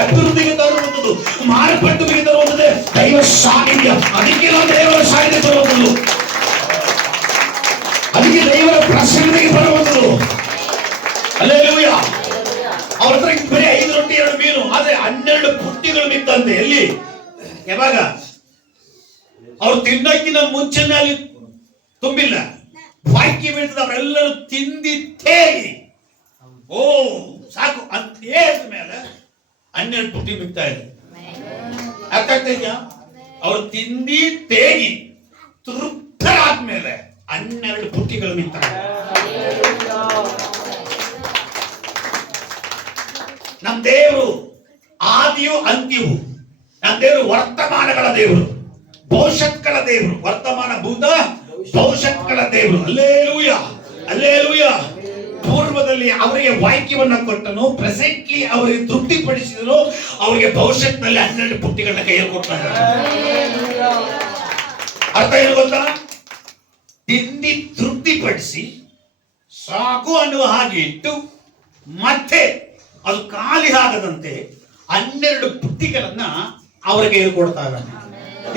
ಅಭಿವೃದ್ಧಿಗೆ ತರುವಂಥದ್ದು, ಮಾರ್ಪಟ್ಟುವಿಗೆ ತರುವಂಥದ್ದೇ ದೈವ ಸಾನ್ನಿಧ್ಯ. ಅದಕ್ಕೆ ನಾವು ದೇವರ ಸಾನ್ನಿಧ್ಯ ತರುವಂಥದ್ದು, ಅದಕ್ಕೆ ದೇವರ ಪ್ರಸನ್ನತೆಗೆ ಬರುವಂಥದ್ದು. ಹಲ್ಲೆಲೂಯಾ. ಅವ್ರ ಹತ್ರ ಬರೀ 5 ರೊಟ್ಟಿ 2 ಮೀನು, ಆದ್ರೆ 12 ಪುಟ್ಟಿಗಳು ಮಿತ್ತಂತೆ. ಎಲ್ಲಿ? ಯಾವಾಗ? ಅವ್ರು ತಿನ್ನಕ್ಕಿಂತ ಮುಂಚೆನೆ ಅಲ್ಲಿ ತುಂಬಿಲ್ಲ, ಬಾಕಿ ಬೀಳ್ತದೆ. ಅವರೆಲ್ಲರೂ ತಿಂದಿ ತೇಗಿ ಓ ಸಾಕು ಅಂತ ಹೇಳಿದ ಮೇಲೆ 12 ಪುಟ್ಟಿ ಮಿಗ್ತಾ ಇದೆ. ಅರ್ಥ ಆಗ್ತಾ ಇದೆಯಾ? ಅವ್ರು ತಿಂದಿ ತೇಗಿ ತೃಪ್ತರಾದ್ಮೇಲೆ 12 ಪುಟ್ಟಿಗಳು ಮಿಗ್ತಾರೆ. ನಮ್ಮ ದೇವರು ಆದಿಯು ಅಂತ್ಯವು. ನಮ್ಮ ದೇವರು ವರ್ತಮಾನಗಳ ದೇವರು, ಭವಿಷ್ಯತ್ಗಳ ದೇವರು. ವರ್ತಮಾನ ಭೂತ ಭವಿಷ್ಯತ್ಗಳ ದೇವರು. Hallelujah, hallelujah. ಪೂರ್ವದಲ್ಲಿ ಅವರಿಗೆ ವಾಕ್ಯವನ್ನ ಕೊಟ್ಟನು, ಪ್ರೆಸೆಂಟ್ಲಿ ಅವರಿಗೆ ತೃಪ್ತಿಪಡಿಸಿದನು, ಅವರಿಗೆ ಭವಿಷ್ಯತ್ನಲ್ಲಿ 12 ಪುಟ್ಟಿಗಳನ್ನ ಕೈಯಲ್ಲಿ ಕೊಡ್ತಾರೆ. ಅರ್ಥ ಏನು ಗೊತ್ತಾ? ತಿಂದಿ ತೃಪ್ತಿಪಡಿಸಿ ಸಾಕು ಅನ್ನುವ ಹಾಗೆ ಇಟ್ಟು ಮತ್ತೆ ಅದು ಖಾಲಿ ಆಗದಂತೆ 12 ಪುಟ್ಟಿಗಳನ್ನ ಅವರಿಗೆ ಹೇಳ್ಕೊಡ್ತಾರೆ.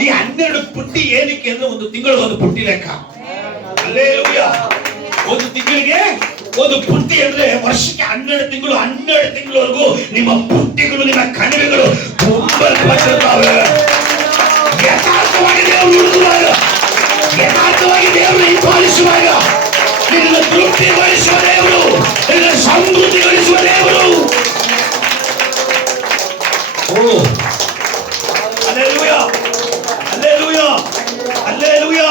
ಈ 12 ಪುಟ್ಟಿ ಏನಕ್ಕೆ ಅಂದ್ರೆ 1 ತಿಂಗಳು 1 ಪುಟ್ಟಿ ಲೆಕ್ಕ. ಹಲ್ಲೆಲೂಯಾ. 1 ತಿಂಗಳಿಗೆ 1 ಪುಟ್ಟಿ ಅಂದ್ರೆ ವರ್ಷಕ್ಕೆ 12 ತಿಂಗಳು. 12 ತಿಂಗಳವರೆಗೂ ನಿಮ್ಮ ಪುಟ್ಟಿಗಳು, ನಿಮ್ಮ ಕಣಿವೆಗಳು ತುಂಬಲ್ಪಟ್ಟಿರುತ್ತವೆ. ಯಥಾರ್ಥವಾಗಿ ದೇವರು ಉಳಿದುವಾಗ, ಯಥಾರ್ಥವಾಗಿ ದೇವರು ಹಿಂಬಾಲಿಸುವಾಗ, ನಿನ್ನ ತೃಪ್ತಿಗೊಳಿಸುವ ದೇವರು, ನಿನ್ನ ಸಮೃದ್ಧಿಗೊಳಿಸುವ ದೇವರು. Hallelujah, hallelujah, hallelujah.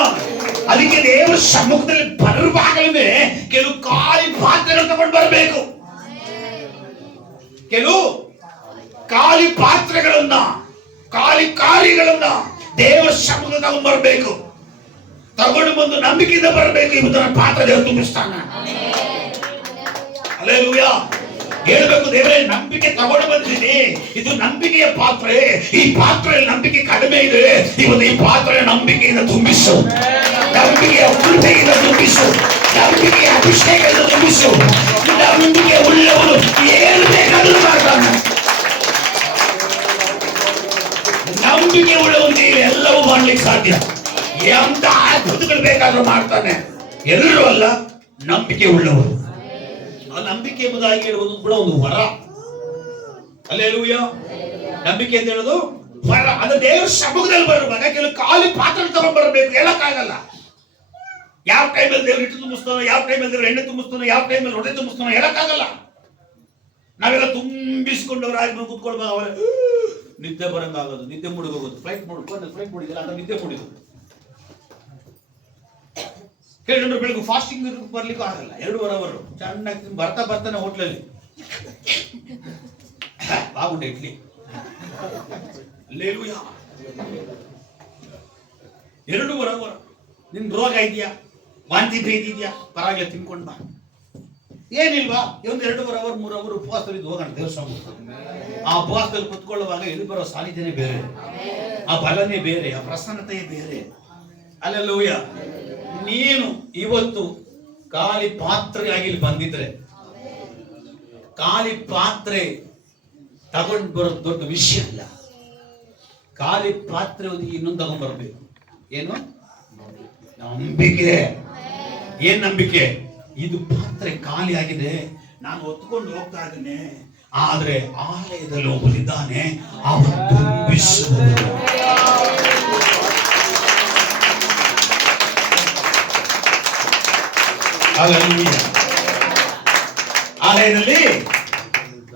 ಅದಕ್ಕೆ ದೇವರ ಸಮ್ಮುಖದಲ್ಲಿ ಬರುವಾಗಲೇ ಕೆಲವು ಖಾಲಿ ಪಾತ್ರೆಗಳು ತಗೊಂಡು ಬರಬೇಕು. ಕೆಲವು ಖಾಲಿ ಪಾತ್ರೆಗಳನ್ನ, ಖಾಲಿ ಕಾರ್ಯಗಳನ್ನ ದೇವರ ಸಮ್ಮುಖದಲ್ಲಿ ತಗೊಂಡು ಬರಬೇಕು. ತಗೊಂಡು ಬಂದು ನಂಬಿಕೆಯಿಂದ ಬರಬೇಕು. ಇವತ್ತು ಪಾತ್ರ ದೇವರು ತುಂಬಿಸ್ತಾನೆ. ಹಲ್ಲೆಲೂಯಾ. ಹೇಳ್ಬೇಕು, ದೇವರೇ ನಂಬಿಕೆ ತಗೊಂಡು ಬಂದಿದ್ದೀನಿ, ಇದು ನಂಬಿಕೆಯ ಪಾತ್ರೆ. ಈ ಪಾತ್ರೆಯಲ್ಲಿ ನಂಬಿಕೆ ಕಡಿಮೆ ಇದೆ, ಇವತ್ತು ಈ ಪಾತ್ರೆ ನಂಬಿಕೆಯಿಂದ ತುಂಬಿಸು, ನಂಬಿಕೆಯ ಕೃಪೆಯಿಂದ ತುಂಬಿಸು, ನಂಬಿಕೆಯ ಅಭಿಷೇಕದಿಂದ ತುಂಬಿಸು. ನಂಬಿಕೆ ಉಳ್ಳವನು ಏನು ಬೇಕಾದರೂ ಮಾಡ್ತಾನೆ. ನಂಬಿಕೆ ಉಳ್ಳವನಿಗೆ ಎಲ್ಲವೂ ಮಾಡ್ಲಿಕ್ಕೆ ಸಾಧ್ಯ. ಎಂತ ಅದ್ಭುತಗಳು ಬೇಕಾದ್ರೂ ಮಾಡ್ತಾನೆ. ಎಲ್ಲರೂ ಅಲ್ಲ, ನಂಬಿಕೆ ಉಳ್ಳವರು. ಆ ನಂಬಿಕೆ ಎಂಬುದಾಗಿ ಹೇಳುವುದು ಕೂಡ ಒಂದು ವರ. ಹಲ್ಲೆಲೂಯಾ. ನಂಬಿಕೆ ಅಂತ ಹೇಳೋದು ವರ. ಅದು ದೇವರ ಸಮ್ಮುಖದಲ್ಲಿ ಬರುವಾಗ ಕೆಲವು ಖಾಲಿ ಪಾತ್ರ ತಗೊಂಡು ಬರಬೇಕು. ಹೇಳಕ್ಕಾಗಲ್ಲ. ಯಾವ ಟೈಮಲ್ಲಿ ದೇವರು ಹಿಟ್ಟು ತುಂಬಿಸ್ತಾನೋ, ಯಾವ ಟೈಮಲ್ಲಿ ದೇವರು ಎಣ್ಣೆ ತುಂಬಿಸ್ತಾನೋ, ಯಾವ ಟೈಮಲ್ಲಿ ರೊಟ್ಟೆ ತುಂಬಿಸ್ತಾನೋ ಹೇಳಕ್ಕಾಗಲ್ಲ. ನಾವೆಲ್ಲ ತುಂಬಿಸ್ಕೊಂಡವರಾಗಿ ಕೂತ್ಕೊಳ್ಬೇಕು. ಅವರ ನಿದ್ದೆ ಬರಂಗಾಗೋದು, ನಿದ್ದೆ ಮುಡಿಗೋಗೋದು, ಫ್ಲೈಟ್ ಮುಡಿದಿಲ್ಲ ಅಂತ ನಿದ್ದೆ ಮುಡಿಗೋದು. ಕೆಲವರು ಬೆಳಗ್ಗೆ ಫಾಸ್ಟಿಂಗ್ ಬರ್ಲಿಕ್ಕೂ ಆಗಲ್ಲ. 2 ಅವರ್ ಚೆನ್ನಾಗಿ ಬರ್ತಾ ಬರ್ತಾನೆ ಹೋಟ್ಲಲ್ಲಿ ಬಾಗುಂಡೆ ಇಡ್ಲಿ. ಹಲ್ಲೆಲೂಯಾ. 2 ಅವರ್. ನಿನ್ ರೋಗ ಇದೆಯಾ, ವಾಂತಿ ಭೇದಿ ಇದೆಯಾ, ಪರವಾಗಿಲ್ಲ ತಿನ್ಕೊಂಡ್ ಬಾ. ಏನಿಲ್ವಾ, ಒಂದು 2 ಅವರ್ 3 ಅವರ್ ಉಪವಾಸದಲ್ಲಿ ಹೋಗೋಣ ದೇವಸ್ಥಾನ. ಆ ಉಪವಾಸದಲ್ಲಿ ಕುತ್ಕೊಳ್ಳುವಾಗ ಇಲ್ಲಿ ಬರೋ ಸಾನ್ನಿಧ್ಯನೇ ಬೇರೆ, ಆ ಬಲನೇ ಬೇರೆ, ಆ ಪ್ರಸನ್ನತೆಯೇ ಬೇರೆ. ಹಲ್ಲೆಲೂಯಾ. ನೀನು ಇವತ್ತು ಖಾಲಿ ಪಾತ್ರೆಯಾಗಿ ಇಲ್ಲಿ ಬಂದಿದ್ರೆ, ಖಾಲಿ ಪಾತ್ರೆ ತಗೊಂಡು ಬರೋದು ದೊಡ್ಡ ವಿಷಯ ಅಲ್ಲ. ಖಾಲಿ ಪಾತ್ರೆ ಇನ್ನೊಂದು ತಗೊಂಡ್ ಬರ್ಬೇಕು. ಏನು? ನಂಬಿಕೆ. ಏನ್ ನಂಬಿಕೆ? ಇದು ಪಾತ್ರೆ ಖಾಲಿ ಆಗಿದೆ, ನಾನು ಹೊತ್ಕೊಂಡು ಹೋಗ್ತಾ ಇದ್ದೇನೆ, ಆದ್ರೆ ಆಲಯದಲ್ಲಿ ಒಬ್ಬನಿದ್ದಾನೆ, ಅವನು ತುಂಬಿಸುವುದು. ಆಲಯದಲ್ಲಿ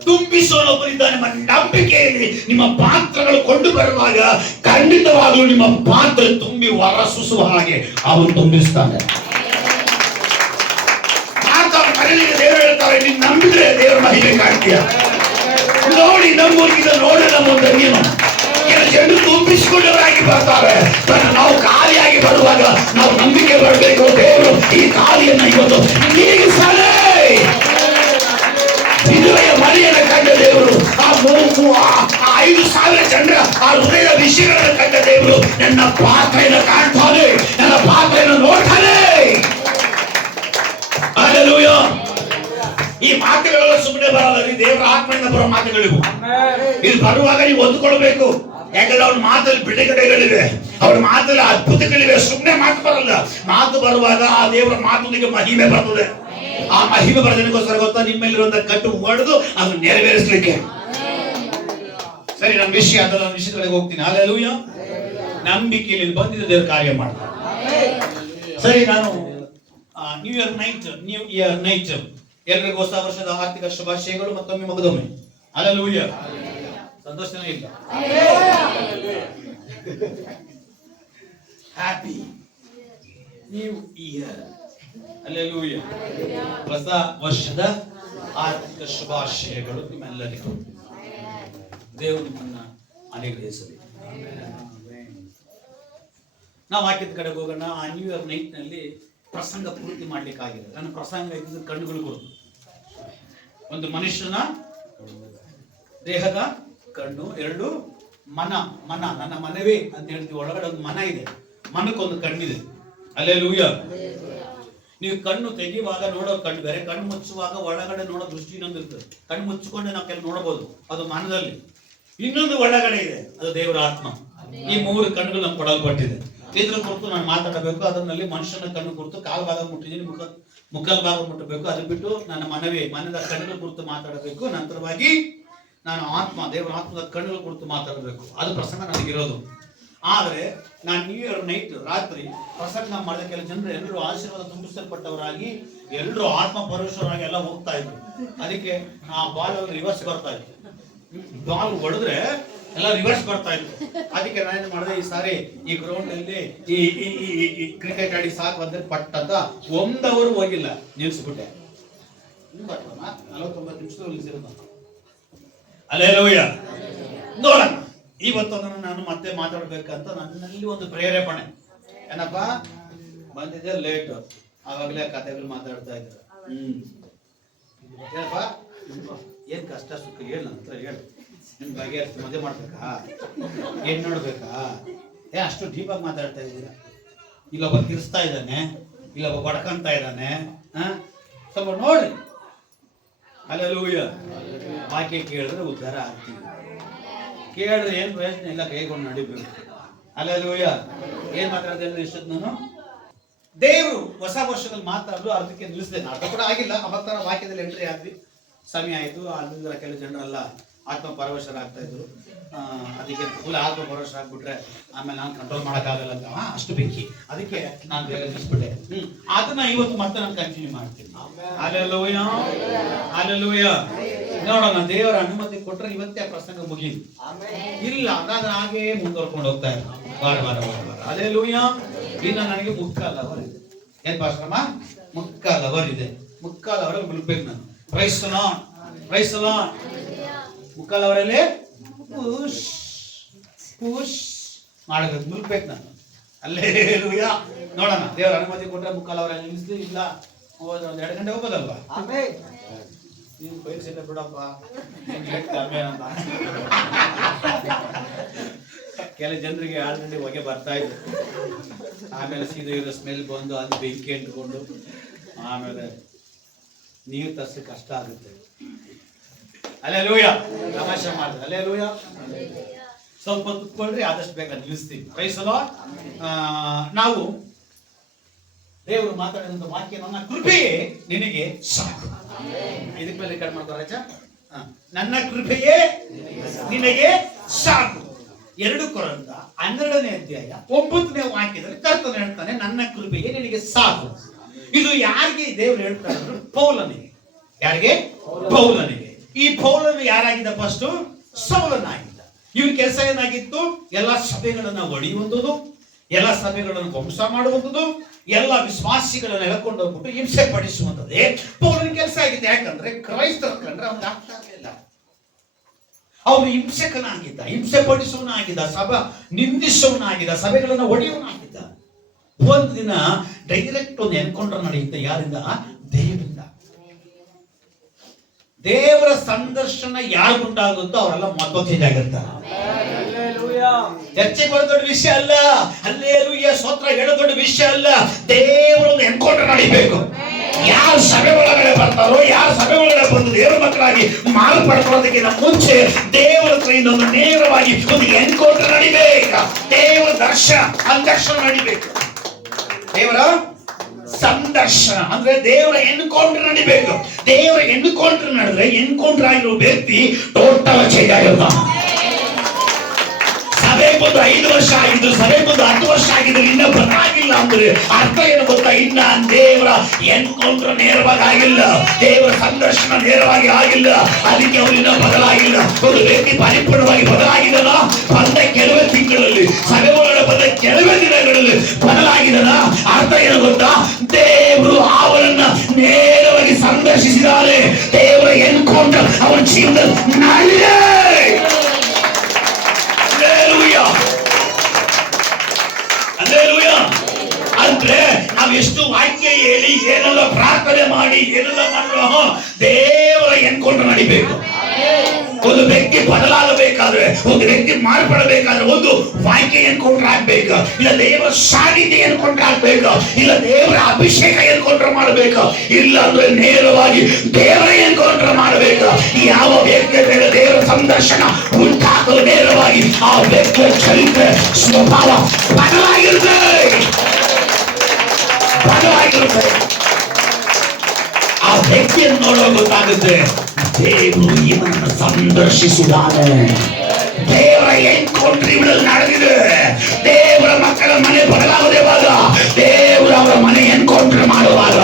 ತುಂಬಿಸೋನೊಬ್ಬನಿದ್ದಾನೆ. ನಂಬಿಕೆಯಲ್ಲಿ ನಿಮ್ಮ ಪಾತ್ರಗಳು ಕೊಂಡು ಬರುವಾಗ ಖಂಡಿತವಾಗಲೂ ನಿಮ್ಮ ಪಾತ್ರೆ ತುಂಬಿ ಹೊರಸೂಸುವ ಹಾಗೆ ಅವನು ತುಂಬಿಸ್ತಾನೆ. ಮನೆಗೆ ದೇವರು ಹೇಳ್ತಾರೆ, ನೀನು ನಂಬಿದ್ರೆ ದೇವರ ಮಹಿಮೆ ಕಾಣ್ತೀಯ. ನೋಡಿ ನಮ್ಮೂರಿಗೆ ನೋಡಿ ನಮ್ಮೊಂದು ಏನು ಕೆಲವು ಜನರು ತುಂಬಿಸಿಕೊಂಡವರಾಗಿ ಬರ್ತಾರೆ. ನಾವು ಖಾಲಿಯಾಗಿ ಬರುವಾಗ ನಾವು ನಂಬಿಕೆ ಬರಬೇಕು. ದೇವರು ಈ ಖಾಲಿಯನ್ನು ಇವತ್ತು ನೀಗಿಸಲೇ. ವಿಧವೆಯ ಮನೆಯನ್ನು ಕಂಡ ದೇವರು, ಆ 5,000 ಜನರ ಆ ಹೃದಯದ ವಿಷಯಗಳನ್ನು ಕಂಡ ದೇವರು ನನ್ನ ಪಾತ್ರೆಯನ್ನು ಕಾಣ್ತಾನೆ, ನನ್ನ ಪಾತ್ರೆಯನ್ನು ನೋಡ್ತಾನೆ. ಹಲ್ಲೆಲೂಯಾ. ಈ ಮಾತುಗಳೆಲ್ಲ ಸುಮ್ಮನೆ ಬರಲ್ಲ ರೀ, ದೇವರ ಆತ್ಮದಿಂದ ಬರೋ ಮಾತುಗಳಿವು. ಇದು ಬರುವಾಗ ನೀವು ಹೊಂದ್ಕೊಳ್ಬೇಕು. ಯಾಕಂದ್ರೆ ಅವ್ರ ಮಾತಲ್ಲಿ ಬಿಡುಗಡೆಗಳಿವೆ, ಅವ್ರ ಮಾತಲ್ಲಿ ಅದ್ಭುತಗಳಿವೆ. ಸುಮ್ಮನೆ ಮಾತು ಬರಲ್ಲ. ಮಾತು ಬರುವಾಗ ಆ ದೇವರ ಮಾತುಗಳಿಗೆ ಮಹಿಮೆ ಬರ್ತದೆ. ಆ ಮಹಿಮೆ ಬರೋದಕ್ಕೋಸ್ಕರ ಗೊತ್ತಾ, ನಿಮ್ಮಲ್ಲಿರುವಂತ ಕಟ್ಟು ಒಡೆದು ಅದನ್ನು ನೆರವೇರಿಸಲಿಕ್ಕೆ. ಸರಿ, ನನ್ನ ವಿಷಯ ಅದರ ವಿಷಯಗಳಿಗೆ ಹೋಗ್ತೀನಿ. ಹಲ್ಲೆಲೂಯಾ. ನಂಬಿಕೆಯಲ್ಲಿ ಬಂದಿದ್ದ ದೇವರು ಕಾರ್ಯ ಮಾಡ್ತಾರೆ. ಸರಿ, ನಾನು ನ್ಯೂ ಇಯರ್ ನೈಟ್ ಎಲ್ಲರಿಗೂ ಹೊಸ ವರ್ಷದ ಆರ್ಥಿಕ ಶುಭಾಶಯಗಳು. ಮತ್ತೊಮ್ಮೆ ಮಗದೊಮ್ಮೆ ಹಲ್ಲೆಲೂಯಾ. ಸಂತೋಷನೇ ಇಲ್ಲ. Happy new year. ಹಲ್ಲೆಲೂಯಾ. ಹೊಸ ವರ್ಷದ ಆರ್ಥಿಕ ಶುಭಾಶಯಗಳು ನಿಮ್ಮೆಲ್ಲರಿಗೂ. ದೇವರು ನಿಮ್ಮನ್ನ ಅನುಗ್ರಹಿಸಲಿ. ನಾವು ವಾಕ್ಯದ ಕಡೆಗೆ ಹೋಗೋಣ. ಆ ನ್ಯೂ ಇಯರ್ ನೈಟ್ ನಲ್ಲಿ ಪ್ರಸಂಗ ಪೂರ್ತಿ ಮಾಡ್ಲಿಕ್ಕಾಗಿದೆ. ನನ್ನ ಪ್ರಸಂಗ ಇದ್ದ ಕಣ್ಣುಗಳು ಕೊಡುದು. ಒಂದು ಮನುಷ್ಯನ ದೇಹದ ಕಣ್ಣು, ಎರಡು ಮನ. ನನ್ನ ಮನವೇ ಅಂತ ಹೇಳ್ತೀವಿ. ಒಳಗಡೆ ಒಂದು ಮನ ಇದೆ, ಮನಕ್ಕೊಂದು ಕಣ್ಣಿದೆ. ಹಲ್ಲೆಲೂಯಾ. ನೀವು ಕಣ್ಣು ತೆಗೆಯುವಾಗ ನೋಡೋ ಕಣ್ಣು ಬೇರೆ, ಕಣ್ಣು ಮುಚ್ಚುವಾಗ ಒಳಗಡೆ ನೋಡೋ ದೃಷ್ಟಿ ಇನ್ನೊಂದು ಇರ್ತದೆ. ಕಣ್ಣು ಮುಚ್ಚಿಕೊಂಡೆ ನಾವು ಕೆಲವು ನೋಡಬಹುದು, ಅದು ಮನದಲ್ಲಿ. ಇನ್ನೊಂದು ಒಳಗಡೆ ಇದೆ, ಅದು ದೇವರ ಆತ್ಮ. ಈ ಮೂರು ಕಣ್ಣುಗಳು ನಮ್ಗೆ ಕೊಡಲ್ಪಟ್ಟಿದೆ. ಇದ್ರ ಕುರಿತು ನಾನು ಮಾತಾಡಬೇಕು. ಅದರಲ್ಲಿ ಮನುಷ್ಯನ ಕಣ್ಣು ಕುರಿತು ಕಾಲು ಭಾಗ ಮುಟ್ಟಿದ್ದೀನಿ, ಮುಖಲ್ ಭಾಗ ಮುಟ್ಟಬೇಕು. ಅದು ಬಿಟ್ಟು ನನ್ನ ಮನದ ಕಣ್ಣುಗಳ ಕುರಿತು ಮಾತಾಡಬೇಕು. ನಂತರವಾಗಿ ನಾನು ದೇವರ ಆತ್ಮದ ಕಣ್ಣುಗಳ ಕುರಿತು ಮಾತಾಡಬೇಕು. ಅದು ಪ್ರಸಂಗ ನನಗಿರೋದು. ಆದರೆ ನಾನು ನ್ಯೂ ಇಯರ್ ನೈಟ್ ರಾತ್ರಿ ಪ್ರಸಂಗ ಮಾಡಿದ ಕೆಲ ಜನರು ಎಲ್ಲರೂ ಆಶೀರ್ವಾದ ತುಂಬಿಸಲ್ಪಟ್ಟವರಾಗಿ, ಎಲ್ಲರೂ ಆತ್ಮ ಪರಮೇಶ್ವರಾಗಿ ಎಲ್ಲ ಹೋಗ್ತಾ ಇದ್ರು. ಅದಕ್ಕೆ ಆ ಬಾಲ್ ರಿವರ್ಸ್ ಬರ್ತಾ ಇತ್ತು. ಬಾಲ್ ಹೊಡೆದ್ರೆ ಎಲ್ಲ ರಿವರ್ಸ್ ಬರ್ತಾ ಇತ್ತು. ಅದಕ್ಕೆ ನಾನೇನು ಮಾಡಿದೆ, ಈ ಸಾರಿ ಈ ಗ್ರೌಂಡ್ ಅಲ್ಲಿ ಈ ಕ್ರಿಕೆಟ್ ಆಡಿ ಸಾಕು ಅಂದ್ರೆ ಪಟ್ ಅಂತ 1 ಅವರ್ ಹೋಗಿಲ್ಲ, ನಿಲ್ಸ್ಬಿಟ್ಟೆ. 49 ನಿಮಿಷದಲ್ಲಿ ನಿಲ್ಸಿರೋದು. ಹಲ್ಲೆಲೂಯಾ. ನೋಡೋಣ, ಇವತ್ತೊಂದನ್ನು ನಾನು ಮತ್ತೆ ಮಾತಾಡ್ಬೇಕಂತ ನನ್ನಲ್ಲಿ ಒಂದು ಪ್ರೇರೇಪಣೆ. ಏನಪ್ಪ, ಬಂದಿದ್ದೆ ಲೇಟ್, ಆವಾಗಲೇ ಕಥೆಗಳು ಮಾತಾಡ್ತಾ ಇದ್ರು. ಏನಪ್ಪ, ಏನ್ ಕಷ್ಟ ಸುಖ ಹೇಳು, ನನ್ನ ಹತ್ರ ಹೇಳು. ನಿಮ್ ಬಗೆಹರಿಸಿ ಮದುವೆ ಮಾಡ್ಬೇಕಾ, ಏನ್ ನೋಡ್ಬೇಕಾ? ಅಷ್ಟು ಡೀಪಾಗಿ ಮಾತಾಡ್ತಾ ಇದ್ದೀರಾ. ಇಲ್ಲೊಬ್ಬ ತಿರ್ಸ್ತಾ ಇದ್ದಾನೆ, ಇಲ್ಲೊಬ್ಬ ಬಡ್ಕಂತ ಇದ್ದಾನೆ. ಸ್ವಲ್ಪ ನೋಡ್ರಿ. ಹಲ್ಲೆಲೂಯಾ. ವಾಕ್ಯ ಕೇಳಿದ್ರೆ ಉದ್ಧಾರ ಆಗ್ತೀವಿ. ಕೇಳಿದ್ರೆ ಏನ್ ಪ್ರಯೋಜನ ಇಲ್ಲ, ಕೈಗೊಂಡು ನಡಿಬೇಕು. ಹಲ್ಲೆಲೂಯಾ. ಏನ್ ಮಾತಾಡ್ತಾ ಇದ್ರೆ ಇಷ್ಟೊತ್ತು ನಾನು ದೇವರು ಹೊಸ ವರ್ಷದಲ್ಲಿ ಮಾತಾಡಲು ಅರ್ಧಕ್ಕೆ ನಿಲ್ಲಿಸಿದೆ. ಅರ್ಧ ಕೂಡ ಆಗಿಲ್ಲ, ಅವತ್ತರ ವಾಕ್ಯದಲ್ಲಿ ಎಂಟ್ರಿ ಆದ್ವಿ. ಸಮಯ ಆಯ್ತು. ಅಲ್ಲಿಂದ ಕೆಲವು ಜನರೆಲ್ಲ ಆತ್ಮ ಪರವಶರಾಗ್ತಾ ಇದ್ರು. ಅದಕ್ಕೆ ಫುಲ್ ಆತ್ಮ ಪರವಶ ಆಗ್ಬಿಟ್ರೆ ಆಮೇಲೆ ನಾನು ಕಂಟ್ರೋಲ್ ಮಾಡೋಕ್ಕಾಗಲ್ಲ ಅಂತ ಅಷ್ಟು ಬೆಂಕಿ. ಅದಕ್ಕೆ ನಾನು ಬೇಗ ನಿಲ್ಲಿಸ್ಬಿಟ್ಟೆ. ಅದನ್ನ ಇವತ್ತು ಮತ್ತೆ ನಾನು ಕಂಟಿನ್ಯೂ ಮಾಡ್ತೀನಿ. ಹಲ್ಲೆಲೂಯಾ. ಹಲ್ಲೆಲೂಯಾ. ನೋಡೋಣ, ದೇವರ ಅನುಮತಿ ಕೊಟ್ಟರೆ ಇವತ್ತೇ ಆ ಪ್ರಸಂಗ ಮುಗಿಲಿ. ಇಲ್ಲ ನಾನು ಹಾಗೆ ಮುಂದುವರ್ಕೊಂಡು ಹೋಗ್ತಾ ಇದ್ದೀನಿ ವಾರ. ಹಲ್ಲೆಲೂಯಾ. ಇನ್ನು ನನಗೆ ಮುಕ್ಕಾಲ್ ಅವರ್ ಇದೆ. ಏನ್ ಪಾಸ್ಟರಮ್ಮ? ಮುಕ್ಕಾಲ್ ಅವರ್ ಇದೆ. ಮುಕ್ಕಾಲ್ ಅವರಲ್ಲಿ ಮುಲ್ಬೇಕು ನಾನು. Praise the Lord. Praise the Lord. ಮುಕ್ಕಾಲ್ ಅವರಲ್ಲಿ ಪುಷ್ ಮಾಡಬೇಕು, ಮುಲ್ಬೇಕು ನಾನು. ಹಲ್ಲೆಲೂಯಾ. ನೋಡೋಣ, ದೇವರ ಅನುಮತಿ ಕೊಟ್ಟರೆ ಮುಕ್ಕಾಲ್ ಅವರಲ್ಲಿ ನಿಲ್ಲಿಸ್ಲಿ. ಇಲ್ಲ 1-2 ಗಂಟೆ ಹೋಗೋದಲ್ವಾ? ನೀನು ಬಯಸಿಲ್ಲ ಬಿಡಪ್ಪ, ಅಂತ ಕೆಲ ಜನರಿಗೆ ಆಲ್ರೆಡಿ ಹೊಗೆ ಬರ್ತಾ ಇತ್ತು. ಆಮೇಲೆ ಸೀದಾ ಇರೋ ಸ್ಮೆಲ್ ಬಂದು ಅದು ಬೆಂಕಿ ಅಂಟ್ಕೊಂಡು ಆಮೇಲೆ ನೀರು ತರ್ಸಲಿಕ್ಕೆ ಕಷ್ಟ ಆಗುತ್ತೆ. ಹಲ್ಲೆಲೂಯಾ. ತಮಾಷೆ ಮಾಡಿದ್ರೆ ಹಲ್ಲೆಲೂಯಾ. ಸ್ವಲ್ಪ ಕುತ್ಕೊಳ್ರಿ, ಆದಷ್ಟು ಬೇಗ ನಿಲ್ಲಿಸ್ತೀವಿ. Price the lord. ನಾವು ದೇವರು ಮಾತಾಡಿದಂತ ವಾಕ್ಯ, ನನ್ನ ಕೃಪೆಯೇ ನಿನಗೆ ಸಾಕು. ಇದಕ್ಕೆ ಮೇಲೆ ರೆಕಾರ್ಡ್ ಮಾಡ್ತಾರೆ. ನನ್ನ ಕೃಪೆಯೇ ನಿನಗೆ ಸಾಕು. 2 ಕೊರಿಂಥ 12ನೇ ಅಧ್ಯಾಯ 9ನೇ ವಾಕ್ಯದಲ್ಲಿ ಕರ್ತನು ಹೇಳ್ತಾನೆ, ನನ್ನ ಕೃಪೆಯೇ ನಿನಗೆ ಸಾಕು. ಇದು ಯಾರಿಗೆ ದೇವರು ಹೇಳ್ತಾ ಇದ್ರು? ಪೌಲನಿಗೆ. ಯಾರಿಗೆ? ಪೌಲನಿಗೆ. ಈ ಪೌಲನು ಯಾರಾಗಿದ್ದ? ಫಸ್ಟ್ ಸೌಲನಾಗಿದ್ದ. ಇವನ ಕೆಲಸ ಏನಾಗಿತ್ತು? ಎಲ್ಲ ಸಭೆಗಳನ್ನ ಒಡೆಯುವಂಥದ್ದು, ಎಲ್ಲ ಸಭೆಗಳನ್ನು ಧ್ವಂಸ ಮಾಡುವಂಥದ್ದು, ಎಲ್ಲ ವಿಶ್ವಾಸಿಗಳನ್ನು ಎಳ್ಕೊಂಡು ಹೋಗ್ಬಿಟ್ಟು ಹಿಂಸೆ ಪಡಿಸುವಂಥದ್ದೇ ಪೌಲನ ಕೆಲಸ ಆಗಿದೆ. ಯಾಕಂದ್ರೆ ಕ್ರೈಸ್ತರ ಕಂಡ್ರೆ ಅವ್ನಿಗೆ ಆಗ್ತಾ ಇರಲಿಲ್ಲ. ಅವನು ಹಿಂಸಕನಾಗಿದ್ದ, ಹಿಂಸೆ ಪಡಿಸುವನಾಗಿದ್ದ, ಸಭಾ ನಿಂದಿಸುವನಾಗಿದ್ದ, ಸಭೆಗಳನ್ನು ಒಡೆಯುವನಾಗಿದ್ದ. ಒಂದು ದಿನ ಡೈರೆಕ್ಟ್ ಒಂದು ಎನ್ಕೌಂಟರ್ ನಡೆಯುತ್ತೆ. ಯಾರಿಂದ? ದೇವರಿಂದ. ದೇವರ ಸಂದರ್ಶನ ಯಾರು ಉಂಟಾಗುತ್ತೋ ಅವರೆಲ್ಲ ಮೊದಲು ಚೇಂಜ್ ಆಗಿರ್ತಾರೆ. ಚರ್ಚೆ ಬರೋ ದೊಡ್ಡ ವಿಷಯ ಅಲ್ಲ. ಹಲ್ಲೆಲೂಯಾ. ಸ್ತೋತ್ರ ಹೇಳೋ ದೊಡ್ಡ ವಿಷಯ ಅಲ್ಲ. ದೇವರೊಂದು ಎನ್ಕೌಂಟರ್ ನಡೀಬೇಕು. ಯಾರು ಸಭೆ ಒಳಗಡೆ ಬರ್ತಾರೋ, ಯಾರು ಸಭೆ ಒಳಗಡೆ ಬಂದು ದೇವರ ಮಕ್ಕಳಾಗಿ ಮಾರ್ಪಡ್ಕೊಳ್ಳೋದಕ್ಕಿಂತ ಮುಂಚೆ ದೇವರ ಹತ್ರ ಇನ್ನೊಂದು ನೇರವಾಗಿ ಒಂದು ಎನ್ಕೌಂಟರ್ ನಡಿಬೇಕು. ದೇವರ ಸಂದರ್ಶನ ನಡಿಬೇಕು. ದೇವರ ಸಂದರ್ಶನ ಅಂದ್ರೆ ದೇವರ ಎನ್ಕೌಂಟರ್ ನಡಿಬೇಕು. ದೇವರ ಎನ್ಕೌಂಟರ್ ನಡೆದ್ರೆ ಎನ್ಕೌಂಟರ್ ಆಗಿರೋ ವ್ಯಕ್ತಿ ಟೋಟಲ್ ಚೇಂಜ್ ಆಗಿರ್ತಾನೆ. ಸಭೆ ಬಂದು 5 ವರ್ಷ ಆಗಿದ್ದು, ಸಭೆ ಬಂದು 10 ವರ್ಷ ಆಗಿದ್ದು, ಇನ್ನ ಬದಲಾಗಿಲ್ಲ ಅಂದ್ರೆ ಅರ್ಥ ಏನು ಗೊತ್ತಾ? ಇನ್ನ ದೇವರ ಎನ್ಕೌಂಟರ್ ನೇರವಾಗಿ ಆಗಿಲ್ಲ, ದೇವರ ಸಂದರ್ಶನ ನೇರವಾಗಿ ಆಗಿಲ್ಲ, ಅದಕ್ಕೆ ಅವರು ಇನ್ನ ಬದಲಾಗಿಲ್ಲ. ಒಂದು ವ್ಯಕ್ತಿ ಪರಿಪೂರ್ಣವಾಗಿ ಬದಲಾಗಿದನ ಬಂದ ಕೆಲವೇ ತಿಂಗಳಲ್ಲಿ, ಸಭೆ ಒಳಗಡೆ ಬಂದ ಕೆಲವೇ ದಿನಗಳಲ್ಲಿ ಬದಲಾಗಿದನ ಅರ್ಥ ಏನು ಗೊತ್ತಾ? ದೇವರು ಅವರನ್ನ ನೇರವಾಗಿ ಸಂದರ್ಶಿಸಿದ್ದಾರೆ. ದೇವರ ಎನ್ಕೌಂಟರ್ ಅವನ ಜೀವನದಲ್ಲಿ ನಡೆದಿದೆ. ಅಂದ್ರೆ ನಾವೆಷ್ಟು ವಾಕ್ಯ ಹೇಳಿ, ಏನೆಲ್ಲ ಪ್ರಾರ್ಥನೆ ಮಾಡಿ, ಏನೆಲ್ಲ ಮಾಡೋ ದೇವರ ಎನ್ಕೌಂಟರ್ ನಡಿಬೇಕು. ಒಂದು ವ್ಯಕ್ತಿ ಬದಲಾಗಬೇಕಾದ್ರೆ, ಒಂದು ವ್ಯಕ್ತಿ ಮಾರ್ಪಡಬೇಕಾದ್ರೆ ಒಂದು ವಾಕ್ಯ ಎನ್ಕೌಂಟರ್ ಆಗ್ಬೇಕು, ಇಲ್ಲ ದೇವರ ಸಾನ್ನಿಧ್ಯ ಎನ್ಕೌಂಟರ್ ಆಗ್ಬೇಕು, ಇಲ್ಲ ದೇವರ ಅಭಿಷೇಕ ಎನ್ಕೌಂಟರ್ ಮಾಡಬೇಕು, ಇಲ್ಲ ಅಂದ್ರೆ ನೇರವಾಗಿ ದೇವರ ಎನ್ಕೌಂಟರ್ ಮಾಡಬೇಕು. ಯಾವ ವ್ಯಕ್ತಿ ಮೇಲೆ ದೇವರ ಸಂದರ್ಶನ ಉಂಟಾಗಲು ನೇರವಾಗಿ ಆ ವ್ಯಕ್ತಿಯ ಚರಿತ್ರೆ ಸ್ವಭಾವ ಬದಲಾಗಿರುತ್ತೆ. ಆ ವ್ಯಕ್ತಿಯನ್ನು ನೋಡೋ ಗೊತ್ತಾಗುತ್ತೆ, ದೇವರು ಇವನನ್ನು ಸಂದರ್ಶಿಸಿದ್ದಾನೆ. ದೇವರ ಎನ್ಕೌಂಟರ್ ಇವರಲ್ಲಿ ನಡೆದಿದೆ. ದೇವರ ಮಕ್ಕಳ ಮನೆ ಬದಲಾಗುವಾಗ, ದೇವರ ಅವರ ಮನೆ ಎನ್ಕೌಂಟರ್ ಮಾಡುವಾಗ,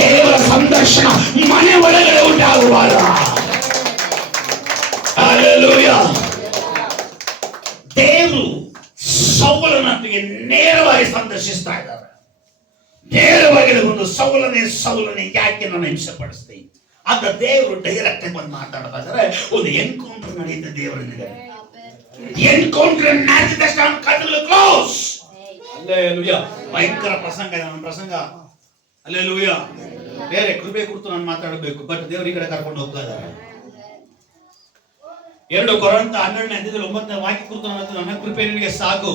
ದೇವರ ಸಂದರ್ಶನ ಮನೆ ಒಳಗಡೆ ಉಂಟಾಗುವಾಗ, ಹಲ್ಲೆಲೂಯಾ. ದೇವರು ಸೌಲನೊಂದಿಗೆ ನೇರವಾಗಿ ಸಂದರ್ಶಿಸ್ತಾ ಇದ್ದಾರೆ. ನೇರವಾಗಿ ಒಂದು ಸೌಲನೆ ಯಾಕೆ ನಾನು ಹಿಂಸೆ ಪಡಿಸ್ತೀನಿ ಅಂತ ದೇವರು ಡೈರೆಕ್ಟ್ ಆಗಿ ಬಂದು ಮಾತಾಡ್ತಾ ಇದ್ದಾರೆ. ಒಂದು ಎನ್ಕೌಂಟರ್ ನಡೆಯುತ್ತೆ ದೇವರಿಗೆ. ಎನ್ಕೌಂಟರ್ ನಡೆದ ತಕ್ಷಣ ಕಣ್ಣುಗಳು ಕ್ಲೋಸ್. ಹಲ್ಲೆಲೂಯಾ. ಭಯಂಕರ ಪ್ರಸಂಗ ಇದೆ ನನ್ನ ಪ್ರಸಂಗ. ಹಲ್ಲೆಲೂಯಾ. ಬೇರೆ ಕೃಪೆ ಕುರಿತು ನಾನು ಮಾತಾಡಬೇಕು, ಬಟ್ ದೇವರು ಈ ಕಡೆ ಕರ್ಕೊಂಡು ಹೋಗ್ತಾ ಇದ್ದಾರೆ. 2 ಕೊರಿಂಥ 12:9 ವಾಕ್ಯ ಕುರಿತು ನನ್ನ ಕೃಪೆ ನಿನಗೆ ಸಾಕು.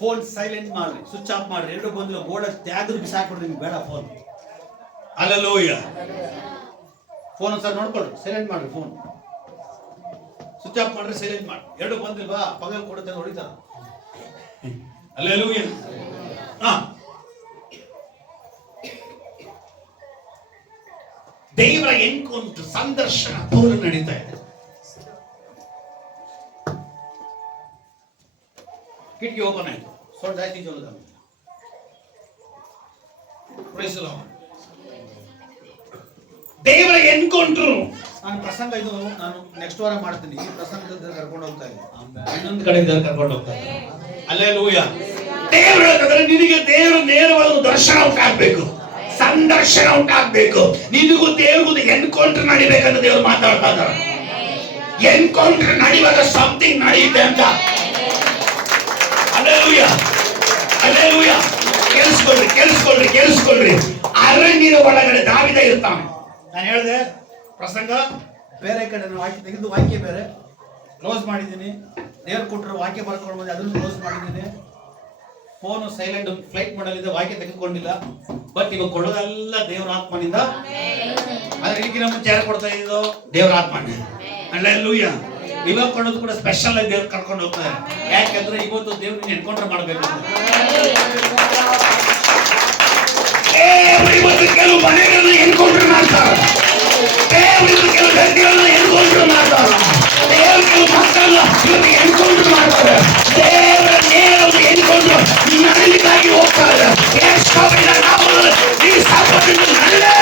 ಫೋನ್ ಸೈಲೆಂಟ್ ಮಾಡ್ರಿ, ಸ್ವಿಚ್ ಆಫ್ ಮಾಡ್ರಿ. 2 ಬಂದು ಬೋರ್ಡ್ ತ್ಯಾಗದು ಬಿಸಾಕ್ಬಿಡ್ರಿ, ನಿಮ್ಗೆ ಬೇಡ ಫೋನ್. ಹಲ್ಲೆಲೂಯಾ. ಫೋನ್ ಒಂದ್ಸರಿ ನೋಡ್ಕೊಳ್ರಿ, ಸೈಲೆಂಟ್ ಮಾಡ್ರಿ, ಫೋನ್ ಸ್ವಿಚ್ ಆಫ್ ಮಾಡ್ರಿ, ಸೈಲೆಂಟ್ ಮಾಡಿ. 2 ಬಂದಿಲ್ವಾ ಪಗಲ್ ಕೊಡುತ್ತೆ ಹೊಡಿತಾರ. ಹಲ್ಲೆಲೂಯಾ. ದೇವರ ಎನ್ಕೌಂಟರ್ ಸಂದರ್ಶನ ಪೂರ್ಣ ನಡೀತಾ ಇದೆ. ಕಿಟಕಿ ಓಪನ್ ಆಯ್ತು, ಸ್ವಲ್ಪ ಜಾಸ್ತಿ ಜೋಲದ. Praise the Lord. ದೇವರ ಎನ್ಕೌಂಟರ್ ನಾನು ಪ್ರಸಂಗ ಇದು ನಾನು ನೆಕ್ಸ್ಟ್ ವಾರ ಮಾಡ್ತೀನಿ. ಈ ಪ್ರಸಂಗದ ಕರ್ಕೊಂಡು ಹೋಗ್ತಾ ಇದ್ದೀನಿ, ಇನ್ನೊಂದು ಕಡೆ ಕರ್ಕೊಂಡು ಹೋಗ್ತಾ ಇದ್ದೀನಿ. ಹಲ್ಲೆಲೂಯಾ. ದೇವರು ಹೇಳಿದ್ರೆ ನಿನಗೆ ದೇವರು ನೇರವಾದ ದರ್ಶನ ಉಂಟಾಗಬೇಕು, ಸಂದರ್ಶನ ಉಂಟಾಗಬೇಕು. ನಿನಗೂ ದೇವರಿಗೂ ಎನ್ಕೌಂಟರ್ ನಡಿಬೇಕಂತ ದೇವರು ಮಾತಾಡ್ತಾ ಇದ್ದಾರೆ. ಎನ್ಕೌಂಟರ್ ನಡೆಯುವಾಗ ಸಮಥಿಂಗ್ ನಡೆಯುತ್ತೆ ಅಂತ. ಹಲ್ಲೆಲೂಯಾ. ಹಲ್ಲೆಲೂಯಾ. ಕೇಳಿಸ್ಕೊಳ್ರಿ. ಅರಣ್ಯದ ಒಳಗಡೆ ದಾವೀದ ಇರ್ತಾನೆ. ನಾನು ಹೇಳಿದೆ ಪ್ರಸಂಗ ಬೇರೆ ಕಡೆ ವಾಕ್ಯ ತೆಗೆದು ವಾಕ್ಯ ಬೇರೆ ಕ್ಲೋಸ್ ಮಾಡಿದ್ದೀನಿ. ದೇವ್ರು ಕೊಟ್ಟರು ವಾಕ್ಯ ಬರ್ಕೊಂಡು ಬಂದು ಅದನ್ನು ಕ್ಲೋಸ್ ಮಾಡಿದ್ದೀನಿ. ಫೋನು ಸೈಲೆಂಟ್ ಫ್ಲೈಟ್ ಮಾಡಲಿದೆ, ವಾಕ್ಯ ತೆಗೆದುಕೊಂಡಿಲ್ಲ. ಬಟ್ ಇವಾಗ ಕೊಡೋದೆಲ್ಲ ದೇವರ ಆತ್ಮನಿಂದ. ಆದ್ರೆ ಈಗಿನ ಮುಂಚೆ ಯಾರು ಕೊಡ್ತಾ ಇದ್ದು? ದೇವರ ಆತ್ಮನೇ. ಹಲ್ಲೆಲೂಯಾ. ಇವಾಗ ಕೊಡೋದು ಕೂಡ ಸ್ಪೆಷಲ್ ಆಗಿ ದೇವ್ರು ಕರ್ಕೊಂಡು ಹೋಗ್ತಾರೆ. ಯಾಕಂದ್ರೆ ಇವತ್ತು ದೇವ್ರನ್ನ ಎನ್ಕೌಂಟರ್ ಮಾಡಬೇಕು. ಇವತ್ತು ಕೆಲವು ಮನೆಗಳನ್ನ ಎನ್ಕೌಂಟರ್ ಮಾಡ್ತಾರೆ, ಕೆಲವು ವ್ಯಕ್ತಿಗಳನ್ನ ಎನ್ಕೌಂಟರ್ ಮಾಡ್ತಾರೆ, ಕೆಲವು ಮಕ್ಕಳನ್ನ ಇವತ್ತು ಎನ್ಕೌಂಟರ್ ಮಾಡ್ತಾರೆ. ದೇವರ ನೇರವಾಗಿ ಎನ್ಕೌಂಟರ್ ನಡೀಲಿಕ್ಕಾಗಿ ಹೋಗ್ತಾರೆ. ಈ ಸಭೆಯಿಂದ ನಡೀಲೇ.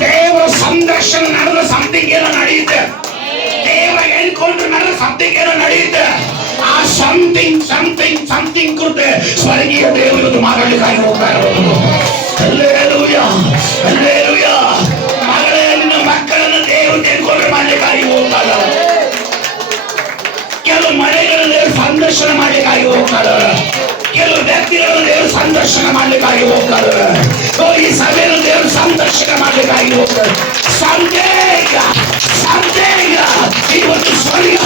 ದೇವರ ಸಂದರ್ಶನ ನಡೆದ ಸಮಥಿಂಗ್ ಏನೋ ನಡೆಯುತ್ತೆ. ದೇವರ ಎನ್ಕೌಂಟರ್ ನಡೆದ ಸಮಥಿಂಗ್ ಏನೋ ನಡೆಯುತ್ತೆ. ಆ ಸಮಥಿಂಗ್ ಕುರಿತು ಸ್ವರ್ಗೀಯ ದೇವರು ಮಾತಾಡಲಿಕ್ಕಾಗಿ ಹೋಗ್ತಾ ಇರೋದು. ಹಲ್ಲೆಲೂಯಾ. ಹಲ್ಲೆಲೂಯಾ. ಮಗಳೇ, ನಿನ್ನ ಮಕ್ಕಳನ್ನು ದೇವರು ಎನ್ಕೌಂಟರ್ ಮಾಡ್ಲಿಕ್ಕಾಗಿ ಹೋಗ್ತಾ ಇದ್ದಾರೆ. ಕೆಲವು ಮನೆಗಳಲ್ಲಿ ಸಂದರ್ಶನ ಮಾಡ್ಲಿಕ್ಕಾಗಿ ಹೋಗ್ತಾ ಇದ್ದಾರೆ. ಸಂದೇಹ ಸಂದೇಹ ಇವತ್ತು ಸ್ವರ್ಗ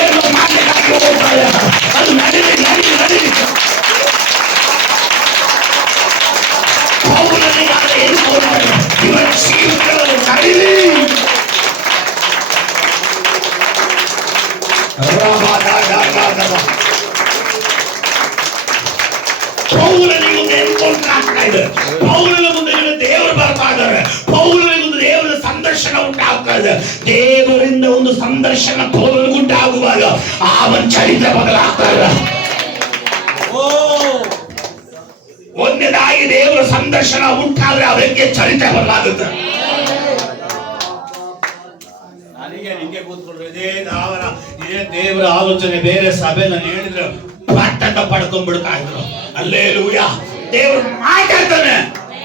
ಏನು ಮಾಡಲಿಕ್ಕೆ ಹೋಗ್ತಾರೆ. ಅದು ನಡೀಲಿ ನಡೀಲಿ ನಡೀಲಿ. ಪೌಲನಿಗಾದ ಎನ್ನುತ್ತಾರೆ ಇವರ ಜೀವಿತಗಳಲ್ಲಿ ನಡೀಲಿ. ಪೌಲನಿಗೆ ಮುಂದೆ ಎನ್ಕೌಂಟರ್ ಆಗ್ತಾ ಇದೆ. ಪೌಲನ ಮುಂದೆ ದೇವರು ಬರ್ತಾ ಇದ್ದಾರೆ. ಪೌಲನಿಗೆ ಒಂದು ದೇವರ ಸಂದರ್ಶನ ಉಂಟಾಗ್ತಾ ಇದೆ. ದೇವರಿಂದ ಒಂದು ಸಂದರ್ಶನ ಪೌಲನಿಗೆ ಉಂಟಾಗುವಾಗ ಅವನ ಚರಿತ್ರೆ ಬದಲಾಗ್ತಾ ಇದೆ. ಒಂದನೇದಾಗಿ ದೇವರ ಸಂದರ್ಶನ ಉಂಟಾದ್ರೆ ಅವರಿಗೆ ಚರಿತ್ರೆ ಬದಲಾಗುತ್ತೆ. ನಿಂಗೆ ಕೂತ್ಕೊಂಡ್ರು ಇದೇ ದೇವರ ಆಲೋಚನೆ ಬೇರೆ ಸಭೆ ನಾನು ಹೇಳಿದ್ರೆ ಪಟ್ಟಂತ ಪಡ್ಕೊಂಡ್ಬಿಡ್ತಾ ಇದ್ರು. ಹಲ್ಲೆಲೂಯಾ. ದೇವರು ಮಾತಾಡ್ತಾನೆ,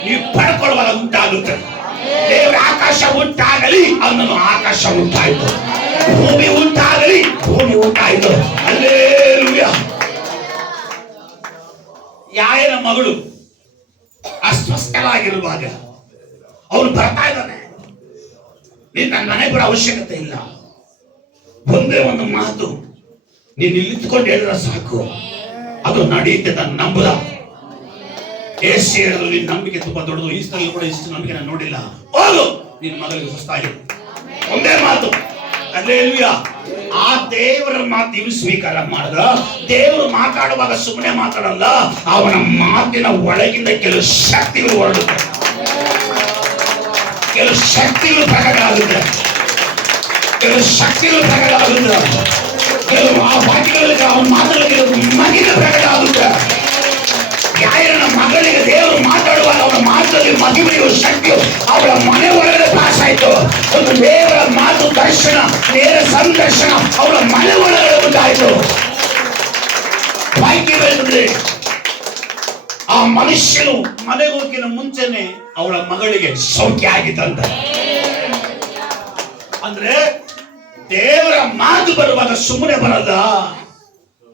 ನೀವು ಪಡ್ಕೊಳ್ಳುವಾಗ ಉಂಟಾಗುತ್ತೆ. ದೇವರ ಆಕಾಶ ಉಂಟಾಗಲಿ ಅವನನ್ನು ಆಕಾಶ ಉಂಟಾಯಿತು. ಭೂಮಿ ಉಂಟಾಗಲಿ ಭೂಮಿ ಉಂಟಾಯಿತು. ಹಲ್ಲೆಲೂಯಾ. ಯಾಯನ ಮಗಳು ಅಸ್ವಸ್ಥರಾಗಿರುವಾಗ ಅವನು ಬರ್ತಾ ಇದ್ದಾನೆ. ನೀನ್ ನನ್ನ ಮನೆ ಕೂಡ ಅವಶ್ಯಕತೆ ಇಲ್ಲ, ಒಂದೇ ಒಂದು ಮಾತು ನೀನು ನಿಂತ್ಕೊಂಡು ಹೇಳಿದ್ರೆ ಸಾಕು, ಅದು ನಡೆಯುತ್ತೆ. ನಾನು ನಂಬುದ. ಏಷ್ಯಾದಲ್ಲಿ ನಂಬಿಕೆ ತುಂಬಾ ದೊಡ್ಡದು. ಈಸ್ಟರಲ್ಲಿ ಕೂಡ ಇಷ್ಟು ನಂಬಿಕೆ ನಾನು ನೋಡಿಲ್ಲ. ಹೋಗು, ನಿನ್ನ ಮಗಳಿಗೆ ಸುಸ್ತಾಗಿದೆ. ಒಂದೇ ಮಾತು. ಹಲ್ಲೆಲೂಯಾ. ಆ ದೇವರ ಮಾತು ನೀವು ಸ್ವೀಕಾರ ಮಾಡಿದ. ದೇವರು ಮಾತಾಡುವಾಗ ಸುಮ್ಮನೆ ಮಾತಾಡಲ್ಲ, ಅವನ ಮಾತಿನ ಒಳಗಿಂದ ಕೆಲವು ಶಕ್ತಿಗಳು ಹೊರಡುತ್ತೆ, ಕೆಲವು ಶಕ್ತಿಗಳು ಪ್ರಕಟ ಆಗುತ್ತೆ, ಕೆಲವು ಶಕ್ತಿಗಳು ಪ್ರಕಟ ಆಗುತ್ತೆ, ಕೆಲವು ಆ ವಾಕ್ಯಗಳಿಗೆ ಅವನ ಮಾತುಗಳಿಗೆ ಮಗಿದ ಪ್ರಕಟ ಆಗುತ್ತೆ. ಯಾಯನ ಮಗಳಿಗೆ ದೇವರು ಮಾತಾಡುವಾಗ ಅವನ ಮಾತಲ್ಲಿ ಮಹಿಮೆಯು ಶಕ್ತಿಯು ಅವಳ ಮನೆ ಒಳಗಡೆ ಪಾಸ್ ಆಯ್ತು. ಒಂದು ದೇವರ ಮಾತು ದರ್ಶನ, ದೇವರ ಸಂದರ್ಶನ ಅವಳ ಮನೆ ಒಳಗಡೆ ಉಂಟಾಯ್ತು. ವಾಕ್ಯ ಹೇಳ್ತದೆ, ಆ ಮನುಷ್ಯನು ಮನೆಗೆ ಹೋಗಿನ ಮುಂಚೆನೆ ಅವಳ ಮಗಳಿಗೆ ಸೌಖ್ಯ ಆಗಿತ್ತಂತ. ಅಂದ್ರೆ ದೇವರ ಮಾತು ಬರುವಾಗ ಸುಮ್ಮನೆ ಬರಲ್ಲ,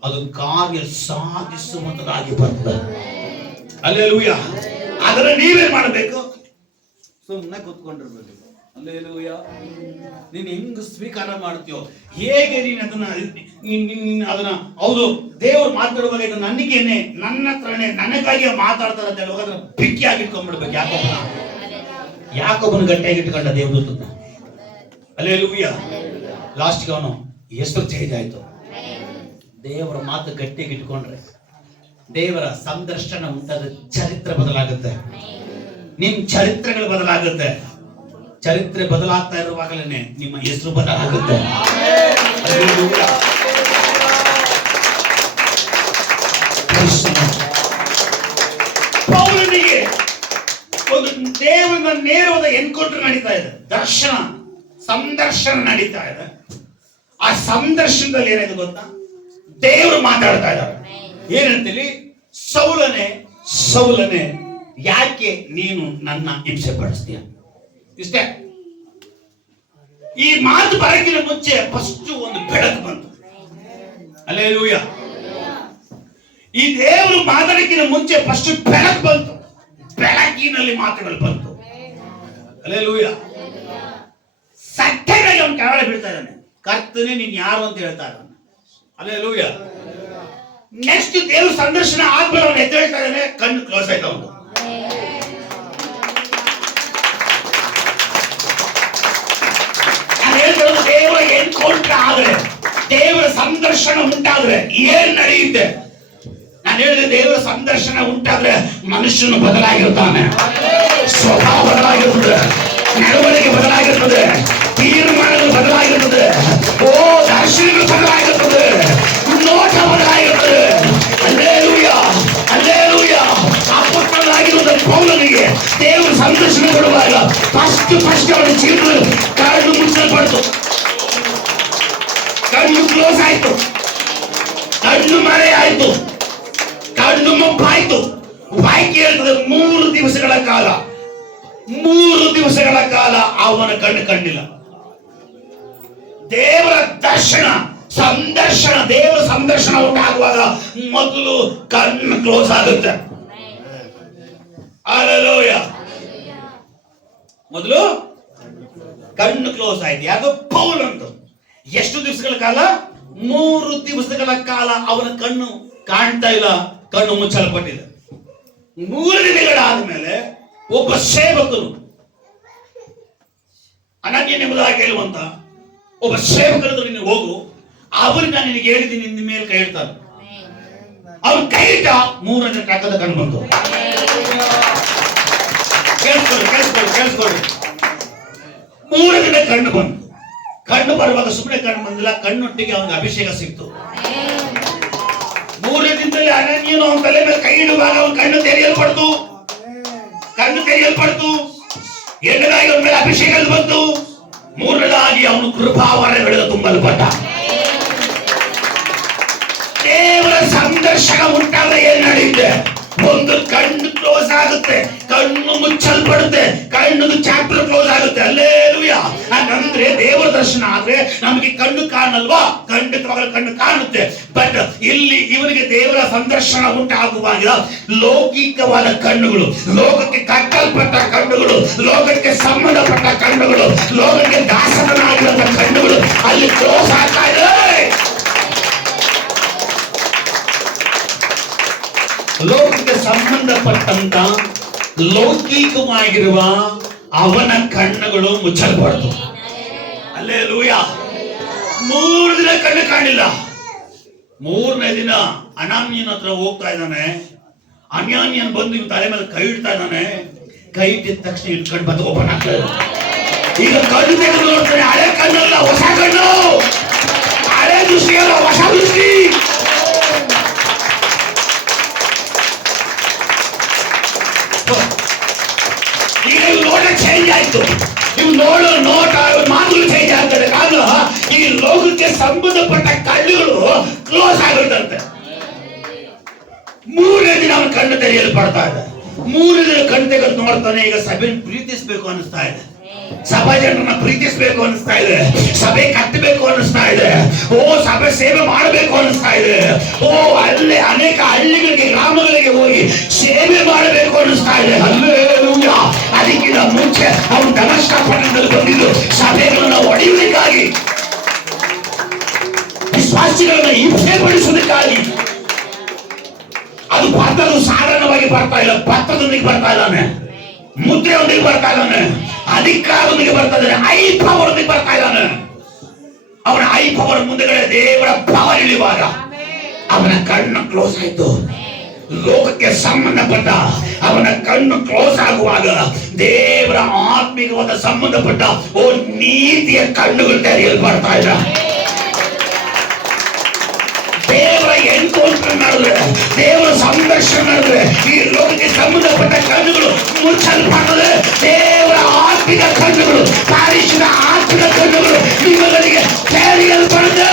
ಅದು ಕಾರ್ಯ ಸಾಧಿಸುವಂತದಾಗಿ ಬರ್ತದೆ. ಹಲ್ಲೆಲೂಯಾ. ಅದನ್ನ ನೀವೇನ್ ಮಾಡಬೇಕು? ಸುಮ್ಮನೆ ಕೂತ್ಕೊಂಡಿರ್ಬೇಕು. ಹಲ್ಲೆಲೂಯಾ. ನೀನ್ ಹೆಂಗ್ ಸ್ವೀಕಾರ ಮಾಡ್ತೀಯೋ, ಹೇಗೆ ನೀನ್ ಅದನ್ನ ಹೌದು ದೇವ್ರು ಮಾತಾಡುವಾಗ ಇದು ನನಗೇನೆ, ನನ್ನ ಹತ್ರನೇ, ನನಗಾಗಿ ಮಾತಾಡ್ತಾರ ಅಂತ ಹೇಳುವಾಗ ಅದನ್ನ ಬಿಕ್ಕಿಯಾಗಿ ಇಟ್ಕೊಂಡ್ಬಿಡ್ಬೇಕು. ಯಾಕೊಬ್ಬನ ಗಟ್ಟಿಯಾಗಿ ಇಟ್ಕೊಂಡ ದೇವದೂತನ. ಹಲ್ಲೆಲೂಯಾ. ಲಾಸ್ಟ್ಗೆ ಅವನು ಎಷ್ಟು ಚೇಂಜ್ ಆಯ್ತು. ದೇವರ ಮಾತು ಗಟ್ಟಿಯಾಗಿ ಇಟ್ಕೊಂಡ್ರೆ, ದೇವರ ಸಂದರ್ಶನ ಉಂಟಾದ ಚರಿತ್ರೆ ಬದಲಾಗುತ್ತೆ. ನಿಮ್ ಚರಿತ್ರೆಗಳು ಬದಲಾಗುತ್ತೆ. ಚರಿತ್ರೆ ಬದಲಾಗ್ತಾ ಇರುವಾಗಲೇ ನಿಮ್ಮ ಹೆಸರು ಬದಲಾಗುತ್ತೆ. ಪೌಲನಿಗೆ ಒಂದು ದೇವರ ನೇರವಾದ ಎನ್ಕೌಂಟರ್ ನಡೀತಾ ಇದೆ. ದರ್ಶನ ಸಂದರ್ಶನ ನಡೀತಾ ಇದೆ. ಆ ಸಂದರ್ಶನದಲ್ಲಿ ಏನಾಯ್ತು ಗೊತ್ತಾ? ದೇವರು ಮಾತಾಡ್ತಾ ಇದ್ದಾರೆ. ಏನಂತೇಳಿ, ಸೌಲನೇ ಸೌಲನೇ ಯಾಕೆ ನೀನು ನನ್ನ ಹಿಂಸೆ ಪಡಿಸ್ತೀಯ? ಇಷ್ಟೇ. ಈ ಮಾತು ಬರಕಿನ ಮುಂಚೆ ಫಸ್ಟ್ ಒಂದು ಬೆಳಕು ಬಂತು. ಹಲ್ಲೆಲೂಯಾ. ಈ ದೇವರು ಮಾತಾಡಕ್ಕಿನ ಮುಂಚೆ ಫಸ್ಟ್ ಬೆಳಕು ಬಂತು. ಬೆಳಕಿನಲ್ಲಿ ಮಾತುಗಳು ಬಂತು. ಹಲ್ಲೆಲೂಯಾ. ಸತ್ಯವಾಗಿ ಅವನು ಕೆಳಗಡೆ ಬೀಳ್ತಾ ಇದ್ದಾನೆ. ಕರ್ತನೇ ನೀನ್ ಯಾರು ಅಂತ ಹೇಳ್ತಾ ಇದ್ದಾನೆ. ಹಲ್ಲೆಲೂಯಾ. ನೆಕ್ಸ್ಟ್ ದೇವ್ರ ಸಂದರ್ಶನ ಆದ್ಮೇಲೆ ಅವನು ಎದ್ದೇಳ್ತಾ ಇದ್ದಾನೆ. ಕಣ್ಣು ಕ್ಲೋಸ್ ಆಯ್ತು ಅವನು. ನಾನು ಹೇಳ್ತಿರೋದು, ದೇವರ ಎನ್ಕೌಂಟರ್ ಆದ್ರೆ, ದೇವರ ಸಂದರ್ಶನ ಉಂಟಾದ್ರೆ ಏನ್ ನಡೆಯುತ್ತೆ? ನಾನು ಹೇಳಿದೆ, ದೇವರ ಸಂದರ್ಶನ ಉಂಟಾದ್ರೆ ಮನುಷ್ಯನು ಬದಲಾಗಿರ್ತಾನೆ, ಸ್ವಭಾವ ಬದಲಾಗಿರ್ತದೆ, ನಡವಳಿಕೆ ಬದಲಾಗಿರ್ತದೆ, ತೀರ್ಮಾನಗಳು ಬದಲಾಗಿರ್ತದೆ, ದರ್ಶನಗಳು ಬದಲಾಗಿರ್ತದೆ, ನೋಟ ಬದಲಾಗಿರ್ತದೆ. ಹಲ್ಲೆಲೂಯಾ. ಹಲ್ಲೆಲೂಯಾ. ಅಪೊಸ್ತಲನಾಗಿರುವಂತ ಪೌಲನಿಗೆ ದೇವರು ಸಂದರ್ಶನ ಕೊಡುವಾಗ ಫಸ್ಟ್ ಅವನ ಜೀವನ ಕಣ್ಣು ಮುಚ್ಚಲ್ಪಡ್ತು, ಕಣ್ಣು ಕ್ಲೋಸ್ ಆಯ್ತು, ಕಣ್ಣು ಮರೆ ಆಯ್ತು, ಕಣ್ಣು ಮುಪ್ಪಾಯ್ತು. ವಾಕ್ಯ ಹೇಳ್ತದೆ, 3 ದಿವಸಗಳ ಕಾಲ ಅವನ ಕಣ್ಣು ಕಂಡಿಲ್ಲ. ದೇವರ ದರ್ಶನ ಸಂದರ್ಶನ, ದೇವರ ಸಂದರ್ಶನ ಉಂಟಾಗುವಾಗ ಮೊದಲು ಕಣ್ಣು ಕ್ಲೋಸ್ ಆಗುತ್ತೆ. ಹಲ್ಲೆಲೂಯಾ. ಮೊದಲು ಕಣ್ಣು ಕ್ಲೋಸ್ ಆಯ್ತು. ಯಾವುದು? ಪೌಲ್ ಅಂತ. ಎಷ್ಟು ದಿವಸಗಳ ಕಾಲ? 3 ದಿವಸಗಳ ಕಾಲ ಅವನ ಕಣ್ಣು ಕಾಣ್ತಾ ಇಲ್ಲ, ಕಣ್ಣು ಮುಚ್ಚಲ್ಪಟ್ಟಿದೆ. 3 ದಿನಗಳಾದ್ಮೇಲೆ ಒಬ್ಬ ಸೇವಕನು, ಅನನ್ಯ ಎಂಬುದಾಗಿ ಹೇಳುವಂತ ಒಬ್ಬ ಸೇವಕರು, ನೀನು ಹೋಗು, ಅವ್ರಿಗೆ ನಾನು ನಿನಗೆ ಹೇಳಿದ್ದೀನಿ, ನಿನ್ನ ಮೇಲೆ ಕೈ ಇಡ್ತಾನೆ. ಅವ್ರು ಕೈ ಇಟ್ಟ 3 ದಿನ ಕಾಕದ ಕಣ್ಣು ಬಂತು. ಕೇಳಿಸ್ಕೊಳ್ಳಿ 3 ದಿನ ಕಣ್ಣು ಬಂತು. ಕಣ್ಣು ಬರುವಾಗ ಸುಮ್ಮನೆ ಕಣ್ಣು ಬಂದಿಲ್ಲ, ಕಣ್ಣೊಟ್ಟಿಗೆ ಅವನಿಗೆ ಅಭಿಷೇಕ ಸಿಕ್ತು. 3 ದಿನದಲ್ಲಿ ಅನನ್ಯನು ಅವನ ತಲೆ ಮೇಲೆ ಕೈ ಇಡುವಾಗ ಅವನ ಕಣ್ಣು ತೆರೆಯಲ್ಪಡ್ತು. 2ನೇದಾಗಿ ಅವನ ಮೇಲೆ ಅಭಿಷೇಕ ಬಂತು. 3ನೇದಾಗಿ ಅವನು ಕೃಪಾವರಗಳಿಂದ ತುಂಬಲ್ಪಟ್ಟ. ದೇವರ ಸಂದರ್ಶನ ಉಂಟಾಗ ಏನ್ ನಡೆಯುತ್ತೆ? ಒಂದು ಕಣ್ಣು ಕ್ಲೋಸ್ ಆಗುತ್ತೆ, ಕಣ್ಣು ಮುಚ್ಚಲ್ಪಡುತ್ತೆ, ಕಣ್ಣು ಚಾಪ್ಟರ್ ಕ್ಲೋಸ್ ಆಗುತ್ತೆ. ಅಲ್ಲೇಲೂಯಾ. ಹಾಗಂದ್ರೆ ದೇವರ ದರ್ಶನ ಆದ್ರೆ ನಮಗೆ ಕಣ್ಣು ಕಾಣಲ್ವಾ? ಖಂಡಿತವಾಗಲೂ ಕಣ್ಣು ಕಾಣುತ್ತೆ. ಬಟ್ ಇಲ್ಲಿ ಇವನಿಗೆ ದೇವರ ಸಂದರ್ಶನ ಉಂಟಾಗುವಾಗ ಲೌಕಿಕವಾದ ಕಣ್ಣುಗಳು, ಲೋಕಕ್ಕೆ ಕಟ್ಟಲ್ಪಟ್ಟ ಕಣ್ಣುಗಳು, ಲೋಕಕ್ಕೆ ಸಂಬಂಧಪಟ್ಟ ಕಣ್ಣುಗಳು, ಲೋಕಕ್ಕೆ ದಾಸನಾಗಿರುವ ಕಣ್ಣುಗಳು ಅಲ್ಲಿ ಕ್ಲೋಸ್ ಆಗ್ತಾ ಇದೆ. ಲೋಕಕ್ಕೆ ಸಂಬಂಧಪಟ್ಟಂತ ಲೌಕಿಕವಾಗಿರುವ ಅವನ ಕಣ್ಣುಗಳು ಮುಚ್ಚಲ್ಪಡ್ತು. ಹಲ್ಲೆಲೂಯಾ. 3 ದಿನ ಕಣ್ಣು ಕಾಣಿಲ್ಲ. 3ನೇ ದಿನ ಅನಾನ್ಯನ ಹತ್ರ ಹೋಗ್ತಾ ಇದ್ದಾನೆ. ಅನಾನ್ಯನ್ ಬಂದು ಇವ್ ತಲೆ ಮೇಲೆ ಕೈ ಇಡ್ತಾ ಇದ್ದಾನೆ. ಕೈ ಇಟ್ಟಿದ ತಕ್ಷಣ ಇಟ್ಕೊಂಡು ಬಂದು ಓಪನ್ ಆಗ್ತದೆ. ಈಗ ಕಣ್ಣು ತೆಗೆದು ನೋಡ್ತಾನೆ, ಹಳೆ ಕಣ್ಣಲ್ಲ ಹೊಸ ಕಣ್ಣು, ಹಳೆ ದೃಷ್ಟಿ ಅಲ್ಲ ಹೊಸ ದೃಷ್ಟಿ. ಈಗ ನೋಟ ಚೇಂಜ್ ಆಯ್ತು. ನೀವು ನೋಡೋ ನೋಟ ಮಾತುಗಳು ಚೇಂಜ್ ಆಗ್ತದೆ. ಕಾರಣ ಈ ಲೋಕಕ್ಕೆ ಸಂಬಂಧಪಟ್ಟ ಕಣ್ಣುಗಳು ಕ್ಲೋಸ್ ಆಗಿರ್ತಂತೆ. 3ನೇ ದಿನ ಅವನ ಕಣ್ಣು ತೆರೆಯಲ್ಪಡ್ತಾ ಇದೆ. 3ನೇ ದಿನ ಕಣ್ಣು ತೆಗೆದು ನೋಡ್ತಾನೆ. ಈಗ ಸಭೆಯನ್ನು ಪ್ರೀತಿಸಬೇಕು ಅನಿಸ್ತಾ ಇದೆ, ಸಭಾ ಜನರನ್ನ ಪ್ರೀತಿಸಬೇಕು ಅನಿಸ್ತಾ ಇದೆ, ಸಭೆ ಕಟ್ಟಬೇಕು ಅನಿಸ್ತಾ ಇದೆ, ಸಭೆ ಸೇವೆ ಮಾಡಬೇಕು ಅನಿಸ್ತಾ ಇದೆ. ಅಲ್ಲೇ ಅನೇಕ ಹಳ್ಳಿಗಳಿಗೆ, ಗ್ರಾಮಗಳಿಗೆ ಹೋಗಿ ಸೇವೆ ಮಾಡಬೇಕು ಅನಿಸ್ತಾ ಇದೆ. ಹಲ್ಲೆಲೂಯಾ. ಅದಕ್ಕಿಂತ ಮುಂಚೆ ಅವನು ದಮಸ್ಕ ಪಟ್ಟಣದಲ್ಲಿ ಬಂದಿದ್ದು ಸಭೆಗಳನ್ನ ಒಡೆಯುವುದಕ್ಕಾಗಿ, ವಿಶ್ವಾಸಿಗಳನ್ನ ಹಿಂಸೆ ಪಡಿಸುವುದಕ್ಕಾಗಿ. ಅದು ಪತ್ರದ ಸಾಧಾರಣವಾಗಿ ಬರ್ತಾ ಇಲ್ಲ, ಪತ್ರದೊಂದಿಗೆ ಬರ್ತಾ ಇದ್ದಾನೆ, ಮುದ್ರೆಯೊಂದಿಗೆ ಬರ್ತಾ ಇದ್ದಾನೆ, ಅಧಿಕಾರದೊಂದಿಗೆ ಬರ್ತಾ ಇದ್ದಾನೆ, ಐ ಪವರ್ ಬರ್ತಾ ಇದ್ದಾನೆ. ಅವನ ಐ ಪವರ್ ಮುಂದೆಗಡೆ ದೇವರ ಪವರ್ ಇಳಿಯುವಾಗ ಅವನ ಕಣ್ಣು ಕ್ಲೋಸ್ ಆಯ್ತು. ಲೋಕಕ್ಕೆ ಸಂಬಂಧಪಟ್ಟ ಅವನ ಕಣ್ಣು ಕ್ಲೋಸ್ ಆಗುವಾಗ ದೇವರ ಆತ್ಮಿಕವಾದ ಸಂಬಂಧಪಟ್ಟ ನೀತಿಯ ಕಣ್ಣುಗಳು ತೆರೆಯಲ್ಪಡ್ತಾ ಇದ್ದ. ದೇವರ ಎನ್ಕೌಂಟರ್ ಮಾಡಿದ್ರೆ, ದೇವರ ಸಂದರ್ಶನ ಮಾಡಿದ್ರೆ ಈ ಲೋಕಕ್ಕೆ ಸಂಬಂಧಪಟ್ಟ ಕಣ್ಣುಗಳು ಮುಚ್ಚಲ್ಪಟ್ಟದೆ. ದೇವರ ಆತ್ಮಿಕ ಕಣ್ಣುಗಳು, ಪಾರಿಶುದ್ಧ ಆತ್ಮಿಕ ಕಣ್ಣುಗಳು ನಿಮ್ಮಗಳಿಗೆ ತೆರೆಯಲ್ಪಡುತ್ತೆ.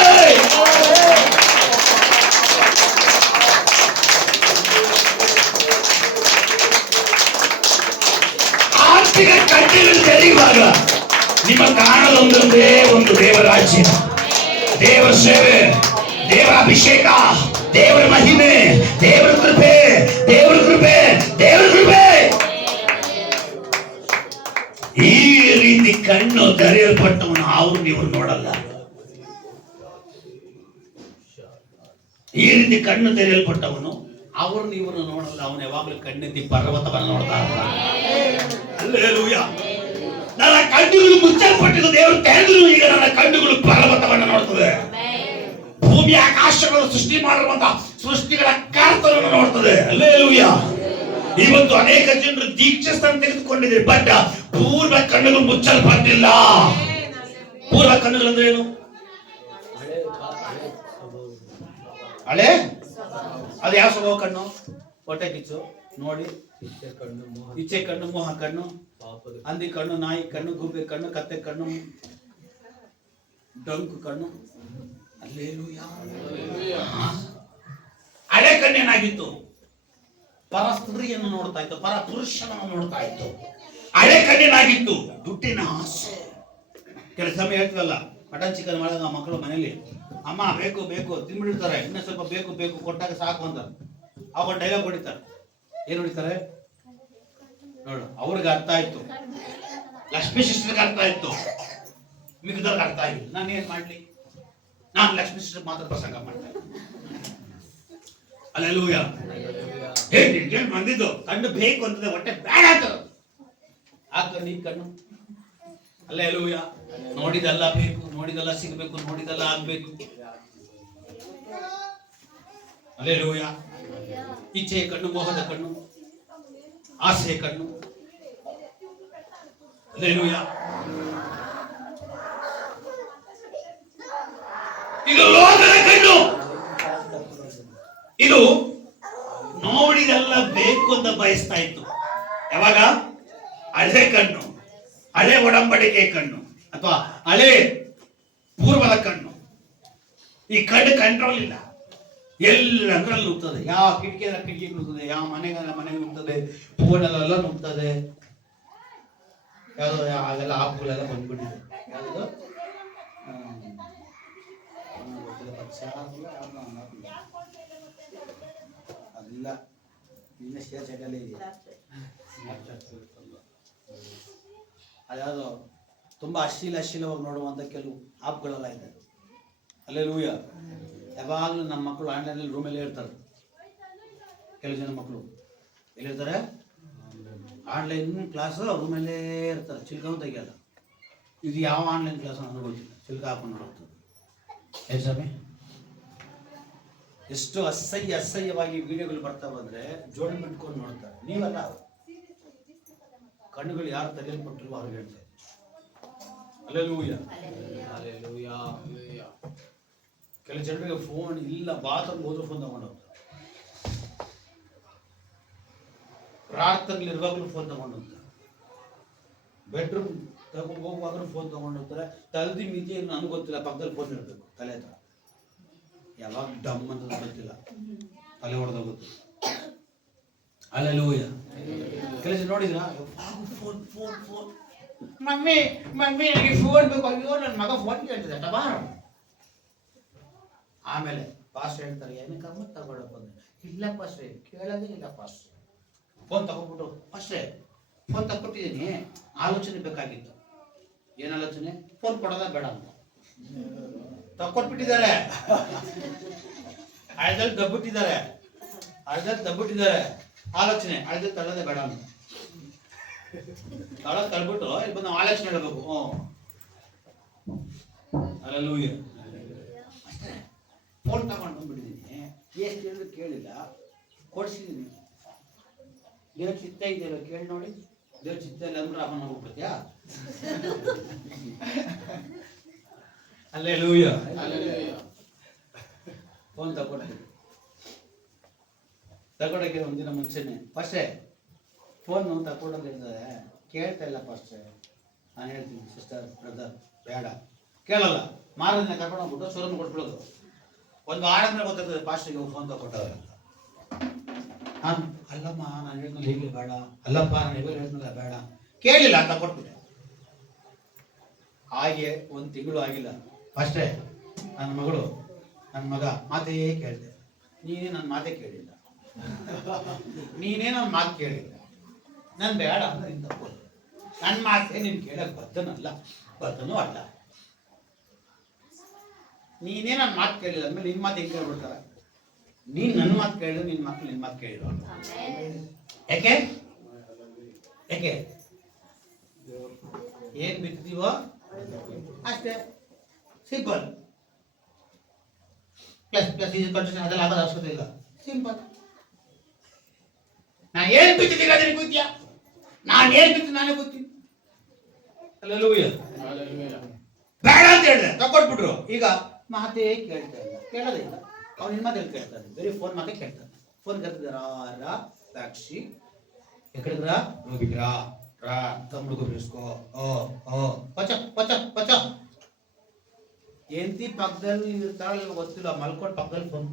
ಆತ್ಮಿಕ ಕಣ್ಣುಗಳು ತೆರೆಯುವಾಗ ನಿಮ್ಮ ಕಾಣದೊಂದೊಂದೇ ಒಂದು ದೇವರ ರಾಜ್ಯ, ದೇವರ ಸೇವೆ, ದೇವರ ಅಭಿಷೇಕ, ದೇವರ ಮಹಿಮೆ, ದೇವರ ಕೃಪೆ, ದೇವರ ಕೃಪೆ, ದೇವರ ಕೃಪೆ. ಈ ರೀತಿ ಕಣ್ಣು ತೆರೆಯಲ್ಪಟ್ಟವನು ಅವರು ನೀವು ನೋಡಲ್ಲ. ಈ ರೀತಿ ಕಣ್ಣು ತೆರೆಯಲ್ಪಟ್ಟವನು ಅವರು ನೀವು ನೋಡಲ್ಲ. ಅವನು ಯಾವಾಗಲೂ ಕಣ್ಣೆತ್ತಿ ಪರ್ವತವನ್ನು ನೋಡ್ತಾ ಇರ್ತಾನೆ. ಹಲ್ಲೆಲೂಯಾ. ನನ್ನ ಕಣ್ಣುಗಳು ಮುಚ್ಚಲ್ಪಟ್ಟಿದ್ದು ದೇವರು ತೆರೆದ್ರು. ಈಗ ನನ್ನ ಕಣ್ಣುಗಳು ಪರ್ವತವನ್ನು ನೋಡ್ತದೆ. ಭೂಮಿ ಆಕಾಶಗಳನ್ನು ಸೃಷ್ಟಿ ಮಾಡಿರುವಂತಹ ಸೃಷ್ಟಿಗಳ ಕರ್ತನನ್ನು ನೋಡ್ತದೆ. ಹಲ್ಲೆಲೂಯಾ. ಇವತ್ತು ಅನೇಕ ಜನರು ದೀಕ್ಷಾಸ್ಥಾನ ತೆಗೆದುಕೊಂಡಿದ್ದಾರೆ, ಬಟ್ ಪೂರ್ವ ಕಣ್ಣುಗಳು ಮುಚ್ಚಲ್ಪಟ್ಟಿಲ್ಲ. ಪೂರ್ವ ಕಣ್ಣುಗಳು ಅಂದ್ರೆ ಏನು? ಹಳೆ ಅದು ಯಾವ ಸ್ವಭಾವ ಕಣ್ಣು? ಹೊಟ್ಟೆ ಕಿಚ್ಚು, ನೋಡಿ, ಇಚ್ಛೆ ಕಣ್ಣು, ಮೋಹ ಕಣ್ಣು, ಹಂದಿ ಕಣ್ಣು, ನಾಯಿ ಕಣ್ಣು, ಗೂಬೆ ಕಣ್ಣು, ಕತ್ತೆ ಕಣ್ಣು, ಡೊಂಕು ಕಣ್ಣು. ಹಳೆ ಕಣ್ಣೇನಾಗಿತ್ತು? ಪರ ಸ್ತ್ರೀಯನ್ನು ನೋಡ್ತಾ ಇತ್ತು, ಪರ ಪುರುಷನನ್ನು ನೋಡ್ತಾ ಇತ್ತು. ಹಳೆ ಕಣ್ಣೇನಾಗಿತ್ತು? ದುಡ್ಡಿನ ಆಸೆ. ಕೆಲವು ಸಮಯ ಹೇಳ್ತೀವಲ್ಲ, ಮಟನ್ ಚಿಕನ್ ಮಾಡಿದಾಗ ಮಕ್ಕಳು ಮನೇಲಿ ಅಮ್ಮ ಬೇಕು ಬೇಕು ತಿನ್ಬಿಟ್ಟಿರ್ತಾರೆ, ಇನ್ನೂ ಸ್ವಲ್ಪ ಬೇಕು ಬೇಕು ಕೊಟ್ಟಾಗ ಸಾಕು ಅಂತ ಅವಾಗ ಡೈಲಾಗ್ ಹೊಡಿತಾರೆ. ಏನ್ ಹೊಡಿತಾರೆ ನೋಡು? ಅವ್ರಿಗೆ ಅರ್ಥ ಆಯ್ತು, ಲಕ್ಷ್ಮೀ ಸಿಸ್ಟರ್ಗೆ ಅರ್ಥ ಆಯ್ತು, ಮಿಕ್ಕದವ್ರಿಗೆ ಅರ್ಥ ಆಗಿಲ್ಲ. ನಾನು ಏನ್ ಮಾಡ್ಲಿ? ನಾನು ಲಕ್ಷ್ಮೀ ಸಿಸ್ಟರ್ ಮಾತ್ರ ಪ್ರಸಂಗ ಮಾಡ್ತೇನೆ. ಅಲ್ಲೆಲ್ಲೂಯ್ಯ. ಏನ್ ಬಂದಿದ್ದು ಕಣ್ಣು ಬೇಕು ಅಂತಂದ್ರೆ ಹೊಟ್ಟೆ ಬೇಡ ಅಂತ ಆ ಕಣ್ಣು ಈ ಕಣ್ಣು. ಅಲ್ಲೆಲ್ಲೂಯ್ಯ. ನೋಡಿದೆಲ್ಲ ಬೇಕು, ನೋಡಿದೆಲ್ಲ ಸಿಗಬೇಕು, ನೋಡಿದೆಲ್ಲ ಆಗ್ಬೇಕು. ಅಲ್ಲೆಲ್ಲೂಯ್ಯ. ಇಚ್ಛೆಯ ಕಣ್ಣು, ಮೋಹದ ಕಣ್ಣು, ಆಸೆಯ ಕಣ್ಣು. ಅಲ್ಲೆಲ್ಲೂಯ್ಯ. ಇದು ಲೋಕದ ಕಣ್ಣು. ಇದು ನೋಡಿದೆಲ್ಲ ಬೇಕು ಅಂತ ಬಯಸ್ತಾ ಇತ್ತು. ಯಾವಾಗ? ಹಳೆ ಕಣ್ಣು, ಹಳೆ ಒಡಂಬಡಿಕೆ ಕಣ್ಣು, ಅಥವಾ ಹಳೆ ಪೂರ್ವದ ಕಣ್ಣು. ಈ ಕಣ್ಣು ಕಂಟ್ರೋಲ್ ಇಲ್ಲ, ಎಲ್ಲಂದ್ರಲ್ಲಿ ನುಗ್ತದೆ. ಯಾವ ಕಿಟಕಿ ನುಗ್ತದೆ, ಯಾವ ಮನೆಗೆ ನುಗ್ತದೆ, ಫೋನಲ್ಲೆಲ್ಲ ನುಗ್ತದೆ. ಯಾವ್ದು ಅದೆಲ್ಲ ಆಪ್ಗಳೆಲ್ಲ ಬಂದ್ಬಿಟ್ಟಿದೆ. ಯಾವುದು ಅದಿಲ್ಲ, ಇನ್ನು ಶೇರ್ ಸೈಟಲ್ಲೇ ಇದೆ. ಅದ್ಯಾವುದು ತುಂಬ ಅಶ್ಲೀಲವಾಗಿ ನೋಡುವಂಥ ಕೆಲವು ಆಪ್ಗಳೆಲ್ಲ ಇದೆ. ಅಲ್ಲೆಲ್ಲೂಯ್ಯ. ಯಾವಾಗಲೂ ನಮ್ಮ ಮಕ್ಕಳು ಆನ್ಲೈನಲ್ಲಿ ರೂಮಲ್ಲೇ ಇರ್ತಾರೆ. ಕೆಲವು ಜನ ಮಕ್ಕಳು ಎಲ್ಲಿರ್ತಾರೆ? ಆನ್ಲೈನ್ ಕ್ಲಾಸು ರೂಮಲ್ಲೇ ಇರ್ತಾರೆ, ಚಿಲ್ಕವನ್ನು ತೆಗಿಯಲ್ಲ. ಇದು ಯಾವ ಆನ್ಲೈನ್ ಕ್ಲಾಸ್ ಅನ್ನೋದು ಗೊತ್ತಿಲ್ಲ, ಚಿಲ್ಕ ಹಾಕೊಂಡು ನೋಡುತ್ತೆ. ಏನು ಸ್ವಾಮಿ? ಎಷ್ಟು ಅಸಹ್ಯವಾಗಿ ವಿಡಿಯೋಗಳು ಬರ್ತಾವೆ ಅಂದರೆ ಜೋಡಿ ಬಿಟ್ಕೊಂಡು ನೋಡ್ತಾರೆ. ನೀವಲ್ಲ, ಕಣ್ಣುಗಳು ಯಾರು ತೆಗೆದುಕೊಟ್ಟಿಲ್ವೋ ಅವ್ರಿಗೆ ಹೇಳ್ತಾರೆ. ಅಲ್ಲೆಲ್ಲೂಯ್ಯ. ಅಲ್ಲೆಲ್ಲೂಯ್ಯ. ಕೆಲವು ಜನರಿಗೆ ಫೋನ್ ಇಲ್ಲ, ಬಾತ್ರೂಮ್ ಹೋದ್ರು ಫೋನ್ ತಗೊಂಡು ಹೋಗ್ತಾರೆ. ಪ್ರಾರ್ಥನೆಗಳಿರುವಾಗಲೂ ಫೋನ್ ತಗೊಂಡು ಹೋಗ್ತಾರೆ. ಬೆಡ್ರೂಮ್ ತಗೊಂಡು ಹೋಗುವಾಗಲೂ ಫೋನ್ ತಗೊಂಡು ಹೋಗ್ತಾರೆ. ತಲೆದಿ ಮಿತಿ ಏನು ನನಗೆ ಗೊತ್ತಿಲ್ಲ, ಪಕ್ಕದಲ್ಲಿ ಫೋನ್ ಇರಬೇಕು ತಲೆ ಹತ್ರ. ಯಾವಾಗ ಡಮ್ ಅಂತ ಗೊತ್ತಿಲ್ಲ, ತಲೆ ಹೊಡೆದೋಗುತ್ತೆ. ಅಲ್ಲೆಲ್ಲೂಯ್ಯ. ಕೆಲಸ ನೋಡಿದ್ರ? ಫೋನ್ ಫೋನ್ ಫೋನ್ ಮಮ್ಮಿ ನನಗೆ ಫೋನ್ ಬೇಕು. ಅಯ್ಯೋ ನನ್ನ ಮಗ ಫೋನ್ ಕೇಳ್ತಿದ್ದ ಟಬಾರ. ಆಮೇಲೆ ಪಾಸ್ಟರ್ ಹೇಳ್ತಾರೆ, ಏನಕ್ಕಮ್ಮ ತಗೊಳಕ್ ಬಂದೆ? ಇಲ್ಲ ಪಾಸ್ಟ್ರೆ, ಕೇಳೋದೇ ಇಲ್ಲ ಪಾಸ್ಟ್ರೆ. ಫೋನ್ ತಗೊಂಡ್ಬಿಟ್ಟು, ಪಾಸ್ಟ್ರೆ ಫೋನ್ ತಗೊಟ್ಟಿದ್ದೀನಿ, ಆಲೋಚನೆ ಬೇಕಾಗಿತ್ತು. ಏನು ಆಲೋಚನೆ? ಫೋನ್ ಕೊಡೋದ ಬೇಡ ಅಂತ ತಕ್ಕೊಟ್ಬಿಟ್ಟಿದ್ದಾರೆ. ಅಳ್ದಲ್ಲಿ ದಬ್ಬಿಟ್ಟಿದ್ದಾರೆ. ಆಲೋಚನೆ ಅಳ್ದಲ್ಲಿ ತಳ್ಳೋದೇ ಬೇಡ ಅಂತ ತಳ್ಬಿಟ್ಟು ಇಲ್ಲಿ ಬಂದು ಆಲೋಚನೆ ಹೇಳಬೇಕು. ಅಲ್ಲೆಲ್ಲೂಯ್ಯ. ಫೋನ್ ತಗೊಂಡು ಬಂದ್ಬಿಟ್ಟಿದ್ದೀನಿ, ಎಷ್ಟು ಹೇಳಿದ್ರು ಕೇಳಿಲ್ಲ, ಕೊಡ್ಸಿದ್ದೀನಿ. ದೇವ್ರ ಚಿತ್ತ ಇದೆಯಲ್ಲ ಕೇಳಿ ನೋಡಿ. ದೇವ್ರ ಚಿತ್ತ ಇಲ್ಲ ಅಂದ್ರೆ ಅವನ್ನ ಹೋಗ್ಬಿಡ್ತೀಯಾ? ಅಲ್ಲೆಲ್ಲೂಯ್ಯ. ಫೋನ್ ತಗೊಳಕ್ಕೆ ಒಂದಿನ ಮುಂಚೆನೆ ಫಸ್ಟೇ ಫೋನು ತಗೊಳ್ಳೋದು ಇರ್ತದೆ. ಕೇಳ್ತಾ ಇಲ್ಲ ಫಸ್ಟೇ. ನಾನು ಹೇಳ್ತೀನಿ, ಸಿಸ್ಟರ್ ಬ್ರದರ್ ಬೇಡ, ಕೇಳಲ್ಲ. ಮಾರದಿನ ಕರ್ಕೊಂಡು ಹೋಗ್ಬಿಟ್ಟು ಶೋರೂಮ್ ಕೊಟ್ಬಿಡೋದು. ಒಂದು ವಾರದ ಮೇಲೆ ಗೊತ್ತಾಗ್ತದೆ ಫಾಸ್ಟಿಗೆ ಫೋನ್ ತಗೊಟ್ಟವ್ರೆ ಅಂತ. ನಾನು ಅಲ್ಲಮ್ಮ ನಾನು ಹೇಳಿದ್ಮೇಲೆ ಹೀಗೆ ಬೇಡ, ಅಲ್ಲಪ್ಪ ನಾನು ಇವಾಗ ಹೇಳಿದ್ಮೇಲೆ ಬೇಡ, ಕೇಳಿಲ್ಲ ಅಂತ ಕೊಟ್ಬಿಟ್ಟೆ. ಹಾಗೆ ಒಂದು ತಿಂಗಳು ಆಗಿಲ್ಲ, ಫಸ್ಟೇ ನನ್ನ ಮಗ ಮಾತೇ ಕೇಳಿದೆ. ನೀನೇ ನನ್ನ ಮಾತೇ ಕೇಳಿಲ್ಲ, ನೀನೇ ನನ್ನ ಮಾತು ಕೇಳಿಲ್ಲ. ನಾನು ಬೇಡ ಅಂದ್ರೆ ಇಂಥ ನನ್ನ ಮಾತೇ ನೀನು ಕೇಳಕ್ಕೆ ಬರ್ತನೂ ಅಲ್ಲ. ನೀನೇ ನನ್ನ ಮಾತು ಕೇಳಿಲ್ಲ ಅಂದ್ಮೇಲೆ ನಿನ್ನ ಮಾತು ಹೆಂಗೆ ಕೇಳ್ಬಿಡ್ತಾರೆ? ನೀನು ನನ್ನ ಮಾತು ಕೇಳಿದ್ರು ನಿನ್ನ ಮಕ್ಕಳು ನಿನ್ನ ಮಾತು ಕೇಳಿದ್ರು. ಯಾಕೆ ಏನ್ ಬಿತ್ತೀವೋ ಅಷ್ಟೇ, ಸಿಂಪಲ್. ಪ್ಲಸ್ ಈಸ್ ಕಂಡೀಷನ್ ಅದೆಲ್ಲ ಆಗೋದು ಅವಶ್ಯಕತೆ ಇಲ್ಲ, ಸಿಂಪಲ್. ನಾನು ಏನ್ ಬಿತ್ತಿದ್ದೀಗ ಅದಕ್ಕೆ ಗೊತ್ತೀಯಾ? ನಾನು ಏನ್ ಬಿತ್ತು ನಾನೇ ಗೊತ್ತೀನಿ. ಅಲ್ಲೆಲ್ಲೂಯ್ಯ. ಬೇಡ ಅಂತ ಹೇಳಿದೆ, ತಗೊಟ್ಬಿಟ್ರು. ಈಗ ಮಾತೇ ಕೇಳ್ತಾ ಇಲ್ಲ, ಕೇಳೋದೇ ಇಲ್ಲ. ಅವ್ನು ನಿಮ್ಮ ಮಾತೇಳಿ ಕೇಳ್ತಾನೆ, ಬರೀ ಫೋನ್ ಮಾತೇ ಕೇಳ್ತಾನೆ. ಫೋನ್ ಕರ್ತಿದ್ದಾರ ಸಾಕ್ಷಿ ಎಕಡಿದ್ರ ಹೋಗಿದ್ರಾ ತಮ್ಳಿಗೂ ಬೇಸ್ಕೋ ಪಚ ಪಚ ಪಚ ಎಂತಿ ಪಕ್ಕದಲ್ಲಿ ಇರ್ತಾಳೆ ಗೊತ್ತಿಲ್ಲ, ಮಲ್ಕೊಂಡು ಪಕ್ಕದಲ್ಲಿ ಫೋನ್.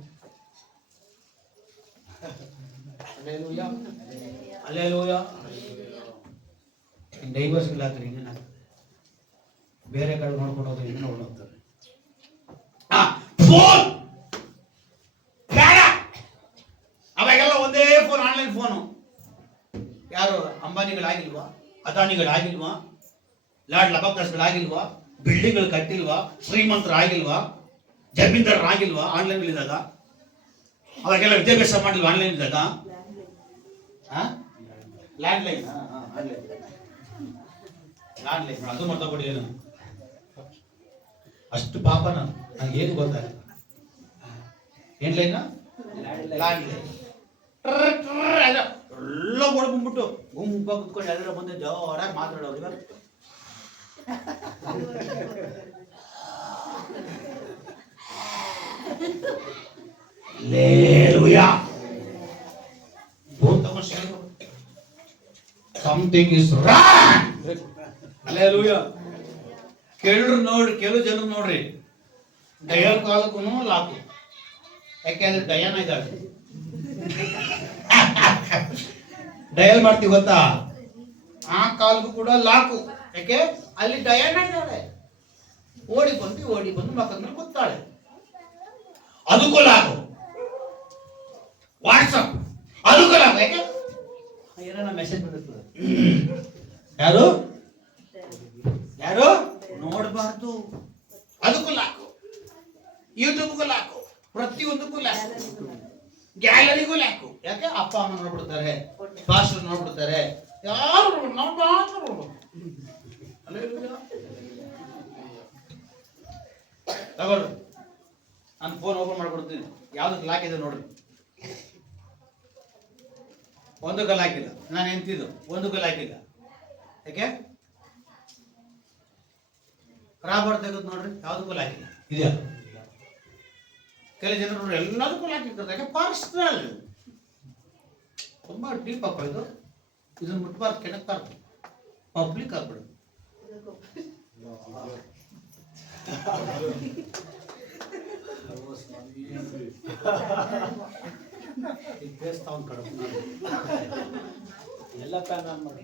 ಅಲ್ಲೆಲ್ಲೂಯ್ಯ. ಡೈವರ್ಸ್ ಇಲ್ಲ ಆಗ್ತದೆ, ಇನ್ನೇನಾಗ್ತದೆ? ಬೇರೆ ಕಡೆ ನೋಡ್ಕೊಂಡು ಹೋದ್ರೆ ಇನ್ನೂ ಹೊರಡೋಗ್ತಾರೆ. ಫೋನ್ ಬೇಡ. ಅವಾಗೆಲ್ಲ ಒಂದೇ ಫೋನ್, ಆನ್ಲೈನ್ ಫೋನು. ಯಾರು ಅಂಬಾನಿಗಳಾಗಿಲ್ವಾ, ಅದಾನಿಗಳಾಗಿಲ್ವಾ? ಲಾಡ್ ಲಬಕ್ದಾಸ್ಗಳಾಗಿಲ್ವಾ, ಬಿಲ್ಡಿಂಗ್ಗಳು ಕಟ್ಟಿಲ್ವಾ, ಶ್ರೀಮಂತರಾಗಿಲ್ವಾ, ಜಮೀನ್ದಾರರಾಗಿಲ್ವಾ ಆನ್ಲೈನ್ ಇದ್ದಾಗ? ಅವಾಗೆಲ್ಲ ವಿದ್ಯಾಭ್ಯಾಸ ಮಾಡಿಲ್ವಾ ಆನ್ಲೈನ್ ಇದ್ದಾಗ? ಲ್ಯಾಂಡ್ಲೈನ್ ಅದು ಮಾತಾಡ್ಬಿಡಿ. ಏನು ಅಷ್ಟು ಪಾಪ ನಂಗೆ ಏನು ಗೊತ್ತಾಗ. ಏನ್ ಲೈನ್? ಲ್ಯಾಂಡ್ಲೈನ್ ಎಲ್ಲ ಓಡ್ಬಂದ್ಬಿಟ್ಟು ಗುಂಪ ಕುತ್ಕೊಂಡು ಎಲ್ಲರೂ ಬಂದು ಜೋರಾಗಿ ಮಾತಾಡೋರು. ಇವಾಗ ಸಮಥಿಂಗ್ ಇಸ್ ರಾಂಗ್. ಹಲ್ಲೆಲೂಯಾ. ಕೆಲವು ಜನ ನೋಡ್ರಿ ಡಯಲ್ ಕಾಲಕ್ಕೂ ಲಾಕು. ಯಾಕೆಂದ್ರೆ ಡಯಾನ ಇದ್ದಾಳೆ, ಡಯಲ್ ಮಾಡ್ತೀವಿ ಗೊತ್ತಾ? ಆ ಕಾಲ್ಗೂ ಕೂಡ ಲಾಕು. ಯಾಕೆ? ಅಲ್ಲಿ ಡಯಾನ ಇದ್ದಾಳೆ. ಓಡಿ ಬಂದು ಮಕ್ಕಳ ಮೇಲೆ ಕೂತಾಳೆ. ಅದಕ್ಕೂ ಲಾಕು. ವಾಟ್ಸಪ್ ಅದಕ್ಕೂ ಲಾಕು. ಯಾಕೆ? ಏನಾರ ಮೆಸೇಜ್ ಬಂದಿರ್ತದೆ. ಯಾರು ನೋಡಬಾರ್ದು, ಅದಕ್ಕೂ ಲಾಕು. ಯೂಟ್ಯೂಬ್ಗೂ ಲಾಕು, ಪ್ರತಿಯೊಂದಕ್ಕೂ ಲಾಕು, ಗ್ಯಾಲರಿಗೂ ಲಾಕು. ಯಾಕೆ? ಅಪ್ಪ ಅಮ್ಮ ನೋಡ್ಬಿಡ್ತಾರೆ, ಪಾಸ್ಟರ್ ನೋಡ್ಬಿಡ್ತಾರೆ, ಯಾರು ತಗೊಳ್ರಿ. ನಾನು ಫೋನ್ ಓಪನ್ ಮಾಡ್ಕೊಡ್ತೀನಿ, ಯಾವ್ದಕ್ಕೆ ಲಾಕ್ ಇದೆ ನೋಡ್ರಿ. ಒಂದಕ್ಕೂ ಲಾಕಿಲ್ಲ. ನಾನು ಎಂತಿದ್ದು ಒಂದಕ್ಕೂ ಲಾಕಿಲ್ಲ. ಯಾಕೆ? ರಾಬರ್ಟ್ ತೆಗೆದು ನೋಡ್ರಿ, ಯಾವ್ದಕ್ಕೂ ಲಾಕಿಲ್ಲ. ಇದೆಯಾ? ಕೆಲವು ಜನರು ಎಲ್ಲದಕ್ಕೂ ಲಾಕಿರ್ತಾರೆ. ಯಾಕೆ? ಪರ್ಸನಲ್. ತುಂಬಾ ಡೀಪ್ ಅಪ್ಪ ಇದು. ಇದನ್ನ ಮುಟ್ಬಾರ್ದು, ಕೆಣಕ್ಬಾರ್ದು, ಪಬ್ಲಿಕ್ ಆಗ್ಬಿಡು. ಎಲ್ಲ ಪ್ಯಾನ್ ಆನ್ ಮಾಡಿ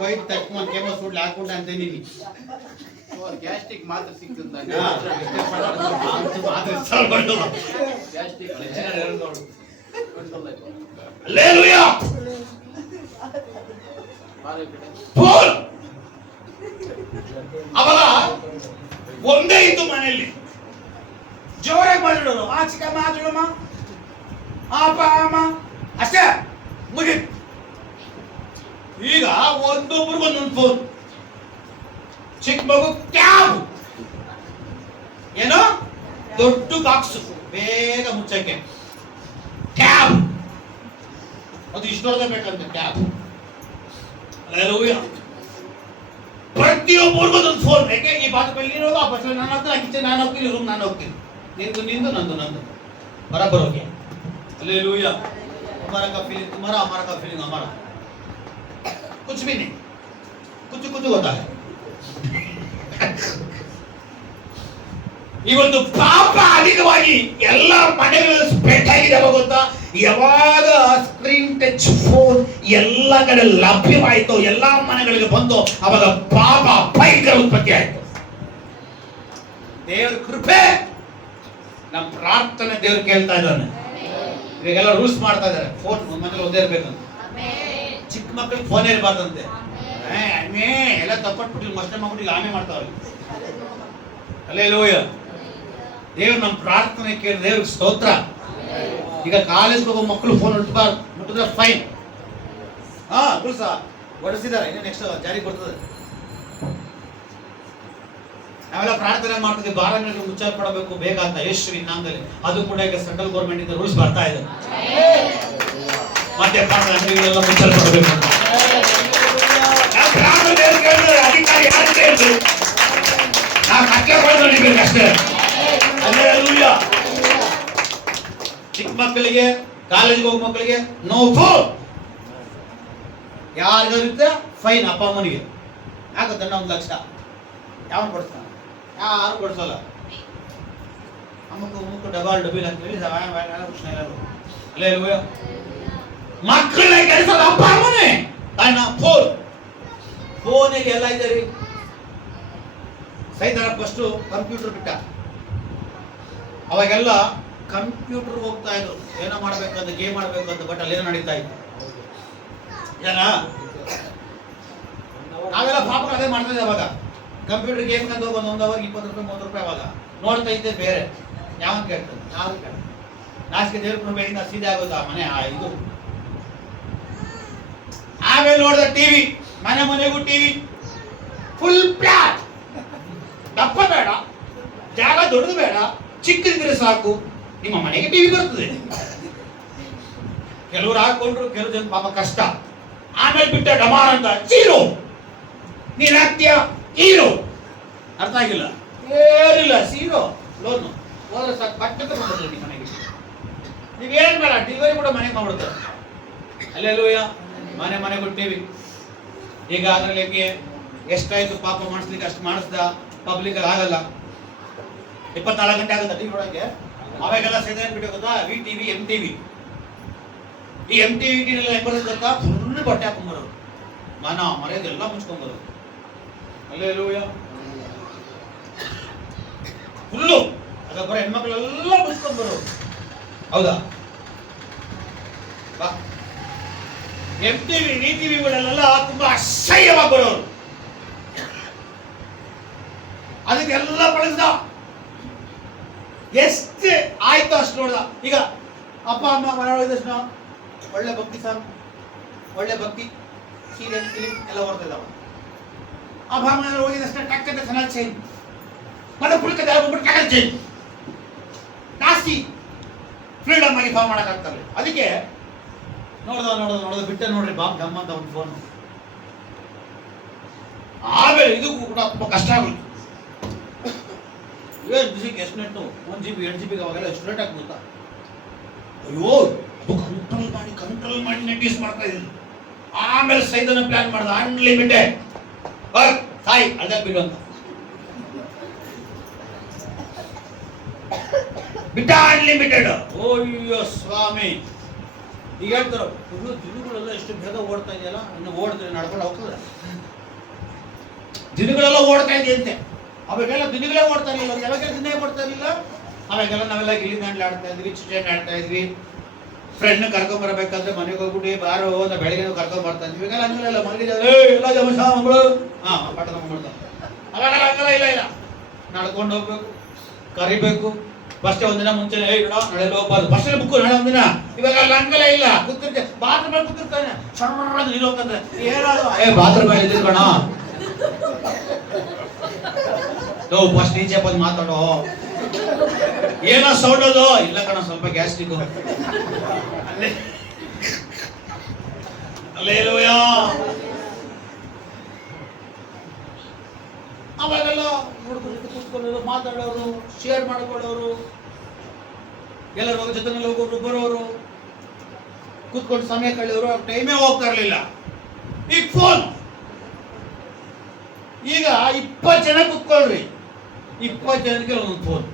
ಬೈಟ್ ತಟ್ಕೊಂಡು ಕೇಮ ಸುಡ್ಲಿ ಹಾಕೊಂಡೆ ಅಂತ ನೀನು ಗ್ಯಾಸ್ಟ್ರಿಕ್ ಮಾತ್ರ ಸಿಕ್ಕಿದ್ದ ಅವಾಗ ಒಂದೇ ಇತ್ತು ಮನೆಯಲ್ಲಿ, ಜೋರಾಗಿ ಮಾತಾಡೋರು. ಆ ಚಿಕ್ಕಮ್ಮ ಮಾತಾಡಮ್ಮ, ಅಪ್ಪ ಅಮ್ಮ ಅಷ್ಟೇ, ಮುಗಿತು. ಈಗ ಒಂದೊಬ್ಬರಿಗೆ ಒಂದೊಂದು ಫೋನ್. ಚಿಕ್ಕ ಮಗು ಟ್ಯಾಬ್, ಏನೋ ದೊಡ್ಡ ಬಾಕ್ಸ್ ಬೇಗ ಮುಚ್ಚಕ್ಕೆ ಟ್ಯಾಬ್, ಅದು ಇಷ್ಟೊಂದ ಬೇಕಂತೆ ಟ್ಯಾಬ್. ಪ್ರತಿಯೊಬ್ಬರಿಗೂ ಒಂದೊಂದು ಫೋನ್. ಯಾಕೆ? ಈ ಬಾತ್ರೂಮಲ್ಲಿ ಇರೋದು, ಆ ಬಸ್ ನಾನು ಹೋಗ್ತೀನಿ, ಆ ಕಿಚನ್ ನಾನು ಹೋಗ್ತೀನಿ, ರೂಮ್ ನಾನು ಹೋಗ್ತೀನಿ, ನಿಂದು ನಂದು ಬರಾಬರ್ ಹೋಗಿ. हालेलुया। तुम्हारा का फीलिंग तुम्हारा, हमारा का फीलिंग हमारा, कुछ भी नहीं, कुछ कुछ होता है। ಇವತ್ತು ಪಾಪ ಅಧಿಕವಾಗಿ ಎಲ್ಲ ಮನೆಗಳಲ್ಲಿ ಸ್ಪ್ರೆಡ್ ಆಗಿದೆ. ಗೊತ್ತಾ? ಯಾವಾಗ ಸ್ಕ್ರೀನ್ ಟಚ್ ಫೋನ್ ಎಲ್ಲ ಕಡೆ ಲಭ್ಯವಾಯಿತು, ಎಲ್ಲ ಮನೆಗಳಿಗೆ ಬಂದು, ಅವಾಗ ಪಾಪ ಭಯಂಕರ ಉತ್ಪತ್ತಿ ಆಯಿತು. ದೇವರ ಕೃಪೆ, ನಮ್ಮ ಪ್ರಾರ್ಥನೆ ದೇವರು ಕೇಳ್ತಾ ಇದ್ದಾನೆ. ಇವಾಗೆಲ್ಲ ರೂಲ್ಸ್ ಮಾಡ್ತಾ ಇದ್ದಾರೆ, ಫೋನ್ ಮನೇಲಿ ಒಂದೇ ಇರ್ಬೇಕಂತ. ಚಿಕ್ಕ ಮಕ್ಕಳಿಗೆ ಫೋನ್ ಇರಬಾರ್ದಂತೆ. ಎಲ್ಲ ತಪ್ಪಟ್ಬಿಟ್ಟು ಮಸ್ತೆ ಮಾಡ್ಬಿಟ್ಟು ಆಮೆ ಮಾಡ್ತಾವ್ರಿ. ಹಲ್ಲೆಲೂಯಾ. ದೇವ್ರು ನಮ್ಮ ಪ್ರಾರ್ಥನೆ ಕೇಳಿ ದೇವ್ರಿಗೆ ಸ್ತೋತ್ರ. ಈಗ ಕಾಲೇಜ್ಗೆ ಹೋಗೋ ಮಕ್ಕಳು ಫೋನ್ ಮುಟ್ಟಿದ್ರೆ ಫೈನ್. ರೂಲ್ಸ್ ಹೊಡಿಸಿದ್ದಾರೆ, ಇನ್ನು ನೆಕ್ಸ್ಟ್ ಜಾರಿಗೆ ಬರ್ತದೆ. ನಾವೆಲ್ಲ ಪ್ರಾರ್ಥನೆ ಮಾಡ್ತಿದ್ವಿ, ಬಾರಗಳಿಗೆ ಮುಚ್ಚಾರ ಪಡಬೇಕು ಬೇಗ ಅಂತ ಯೇಸುವಿನ ನಾಮದಲ್ಲಿ. ಅದು ಕೂಡ ಈಗ ಸೆಂಟ್ರಲ್ ಗೌರ್ಮೆಂಟ್ ಇಂದ ರೂಲ್ಸ್ ಬರ್ತಾ ಇದೆ, ಮದ್ಯಪಾನ ಅಂಗಡಿಗಳೆಲ್ಲ ಮುಚ್ಚಾರ ಪಡಬೇಕು. ಅಧಿಕಾರಿ ಯಾರು ಕೇಳಿದ್ರು, ನಾವು ಕಟ್ಟೆ ಹೊಡೆದಷ್ಟೇ. ಹಲ್ಲೆಲೂಯಾ. ಚಿಕ್ಕ ಮಕ್ಕಳಿಗೆ, ಕಾಲೇಜ್ಗೆ ಹೋಗೋ ಮಕ್ಕಳಿಗೆ ನೋ ಫೋನ್. ಯಾರಿಗಿರುತ್ತೆ ಫೈನ್, ಅಪ್ಪ ಅಮ್ಮನಿಗೆ ಆಗುತ್ತಣ್ಣ 1 ಲಕ್ಷ. ಯಾವನು ಕೊಡ್ತಾನೆ? ಯಾರು ಕೊಡ್ಸಲ್ಲ. ಅಮ್ಮಕ್ಕೂ ಡಬಲ್ ಡಬಿಲ್ ಅಂತ ಹೇಳಿ ಹಲ್ಲೆಲೂಯಾ. ಮಕ್ಕಳ ಕೆಲಸ ಅಪ್ಪ ಅಮ್ಮನೇ. ಕಾರಣ ಫೋನಿಗೆ ಎಲ್ಲ ಇದೆ ರೀ. ಸೈತಾನ ಫಸ್ಟು ಕಂಪ್ಯೂಟರ್ ಬಿಟ್ಟ, ಅವಾಗೆಲ್ಲ ಕಂಪ್ಯೂಟರ್ ಹೋಗ್ತಾ ಇದ್ರು, ಏನೋ ಮಾಡ್ಬೇಕಂತ, ಗೇಮ್ ಮಾಡ್ಬೇಕಂತ. ಬಟ್ ಅಲ್ಲೇನೋ ನಡೀತಾ ಇತ್ತು. ಏನ ಅದೇ ಮಾಡ್ತಿದ್ದೆ ಅವಾಗ. ಕಂಪ್ಯೂಟರ್ ಗೇಮ್ ಕಂಡು ಒಂದು ಅವರ್ 20 ರೂಪಾಯಿ 30 ರೂಪಾಯಿ ಅವಾಗ ನೋಡ್ತಾ ಇದ್ದೆ. ಬೇರೆ ಯಾವನ್ ಕೇಳ್ತದೆ? ಯಾವ್ದು ಕೇಳ ನಾಚಿಕೆ ದೇವ್ರ ಬೇಡಿಂದ ಸೀದೆ ಆಗೋದು ಆ ಮನೆ ಇದು. ಆಮೇಲೆ ನೋಡಿದ ಟಿವಿ, ಮನೆಗೂ ಟಿವಿ ಫುಲ್ ಫ್ಲಾಟ್. ದಪ್ಪ ಬೇಡ, ಜಾಗ ದೊಡ್ಡದು ಬೇಡ, ಚಿಕ್ಕದಿದ್ರೆ ಸಾಕು, ನಿಮ್ಮ ಮನೆಗೆ ಟಿವಿ ಬರ್ತದೆ. ಕೆಲವರು ಹಾಕೊಂಡ್ರು, ಕೆಲವು ಜನ ಪಾಪ ಕಷ್ಟ. ಆಮೇಲೆ ಬಿಟ್ಟ ಡಮಾರ್ ಅಂತ ಜೀರೋ. ನೀನ್ ಹಾಕ್ತೀಯ ಹೀರೋ. ಅರ್ಥ ಆಗಿಲ್ಲ, ಏನಿಲ್ಲ, ಸೀರೋ. ಲೋನು ಹೋದ್ರೆ ಸಾಕು, ಬಟ್ಟೆ ತಗೊಂಡ್ಬಿಡ್ತಾರೆ ನಿಮ್ಮ ಮನೆಗೆ. ನೀವೇನ್ ಬೇಡ, ಡೆಲಿವರಿ ಕೂಡ ಮನೆಗೆ ಮಾಡ್ಬಿಡ್ತಾರೆ. ಅಲ್ಲೆಲ್ಲೂಯ್ಯ, ಮನೆಗೂ ಟಿವಿ. ಈಗ ಅದ್ರಲ್ಲಿ ಎಷ್ಟಾಯ್ತು ಪಾಪ ಮಾಡಿಸ್ಲಿಕ್ಕೆ ಅಷ್ಟು ಮಾಡಿಸ್ದ. ಪಬ್ಲಿಕ್ ಆಗಲ್ಲ, 24 ಗಂಟೆ ಆಗುತ್ತೆ ಟಿವಿ ನೋಡಕ್ಕೆ. ಅವಾಗೆಲ್ಲ ಸೆಕೆಂಡ್ ಬಿಟ್ಟು ಗೊತ್ತಾ, ವಿ ಟಿವಿ, ಎಂ ಟಿವಿ. ಈ ಎಂ ಟಿವಿ ಹೆಂಗ್ ಬರೋದು ಗೊತ್ತಾ, ಫುಲ್ ಬಟ್ಟೆ ಹಾಕೊಂಡ್ಬರೋರು, ಮರೆಯೋದೆಲ್ಲ ಮುಚ್ಕೊಂಡ್ಬರೋರು. ಅಲ್ಲೆಲ್ಲೂಯ್ಯ, ಫುಲ್ಲು ಅದ ಬರೋ ಹೆಣ್ಮಕ್ಳೆಲ್ಲ ಮುಚ್ಕೊಂಡ್ಬರೋರು. ಹೌದಾ? ಎಂ ಟಿವಿ ವಿ ಟಿವಿಗಳೆಲ್ಲ ತುಂಬಾ ಅಸಹ್ಯವಾಗಿ ಬರೋರು. ಅದಕ್ಕೆಲ್ಲ ಬಳಸ್ದ, ಎಷ್ಟು ಆಯ್ತು ಅಷ್ಟು ನೋಡ್ದ. ಈಗ ಅಪ್ಪ ಅಮ್ಮ ಮನೆ ಒಳಗಿದ ತಕ್ಷಣ ಒಳ್ಳೆ ಭಕ್ತಿ ಸಾಂಗ್, ಒಳ್ಳೆ ಭಕ್ತಿ ಸೀರಿಯಲ್ ಫಿಲಿಮ್ ಎಲ್ಲ ಬರ್ತಾ ಇದ್ದಾವ. ಅಪ್ಪ ಅಮ್ಮ ಹೋಗಿದ ತಕ್ಷಣ ಟಕ್ಕಂತ ಚೆನ್ನಾಗಿ ಚೇಂಜ್, ಮತ್ತೆ ಪುಲ್ಕತೆ ಆಗ್ಬಿಟ್ಟು ಟಕ್ಕ ಚೇಂಜ್. ಜಾಸ್ತಿ ಫ್ರೀಡಮ್ ಆಗಿ ಫಾರ್ಮ್ ಮಾಡೋಕ್ಕಾಗ್ತಲ್ಲ. ಅದಕ್ಕೆ ನೋಡ್ದ ಬಿಟ್ಟೆ ನೋಡ್ರಿ ಬಾಂಬ್ ಗಮ್ಮ ಅಂತ ಒಂದು ಫೋನ್. ಆಮೇಲೆ ಇದು ಕೂಡ ತುಂಬಾ ಕಷ್ಟ ಆಗುತ್ತೆ. ಏನ್ ಬಿಸಿಗೆ ಎಷ್ಟು ನೆಟ್ಟು 1 GB 2 GB ಅವಾಗೆಲ್ಲ ಎಷ್ಟು ರೇಟ್ ಆಗ್ಬಿಡುತ್ತಾ? ಅಯ್ಯೋ, ಅದು ಕಂಟ್ರೋಲ್ ಮಾಡಿ ನೆಟ್ ಯೂಸ್ ಮಾಡ್ತಾ ಇದ್ದೀನಿ. ಆಮೇಲೆ ಸೈದನ ಪ್ಲಾನ್ ಮಾಡ್ದ, ಅನ್ಲಿಮಿಟೆಡ್ ಸಾಯಿ ಅದ ಬಿಡು ಅಂತ ಬಿಟ್ಟ. ಅನ್ಲಿಮಿಟೆಡ್. ಓಯ್ಯೋ ಸ್ವಾಮಿ, ಈಗ ಹೇಳ್ತಾರ ದಿನಗಳೆಲ್ಲ ಎಷ್ಟು ಬೇಗ ಓಡ್ತಾ ಇದೆಯಲ್ಲ, ಇನ್ನು ಓಡಿದ್ರೆ ನಡ್ಕೊಂಡು ಹೋಗ್ತದೆ. ದಿನಗಳೆಲ್ಲ ಓಡ್ತಾ ಇದೆಯಂತೆ. ಅವಾಗೆಲ್ಲ ದಿನಗಳೇ ಓಡ್ತಾ ಇರಲಿಲ್ಲ, ಯಾವಾಗೆಲ್ಲ ದಿನ ಓಡ್ತಾ ಇರಲಿಲ್ಲ. ಅವಾಗೆಲ್ಲ ನಾವೆಲ್ಲ ಗಿಲ್ಲಿ ದಾಂಡ್ಲಿ ಆಡ್ತಾ ಇದ್ವಿ, ಚಿಟ್ಟೆ ಆಡ್ತಾ ಇದ್ವಿ. ಫ್ರೆಂಡ್ ಕರ್ಕೊಂಡ್ ಬರಬೇಕಾದ್ರೆ ಮನೆಗೆ ಹೋಗ್ಬಿಟ್ಟು ಬಾರೋ ಅಂತ ಬೆಳಗ್ಗೆ ಕರ್ಕೊಂಡ್ ಬರ್ತಾ ಇದ್ವಿ. ಈಗೆಲ್ಲ ಹಂಗಿಲ್ಲ, ಮನೆಗೆ ಎಲ್ಲ ಜಮಶ ಮಗಳು ಪಟ್ಟ ತಗೊಂಡ್ಬಿಡ್ತಾರೆ. ಅವಾಗೆಲ್ಲ ಹಂಗಲ್ಲ, ಇಲ್ಲ ನಡ್ಕೊಂಡು ಹೋಗ್ಬೇಕು, ಕರಿಬೇಕು. ಫಸ್ಟ್ ಒಂದಿನ ಮುಂಚೆ ನಡೆಯಲು ಹೋಗ್ಬಾರ್ದು, ಫಸ್ಟ್ ಬುಕ್ ನಾಳೆ ಒಂದಿನ. ಇವಾಗ ಹಂಗಲ್ಲ, ಇಲ್ಲ ಕೂತಿರ್ತೆ, ಬಾತ್ರೂಮ್ ಮೇಲೆ ಕೂತಿರ್ತಾನೆ, ಸಣ್ಣ ನೀರು ಹೋಗ್ತದೆ. ಏನಾದ್ರು ಬಾತ್ರೂಮ್ ಮೇಲೆ ಇದ್ದಿರ್ಕೋಣ, ಫಸ್ಟ್ ಈಚೆ ಬಂದು ಮಾತಾಡೋ. ಏನೋ ಸೌಂಡ್ ಅದು? ಇಲ್ಲ ಕಣ, ಸ್ವಲ್ಪ ಗ್ಯಾಸ್ಟ್ರಿಕ್. ಅಲ್ಲೇಲೂಯ. ಅವಾಗೆಲ್ಲ ನೋಡ್ಕೊಂಡು ಕೂತ್ಕೊಳ್ಳೋರು, ಮಾತಾಡೋರು, ಶೇರ್ ಮಾಡ್ಕೊಳ್ಳೋರು, ಎಲ್ಲರ ಜೊತೆನಲ್ಲಿ ಹೋಗೋರು ಬರೋರು, ಕೂತ್ಕೊಂಡು ಸಮಯ ಕಳೆಯೋರು. ಟೈಮೇ ಹೋಗ್ತಾ ಇರಲಿಲ್ಲ. ಈಗ ಫೋನ್, ಈಗ 20 ಜನ ಕೂತ್ಕೊಳ್ರಿ, 20 ಜನಕ್ಕೆ ಒಂದೊಂದು ಫೋನ್.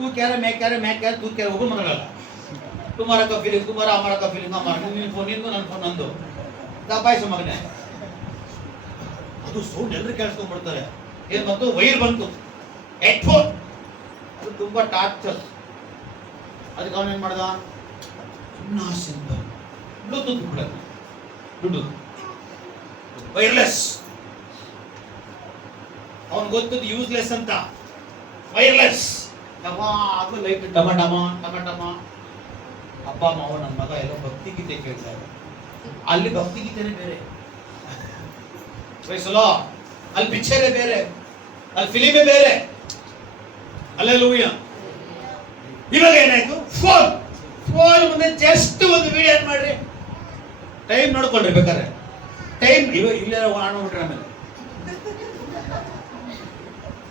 तू कह रहा मैं कह रहा मैं कह रहा तू कह रहा ಹೋಗು ಮಗಲ್ಲ. तुम्हारा का फीलिंग तुम्हारा, हमारा का फीलिंग हमारा. ನಿನ್ನ ಫೋನ್ ನಿಂದು, ನನ್ನ ಫೋನ್ ನಂದು. ದಬಾಯಿಸು ಮಗನೇ. ಅದು ಸೌಂಡ್ ಎಲ್ಲರೂ ಕೇಳಿಸ್ಕೊಂಡ್ಬಿಡ್ತಾರೆ. ಏನ್ ಬಂತು? ವೈರ್ ಬಂತು, ಹೆಡ್ಫೋನ್. ಅದು ತುಂಬಾ ಟಾರ್ಚರ್. ಅದಕ್ಕೆ ಅವನು ಏನ್ ಮಾಡ್ದ? ಸಿಂಪಲ್ ಬ್ಲೂಟೂತ್ ಬಿಡೋದು, ಬ್ಲೂಟೂತ್ ವೈರ್ಲೆಸ್. ಅವನು ಗೊತ್ತದು ಯೂಸ್ಲೆಸ್ ಅಂತ. ವೈರ್ಲೆಸ್ ಯಾವಾಗಲೂ ಲೈಟ್ ಡಮ ಡಮ ಡಮ ಡಮ. ಅಪ್ಪ ಮಾವ ನನ್ನ ಮಗ ಎಲ್ಲ ಭಕ್ತಿ ಗೀತೆ ಕೇಳ್ತಾ ಇದ್ದಾರೆ. ಅಲ್ಲಿ ಭಕ್ತಿ ಗೀತೆನೇ ಬೇರೆ, ವಯಸ್ಸಲ್ಲ. ಅಲ್ಲಿ ಪಿಕ್ಚರೇ ಬೇರೆ, ಅಲ್ಲಿ ಫಿಲಿಮೇ ಬೇರೆ. ಅಲ್ಲೆಲ್ಲೂಯ್ಯ. ಇವಾಗ ಏನಾಯ್ತು? ಫೋನ್ ಮುಂದೆ ಜಸ್ಟ್ ಒಂದು ವಿಡಿಯೋ ಏನ್ ಮಾಡ್ರಿ, ಟೈಮ್ ನೋಡ್ಕೊಳ್ರಿ ಬೇಕಾದ್ರೆ. ಟೈಮ್ ಇವಾಗ ಇಲ್ಲೇ ಮಾಡ್ಬಿಟ್ರೆ ಆಮೇಲೆ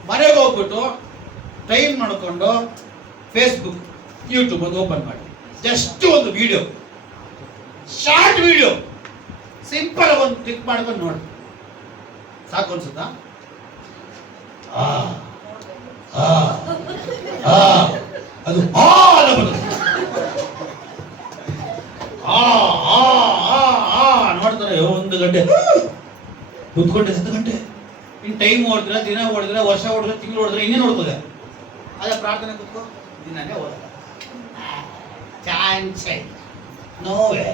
ಮನೆಗೆ ಹೋಗ್ಬಿಟ್ಟು ಟೈಮ್ ಮಾಡ್ಕೊಂಡು ಫೇಸ್ಬುಕ್ ಯೂಟ್ಯೂಬ್ ಅದು ಓಪನ್ ಮಾಡಿ, ಜಸ್ಟ್ ಒಂದು ವಿಡಿಯೋ, ಶಾರ್ಟ್ ವಿಡಿಯೋ, ಸಿಂಪಲ್ ಆಗಿ ಒಂದು ಕ್ಲಿಕ್ ಮಾಡ್ಕೊಂಡು ನೋಡಿ, ಸಾಕು ಅನ್ಸುತ್ತಾ? ಅದು ನೋಡ್ತಾರೆ 1 ಗಂಟೆ ಕೂತ್ಕೊಂಡೆ, 10 ಗಂಟೆ. ಇನ್ನು ಟೈಮ್ ಓಡಿದ್ರೆ, ದಿನ ಓಡಿದ್ರೆ, ವರ್ಷ ಓಡಿದ್ರೆ, ತಿಂಗಳು ಓಡಿದ್ರೆ ಇನ್ನೇ ನೋಡ್ತದೆ. ಅದೇ ಪ್ರಾರ್ಥನೆ ಕೂತ್ಕೊ, ದಿನನೇ ಓದಲ್ಲ, ಚಾನ್ಸೇ ನೋವೇ.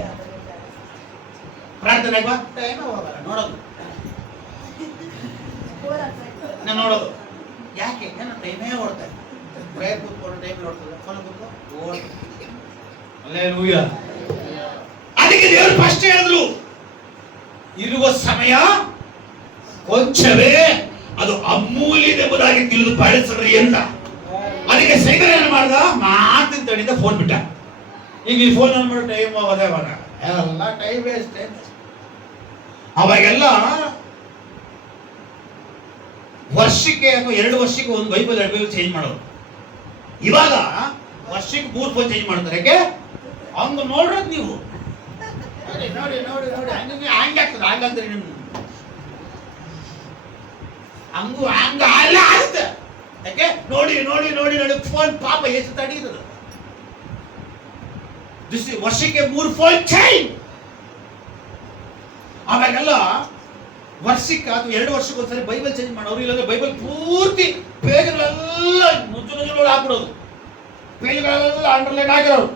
ಪ್ರಾರ್ಥನೆ ಟೈಮೇ ಹೋಗಲ್ಲ ನೋಡೋದು. ನಾನು ನೋಡೋದು ಯಾಕೆ ನನ್ನ ಟೈಮೇ ಓಡ್ತಾ ಇದೆ. ಪ್ರೇಯರ್ ಕೂತ್ಕೊಂಡು ಟೈಮ್ ಓಡ್ತದೆ, ಫೋನ್ ಕೂತ್ಕೊ ಓಡ್ತದೆ. ಹಲ್ಲೆಲೂಯಾ. ಅದಕ್ಕೆ ದೇವರು ಫಸ್ಟ್ ಹೇಳಿದ್ರು, ಇರುವ ಸಮಯ ಕೊಂಚವೇ, ಅದು ಅಮೂಲ್ಯವೆಂಬುದಾಗಿ ತಿಳಿದು ಬಳಸ್ರಿ ಅಂತ. ಅದಕ್ಕೆ ಸೈತಾನ ಏನು ಮಾಡ್ದ, ಮಾತಿನ ತಡಿದ ಫೋನ್ ಬಿಟ್ಟ. ಈಗ ಈ ಫೋನ್ ಅನ್ಬಿಟ್ಟು ಟೈಮ್ ಅದೇ ಅವಾಗ ಎಲ್ಲ ಟೈಮ್ ವೇಸ್ಟ್. ಅವಾಗೆಲ್ಲ ವರ್ಷಕ್ಕೆ ಅಥವಾ 2 ವರ್ಷಕ್ಕೆ ಒಂದು ಬೈಬಲ್ 2 ಬೈಬಲ್ ಚೇಂಜ್ ಮಾಡೋರು. ಇವಾಗ ವರ್ಷಕ್ಕೆ 3 ಫೋನ್ ಚೇಂಜ್ ಮಾಡ್ತಾರೆ. ಯಾಕೆ ಹಂಗ ನೋಡ್ರದ್ ನೀವು ನೋಡಿ ನೋಡಿ ನೋಡಿ ನೋಡಿ ಹಂಗೆ ಆಗ್ತದೆ. ಹಂಗಂದ್ರೆ ನಿಮ್ಗೆ ಹಂಗ ಅಲ್ಲ ಆಗುತ್ತೆ. ಯಾಕೆ ನೋಡಿ ನೋಡಿ ನೋಡಿ ನೋಡಿ ಫೋನ್ ಪಾಪ ಎಷ್ಟು ತಡೀತದ. ವರ್ಷಕ್ಕೆ 3 ಫೋನ್ ಚೇಂಜ್. ಅವಾಗೆಲ್ಲ ವರ್ಷಕ್ಕೆ ಅಥವಾ 2 ವರ್ಷಕ್ಕೆ ಒಂದ್ಸರಿ ಬೈಬಲ್ ಚೇಂಜ್ ಮಾಡೋರು. ಇಲ್ಲಾಂದ್ರೆ ಬೈಬಲ್ ಪೂರ್ತಿ ಪೇಜ್ಗಳೆಲ್ಲ ನುಜ್ಜು ಹಾಕ್ಬಿಡೋದು, ಪೇಜ್ಗಳೆಲ್ಲ ಅಂಡರ್ಲೈನ್ ಆಗಿರೋರು.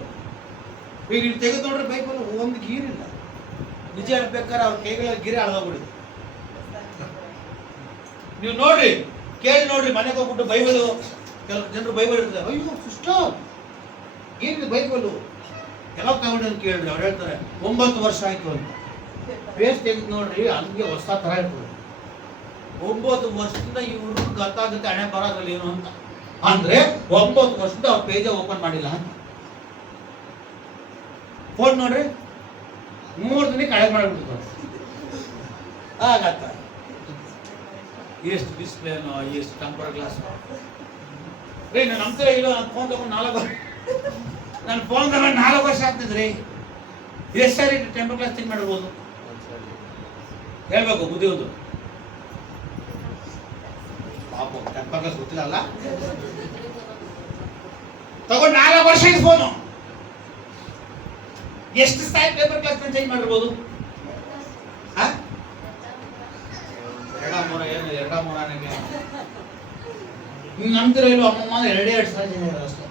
ಈಗ ನೀವು ತೆಗೆದು ನೋಡ್ರಿ ಬೈಬಲ್ ಒಂದು ಗೀರಿಲ್ಲ. ನಿಜ ಹೇಳ್ಬೇಕಾದ್ರೆ ಅವ್ರ ಕೈಗಳಲ್ಲಿ ಗಿರಿ ಅಳದೋಗ್ಬಿಡುದು. ನೀವು ನೋಡ್ರಿ, ಕೇಳಿ ನೋಡ್ರಿ, ಮನೆಗೆ ಹೋಗ್ಬಿಟ್ಟು ಬೈಬಲ್, ಕೆಲವು ಜನರು ಬೈಬಲ್ ಇರ್ತದೆ, ಅಯ್ಯೋ ಸಿಸ್ಟರ್ ಏನಿದೆ ಬೈಬಲು ಯಾವಾಗ ತಗೊಂಡು ಅಂತ ಕೇಳಿದ್ರೆ ಅವ್ರು ಹೇಳ್ತಾರೆ 9 ವರ್ಷ ಆಯ್ತು ಅಂತ. ಪೇಜ್ ತೆಗೆದು ನೋಡ್ರಿ ಹಂಗೆ ಹೊಸ ತರ ಇರ್ತದೆ. 9 ವರ್ಷದಿಂದ ಇವ್ರು ಗೊತ್ತಾಗುತ್ತೆ ಹಣೆ ಬರೋದ್ರಲ್ಲಿ ಏನು ಅಂತ. ಅಂದ್ರೆ 9 ವರ್ಷದಿಂದ ಅವ್ರ ಪೇಜ ಓಪನ್ ಮಾಡಿಲ್ಲ ಅಂತ. ಫೋನ್ ನೋಡ್ರಿ 3 ದಿನಕ್ಕೆ ಹಳೆ ಮಾಡಿಬಿಡ್ತಾರೆ. ಆಗತ್ತ ಎಷ್ಟು ಡಿಸ್ಪ್ಲೇನೋ, ಎಷ್ಟು ಟೆಂಪರ್ ಗ್ಲಾಸ್. ರೀ ನಾನು ನಂಬ್ತೀರ ಇಲ್ಲ, ನನ್ನ ಫೋನ್ ತಗೊಂಡು 4 ವರ್ಷ ಆಗ್ತಿದ್ರಿ. ಎಷ್ಟು ಸಾರಿ ಟೆಂಪರ್ ಗ್ಲಾಸ್ ಚೇಂಜ್ ಮಾಡಿರ್ಬೋದು ಹೇಳ್ಬೇಕು, ಬುದ್ಧಿ ಒಂದು. ಪಾಪ ಟೆಂಪರ್ ಗ್ಲಾಸ್ ಗೊತ್ತಿಲ್ಲ ಅಲ್ಲ, ತಗೊಂಡು 4 ವರ್ಷ ಆಯ್ತು ಫೋನು. ಎಷ್ಟು ಸಾರಿ ಟೆಂಪರ್ ಗ್ಲಾಸ್ ಚೇಂಜ್ ಮಾಡಿರ್ಬೋದು? ಎರಡ ಮೂರ ನಂಬ್ತಿರೋ ಇಲ್ಲೋ ಅಮ್ಮಮ್ಮ 2 ಸಾರಿ ಚೇಂಜ್ ಮಾಡೋದು ಅಷ್ಟೇ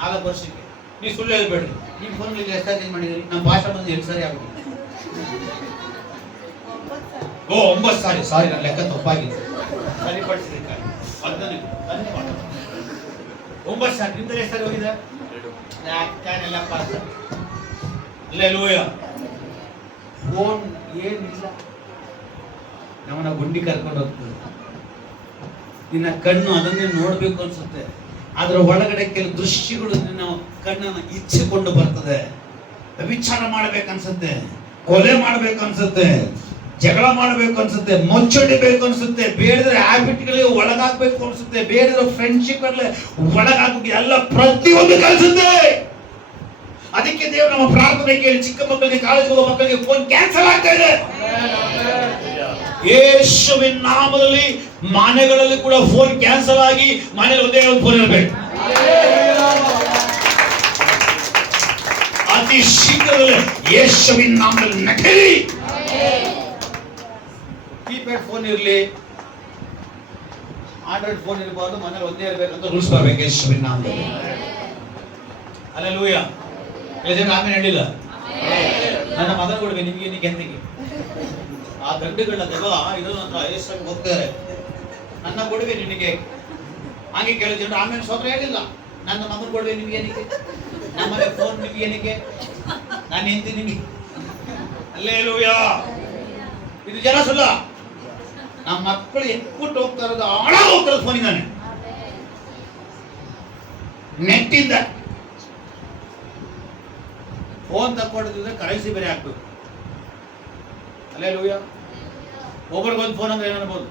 4 ವರ್ಷಕ್ಕೆ. ನೀವು ಸುಳ್ಳು ಹೇಳ್ಬೇಡ್ರಿ, ನಿಮ್ಮ ಫೋನ್ ಎಷ್ಟು ಸಾರಿ ಚೇಂಜ್ ಮಾಡಿದ್ರಿ? ನಮ್ಮ ಭಾಷೆ ಬಂದು 2 ಸಾರಿ ಆಗುತ್ತೆ. 9 ಸಾರಿ. ಸಾರಿ ನನ್ನ ಲೆಕ್ಕ ತಪ್ಪಾಗಿದೆ, ಸರಿಪಡಿಸಬೇಕಾಗಿ 9 ಸಾರಿ. ನಿಮ್ದು ಎಷ್ಟು ಸಾರಿ ಹೋಗಿದೆ? 2 ಪಾಸ್. ಹಲ್ಲೆಲೂಯಾ. ಫೋನ್ ಏನಿಲ್ಲ, ನಮ್ಮನ್ನ ಗುಂಡಿ ಕರ್ಕೊಂಡು ಹೋಗ್ತದೆ. ನಿನ್ನ ಕಣ್ಣು ಅದನ್ನೇ ನೋಡ್ಬೇಕು ಅನ್ಸುತ್ತೆ. ಅದರ ಒಳಗಡೆ ಕೆಲವು ದೃಶ್ಯಗಳು ನಾವು ಕಣ್ಣನ್ನು ಇಚ್ಛೆಕೊಂಡು ಬರ್ತದೆ. ವಿಚಾರ ಮಾಡ್ಬೇಕನ್ಸುತ್ತೆ, ಕೊಲೆ ಮಾಡ್ಬೇಕನ್ಸುತ್ತೆ, ಜಗಳ ಮಾಡ್ಬೇಕು ಅನ್ಸುತ್ತೆ, ಮೊಚ್ಚೊಡಿಬೇಕು ಅನ್ಸುತ್ತೆ, ಬೇಡದ್ರೆ ಹ್ಯಾಬಿಟ್ಗಳಿಗೆ ಒಳಗಾಗ್ಬೇಕು ಅನ್ಸುತ್ತೆ, ಬೇಡದ್ರೆ ಫ್ರೆಂಡ್ಶಿಪ್ ಒಳಗಾಗ್ಬೇಕು, ಎಲ್ಲ ಪ್ರತಿಯೊಂದು ಕಲಿಸುತ್ತೆ. ಅದಕ್ಕೆ ದೇವರು ನಮ್ಮ ಪ್ರಾರ್ಥನೆ ಕೇಳಿ ಚಿಕ್ಕ ಮಕ್ಕಳಿಗೆ, ಕಾಲೇಜ್ ಹೋಗೋ ಮಕ್ಕಳಿಗೆ ಫೋನ್ ಕ್ಯಾನ್ಸಲ್ ಆಗ್ತಾ ಇದೆ. ಯೇಸುವಿನ ನಾಮದಲ್ಲಿ ಮನೆಗಳಲ್ಲಿ ಕೂಡ ಫೋನ್ ಕ್ಯಾನ್ಸಲ್ ಆಗಿ ಮನೆಯಲ್ಲಿ ಒಂದೇ ಒಂದು ಫೋನ್ ಇರಬೇಕು. ಅತಿ ಶೀಘ್ರದಲ್ಲೇ ಯೇಸುವಿನ ನಾಮದಲ್ಲಿ ನಕಲಿ ಕೀಪ್ಯಾಡ್ ಫೋನ್ ಇರಲಿ, ಆಂಡ್ರಾಯ್ಡ್ ಫೋನ್ ಇರಬಾರ್ದು, ಮನೇಲಿ ಒಂದೇ ಇರಬೇಕಂತ ರೂಲ್ಸ್ ಬರಬೇಕು ಯೇಸುವಿನ ನಾಮದಲ್ಲಿ. ಹಲ್ಲೆಲೂಯಾ. ಆಮೇಲೆ ಹೇಳಿಲ್ಲ, ನನ್ನ ಮಗನ ಕೊಡ್ಬೇಕು ನಿಮ್ಗೆ ಏನಕ್ಕೆ ಎಂತಿಗೆ ಆ ಗಡ್ಡೆಗಳನ್ನ ತೆಗೋ ಇದನ್ನ ಯೇಸುವಿಗೆ ಹೋಗ್ತಾರೆ, ನನ್ನ ಕೊಡುವೆ ನಿನಗೆ. ಹಾಗೆ ಕೆಲವು ಜನರು ಆಮೇಲೆ ಸ್ವತಃ ಹೇಳಿಲ್ಲ, ನನ್ನ ಮಗನ ಕೊಡುವೆ ನಿಮ್ಗೆ ಏನಕ್ಕೆ, ನಮ್ಮನೆ ಫೋನ್ ನಿಮ್ಗೆ ಏನಕ್ಕೆ, ನಾನು ಎಂತಿ ನಿಮಗೆ. ಹಲ್ಲೆಲೂಯಾ. ಇದು ಜನ ಸುಳ್ಳ. ನಮ್ಮ ಮಕ್ಕಳು ಎಕ್ಬಿಟ್ಟು ಹೋಗ್ತಾ ಇರೋದು, ಆಳ ಹೋಗ್ತಾ ಇರೋದು ಫೋನಿಂದಾನೆ, ನೆಟ್ಟಿಂದ. ಫೋನ್ ತಕ್ಕೊಂಡಿದ್ರೆ ಕರೆನ್ಸಿ ಬೇರೆ ಹಾಕ್ಬೇಕು. ಹಲ್ಲೆಲೂಯಾ. ಒಬ್ಬರಿಗೊಂದು ಫೋನ್ ಅಂದ್ರೆ ಏನನ್ಬೋದು,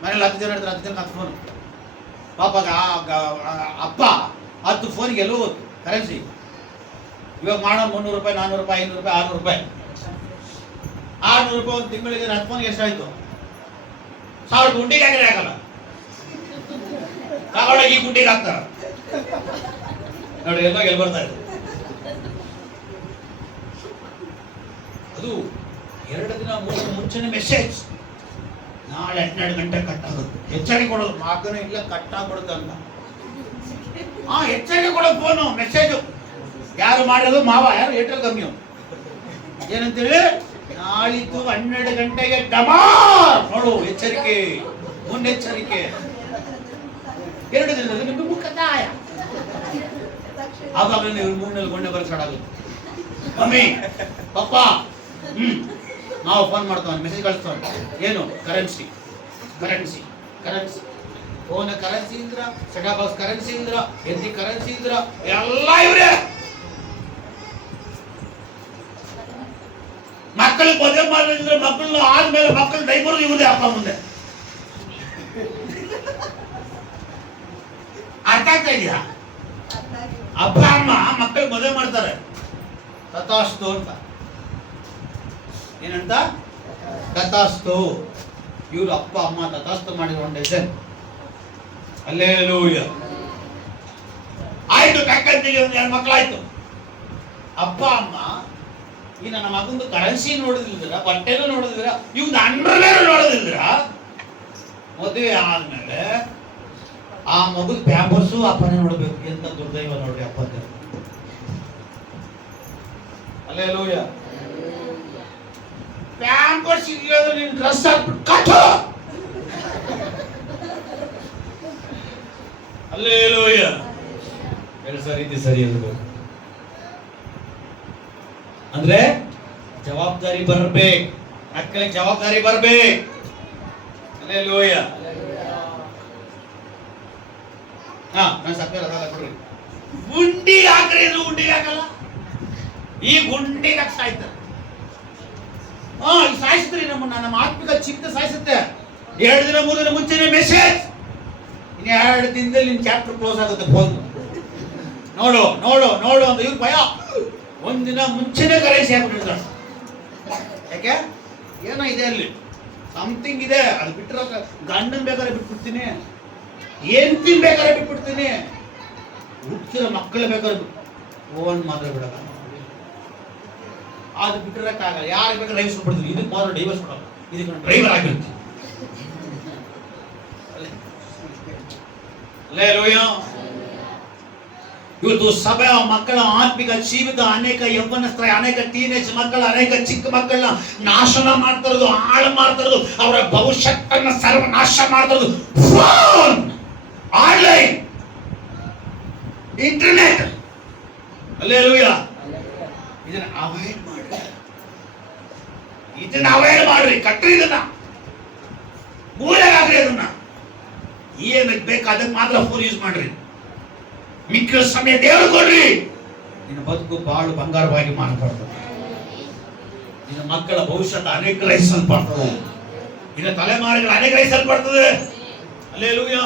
ಮನೇಲಿ 10 ಜನ ಇರ್ತಾರೆ, 10 ಜನಕ್ಕೆ 10 ಫೋನ್. ಪಾಪ ಅಪ್ಪ 10 ಫೋನಿಗೆ ಎಲ್ಲೋ ಕರೆನ್ಸಿ. ಇವಾಗ ಮಾಡೋ 300 ರೂಪಾಯಿ, 400 ರೂಪಾಯಿ, 500 ರೂಪಾಯಿ, 600 ರೂಪಾಯಿ. 600 ರೂಪಾಯಿ ಒಂದು ತಿಂಗಳಿಗೆ 10 ಫೋನ್ಗೆ ಎಷ್ಟಾಯ್ತು? 1000 ಗುಂಡಿಗೆ ಹಾಕಲ್ಲ, ತಗೊಂಡೋಗಿ ಈ ಗುಂಡಿಗೆ ಹಾಕ್ತಾರ ನೋಡಿ, ಎಲ್ಲ ಎಲ್ಲಿ ಬರ್ತಾ ಇದೆ. ಅದು 2 ದಿನ 3 ದಿನ ಮುಂಚೆನೆ ಮೆಸೇಜ್, ನಾಳೆ 12 ಗಂಟೆ ಕಟ್ ಆಗುತ್ತೆ. ಎಚ್ಚರಿಕೆ ಕೊಡೋದು, ಮಗನೇ ಇಲ್ಲ ಕಟ್ ಆಗ್ಬಿಡುತ್ತೆ ಅಂತ. ಎಚ್ಚರಿಕೆ ಕೊಡೋದು ಫೋನು ಮೆಸೇಜು. ಯಾರು ಮಾಡೋದು? ಮಾವ. ಯಾರು? ಏರ್ಟೆಲ್ ಕಂಪ್ನಿ. ಏನಂತೇಳಿ, ನಾಳಿದ್ದು 12 ಗಂಟೆಗೆ ಡಮಾರ್ ನೋಡು ಎಚ್ಚರಿಕೆ. ಮುನ್ನೆಚ್ಚರಿಕೆ. 2 ದಿನದಲ್ಲಿ ನಿಮ್ಗೆ ಮುಖದಾಯ. ಆವಾಗ ನೀವು 3ನೇ ಗೊಂಡೆ ಬರಕ್ ಸ್ಟಾರ್ಟ್ ಆಗುತ್ತೆ. ಮಮ್ಮಿ ಪಪ್ಪ ನಾವು ಫೋನ್ ಮಾಡ್ತಾವೆ, ಮೆಸೇಜ್ ಕಳಿಸ್ತಾವೆ. ಏನು? ಕರೆನ್ಸಿ ಫೋನ್ ಕರೆನ್ಸಿ ಇಂದ್ರ, ಸೆಟಾ ಬಾಕ್ಸ್ ಕರೆನ್ಸಿ ಇಂದ್ರ, ಎದ್ದಿ ಕರೆನ್ಸಿ ಇಂದ್ರ, ಎಲ್ಲ ಇವ್ರೆ. ಮಕ್ಕಳಿಗೆ ಮದುವೆ ಮಾಡಿದ್ರೆ ಮಕ್ಕಳನ್ನ ಆದ್ಮೇಲೆ ಮಕ್ಕಳು ಡೈಪರ್ ಇವ್ರದೇ ಅಪ್ಪ ಮುಂದೆ. ಅರ್ಥ ಆಗ್ತಾ ಇದೆಯಾ? ಅಪ್ಪ ಅಮ್ಮ ಮಕ್ಕಳಿಗೆ ಮದುವೆ ಮಾಡ್ತಾರೆ, ತಥಾಸ್ತು ಅಂತ. ಏನಂತ? ತಥಾಸ್ತು. ಇವ್ರು ಅಪ್ಪ ಅಮ್ಮ ತಥಾಸ್ತು ಮಾಡಿದ ಒಂದು ಡಿಸೈನ್. ಹಲ್ಲೆಲೂಯಾ. ಆಯ್ತು, ಟಕ್ಕಂತಿಗೆ 2 ಮಕ್ಕಳಾಯ್ತು. ಅಪ್ಪ ಅಮ್ಮ ಈ ನನ್ನ ಮಗಂದು ಕರೆನ್ಸಿ ನೋಡೋದಿಲ್ದಿರ, ಬಟ್ಟೆನೂ ನೋಡೋದಿಲ್ಲ, ಇವ್ನ ಅಂಡರ್ವೇರ್ ನೋಡೋದಿಲ್ದಿರ. ಮದುವೆ ಆದ್ಮೇಲೆ ಆ ಮಗುದ ಪ್ಯಾಂಪರ್ಸು ಅಪ್ಪನೇ ನೋಡ್ಬೇಕು. ಎಂತ ದುರ್ದೈವ ನೋಡ್ರಿ ಅಪ್ಪಂದ. ಹಲ್ಲೆಲೂಯಾ. ಪ್ಯಾಂಪರ್ಸ್ ಇಲ್ಲದ್ರೆ ನಿನ್ ಡ್ರೆಸ್ ಹಾಕ್ಬಿಟ್ಟು ಕಟ್ಟು. ಹಲ್ಲೆಲೂಯಾ. ಇದು ಸರಿ ಇರಬೇಕು. ಅಂದ್ರೆ ಜವಾಬ್ದಾರಿ ಬರ್ಬೇಕು, ಮಕ್ಕಳಿಗೆ ಜವಾಬ್ದಾರಿ ಬರ್ಬೇಕು. ಹಲ್ಲೆಲೂಯಾ. ನಾನು ಸಕ್ಕರೆ ಅದಲ್ಲ ಕೊಡ್ರಿ. ಗುಂಡಿಗೆ ಹಾಕ್ರಿ, ಇದು ಗುಂಡಿಗೆ ಹಾಕಲ್ಲ. ಈ ಗುಂಡಿಗೆ ಹಾಕಿ ಸಾಯ್ತಾರೆ. ಈ ಸಾಯಿಸ್ತ್ರಿ ನಮ್ಮ ಆತ್ಮಿಕ ಚಿಂತೆ ಸಾಯಿಸುತ್ತೆ. 2 ದಿನ 3 ದಿನ ಮುಂಚೆನೆ ಮೆಸೇಜ್, ಇನ್ನು 2 ದಿನದಲ್ಲಿ ನಿನ್ ಚಾಪ್ಟರ್ ಕ್ಲೋಸ್ ಆಗುತ್ತೆ. ಫೋನ್ ನೋಡು ನೋಡು ನೋಡು ಅಂತ ಇವ್ರು ಭಯ. 1 ದಿನ ಮುಂಚೆನೆ ಕರೆನ್ಸಿ ಹಾಕ್ಬಿಟ್ಟಿರ್ತಾರೆ. ಯಾಕೆ? ಏನೋ ಇದೆ ಅಲ್ಲಿ, ಸಮಥಿಂಗ್ ಇದೆ. ಅದು ಬಿಟ್ಟರೆ ಗಂಡನ್ ಬೇಕಾದ್ರೆ ಬಿಟ್ಬಿಡ್ತೀನಿ, ಏನ್ತಿನ್ ಬೇಕಾದ್ರೆ ಬಿಟ್ಬಿಡ್ತೀನಿ, ಹುಟ್ಟಿರೋ ಮಕ್ಕಳು ಬೇಕಾದ್ರೆ ಫೋನ್ ಮಾತ್ರ ಬಿಡಲ್ಲ. ಅದು ಬಿಟ್ಟಿರಕ್ಕಾಗಲ್ಲ. ಯಾರು ಬೇಕಾದ್ರೆ ಡೈವರ್ಸ್ ಕೊಡ್ತೀನಿ, ಇದಕ್ಕೆ ಮಾತ್ರ ಡೈವರ್ಸ್ ಕೊಡಲ್ಲ, ಇದಕ್ಕೆ ನಾನು ಡ್ರೈವರ್ ಆಗಿರ್ತೀನಿ. ಹಲ್ಲೆಲೂಯಾ. ಇವತ್ತು ಸಭೆಯ ಮಕ್ಕಳ ಆತ್ಮಿಕ ಜೀವಿತ ಅನೇಕ ಯೌವನಸ್ತ್ರ, ಅನೇಕ ಟೀನೇಜ್ ಮಕ್ಕಳ, ಅನೇಕ ಚಿಕ್ಕ ಮಕ್ಕಳನ್ನ ನಾಶನ ಮಾಡ್ತಾ ಇರೋದು, ಹಾಳು ಮಾಡ್ತಾ ಇರೋದು, ಅವರ ಭವಿಷ್ಯತ್ತನ್ನ ಸರ್ವನಾಶ ಮಾಡ್ತಾ ಇರೋದು ಫೋನ್, ಆನ್ಲೈನ್, ಇಂಟರ್ನೆಟ್. ಹಲ್ಲೆಲೂಯಾ. ಇದನ್ನ ಅವಾಯ್ಡ್ ಮಾಡ್ರಿ, ಕಟ್ರಿ, ಇದನ್ನ ಮೂಲೆಗಾಗ್ರಿ. ಅದನ್ನ ಏನಕ್ಕೆ ಬೇಕು ಅದಕ್ಕೆ ಮಾತ್ರ ಫೋನ್ ಯೂಸ್ ಮಾಡ್ರಿ. ಮಿಕ್ಕ ಸಮಯ ದೇವರು ಕೊಡ್ರಿ. ನಿನ್ನ ಬದುಕು ಬಾಳು ಬಂಗಾರವಾಗಿ ಮಾರ್ಪಡ್ತದೆ. ನಿನ್ನ ಮಕ್ಕಳ ಭವಿಷ್ಯದ ಅನೇಕರಿಸಲ್ಪಡ್ತದೆ. ನಿನ್ನ ತಲೆಮಾರಿಗಳು ಅನೇಕರಿಸಲ್ಪಡ್ತದೆ. ಹಲ್ಲೆಲೂಯಾ.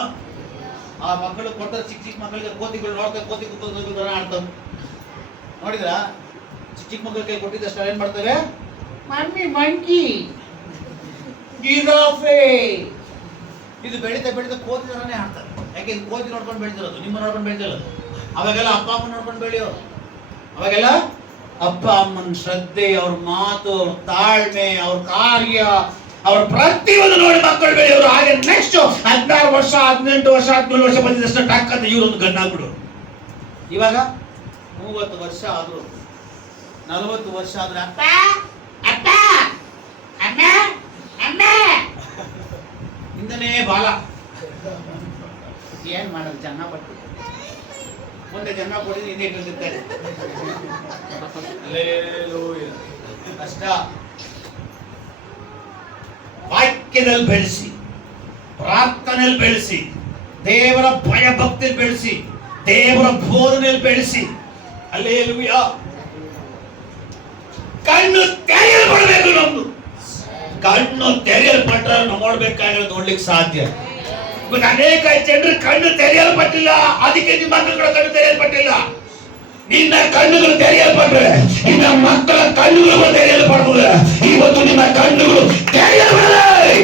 ಆ ಮಕ್ಕಳು ಕೊಡ್ತಾರೆ, ಚಿಕ್ಕ ಚಿಕ್ಕ ಮಕ್ಕಳಿಗೆ ಕೋತಿಗಳು ನೋಡ್ತಾರೆ, ಕೋತಿ ಕುತ್ಕೊಂಡು ಆಡ್ತವೆ. ನೋಡಿದ್ರ? ಚಿಕ್ಕ ಮಕ್ಕಳ ಕೈ ಕೊಟ್ಟಿದ್ದಷ್ಟು ಏನ್ ಮಾಡ್ತವೆ? Mummy monkey, giraffe. ಇದು ಬೆಳೀತಾ ಕೋತಿ ತರನೇ ಆಡ್ತಾರೆ. ಯಾಕೆ? ಇದು ಕೋತಿ ನೋಡ್ಕೊಂಡು ಬೆಳೆದಿರೋದು, ನಿಮ್ಮ ನೋಡ್ಕೊಂಡು ಬೆಳೆದಿರೋದು. ಅವಾಗೆಲ್ಲ ಅಪ್ಪ ಅಮ್ಮ ನೋಡ್ಕೊಂಡು ಬೆಳೆಯೋರು. ಅವಾಗೆಲ್ಲ ಅಪ್ಪ ಅಮ್ಮನ ಶ್ರದ್ಧೆ, ಅವ್ರ ಮಾತು, ಅವ್ರ ತಾಳ್ಮೆ, ಅವ್ರ ಕಾರ್ಯ, ಅವ್ರ ಪ್ರತಿಯೊಂದು ನೋಡಿ ಮಕ್ಕಳು ಬೆಳೆಯೋರು. ಹಾಗೆ ನೆಕ್ಸ್ಟ್ 16 ವರ್ಷ, 18 ವರ್ಷ, 17 ವರ್ಷ ಬಂದಿದ್ದಷ್ಟು ಟಕ್ ಅಂತ ಇವರೊಂದು ಗಂಡಾಗ್ಬಿಡೋರು. ಇವಾಗ 30 ವರ್ಷ ಆದ್ರು, 40 ವರ್ಷ ಆದ್ರೆ ಅಪ್ಪ ಅಪ್ಪ ಅಮ್ಮ ಅಮ್ಮ ಇಂದನೇ ಬಾಲ. ಏನ್ ಮಾಡೋದು? ಜನ್ಮ ಪಟ್ಟು ಮುಂದೆ ಜನ್ಮ ಕೊಡಿದ್ರೆ ಹಿಂದೆ ಇಟ್ಟಿರ್ತಾರೆ. ಕಷ್ಟ. ವಾಕ್ಯದಲ್ಲಿ ಬೆಳೆಸಿ, ಪ್ರಾರ್ಥನೆಯಲ್ಲಿ ಬೆಳೆಸಿ, ದೇವರ ಭಯ ಭಕ್ತಿಯಲ್ಲಿ ಬೆಳೆಸಿ, ದೇವರ ಬೋಧನೆಯಲ್ಲಿ ಬೆಳೆಸಿ. ಹಲ್ಲೆಲೂಯಾ. ಕಣ್ಣು ತೆರೆಯಲ್ಪಡಬೇಕು. ನಮ್ದು ಕಣ್ಣು ತೆರೆಯಲ್ಪಟ್ರೆ ನೋಡ್ಬೇಕಾಗಿರೋದು ನೋಡ್ಲಿಕ್ಕೆ ಸಾಧ್ಯ. ಅನೇಕ ಜನರು ಕಣ್ಣು ತೆರೆಯಲ್ಪಟ್ಟಿಲ್ಲ, ಅದಕ್ಕೆ ನಿಮ್ಮ ಮಕ್ಕಳ ಕಣ್ಣು ತೆರೆಯಲ್ಪಟ್ಟಿಲ್ಲ. ನಿನ್ನ ಕಣ್ಣುಗಳು ತೆರೆಯಲ್ಪಟ್ರೆ ನಿನ್ನ ಮಕ್ಕಳ ಕಣ್ಣುಗಳು ತೆರೆಯಲ್ಪಡ್ತದೆ. ಇವತ್ತು ನಿಮ್ಮ ಕಣ್ಣುಗಳು ತೆರೆಯಲ್ಪಡಲಿ.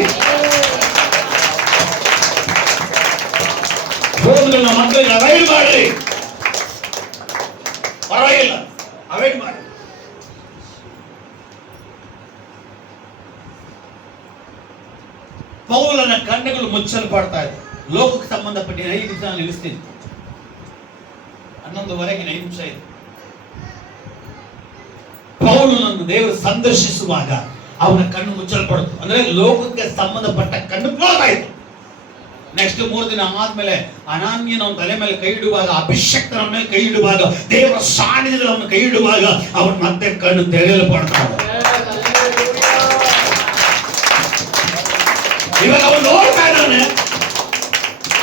ಫೋನ್ಗಳನ್ನ ಮಕ್ಕಳಿಗೆ ಅವಾಯ್ಡ್ ಮಾಡ್ರಿ, ಪರವಾಗಿಲ್ಲ, ಅವಾಯ್ಡ್ ಮಾಡಿ. ಪೌಲನ ಕಣ್ಣುಗಳು ಮುಚ್ಚಲ್ಪಡ್ತಾ ಇದೆ. ಲೋಕಕ್ಕೆ ಸಂಬಂಧಪಟ್ಟ 5 ನಿಮಿಷ ನಾನು ನಿಲ್ಲಿಸ್ತೀನಿ. 11:15 5 ನಿಮಿಷ ಇದೆ. ಪೌಲನನ್ನು ದೇವರು ಸಂದರ್ಶಿಸುವಾಗ ಅವನ ಕಣ್ಣು ಮುಚ್ಚಲ್ಪಡ್ತು. ಅಂದ್ರೆ ಲೋಕಕ್ಕೆ ಸಂಬಂಧಪಟ್ಟ ಕಣ್ಣು ಕ್ಲೋಸ್ ಆಯಿತು. ನೆಕ್ಸ್ಟ್ 3 ದಿನ ಆದ್ಮೇಲೆ ಅನಾನ್ಯನ ಅವನ ತಲೆ ಮೇಲೆ ಕೈ ಇಡುವಾಗ, ಅಭಿಷಕ್ತನ ಮೇಲೆ ಕೈ ಇಡುವಾಗ, ದೇವರ ಸಾನ್ನಿಧ್ಯದಲ್ಲಿ ಅವನ ಕೈ ಇಡುವಾಗ ಅವನ ಮತ್ತೆ ಕಣ್ಣು ತೆರೆಯಲ್ಪಡ್ತಾನೆ. ಇವಾಗ ಅವನು ನೋಡ್ತಾ ಇದ್ದಾನೆ,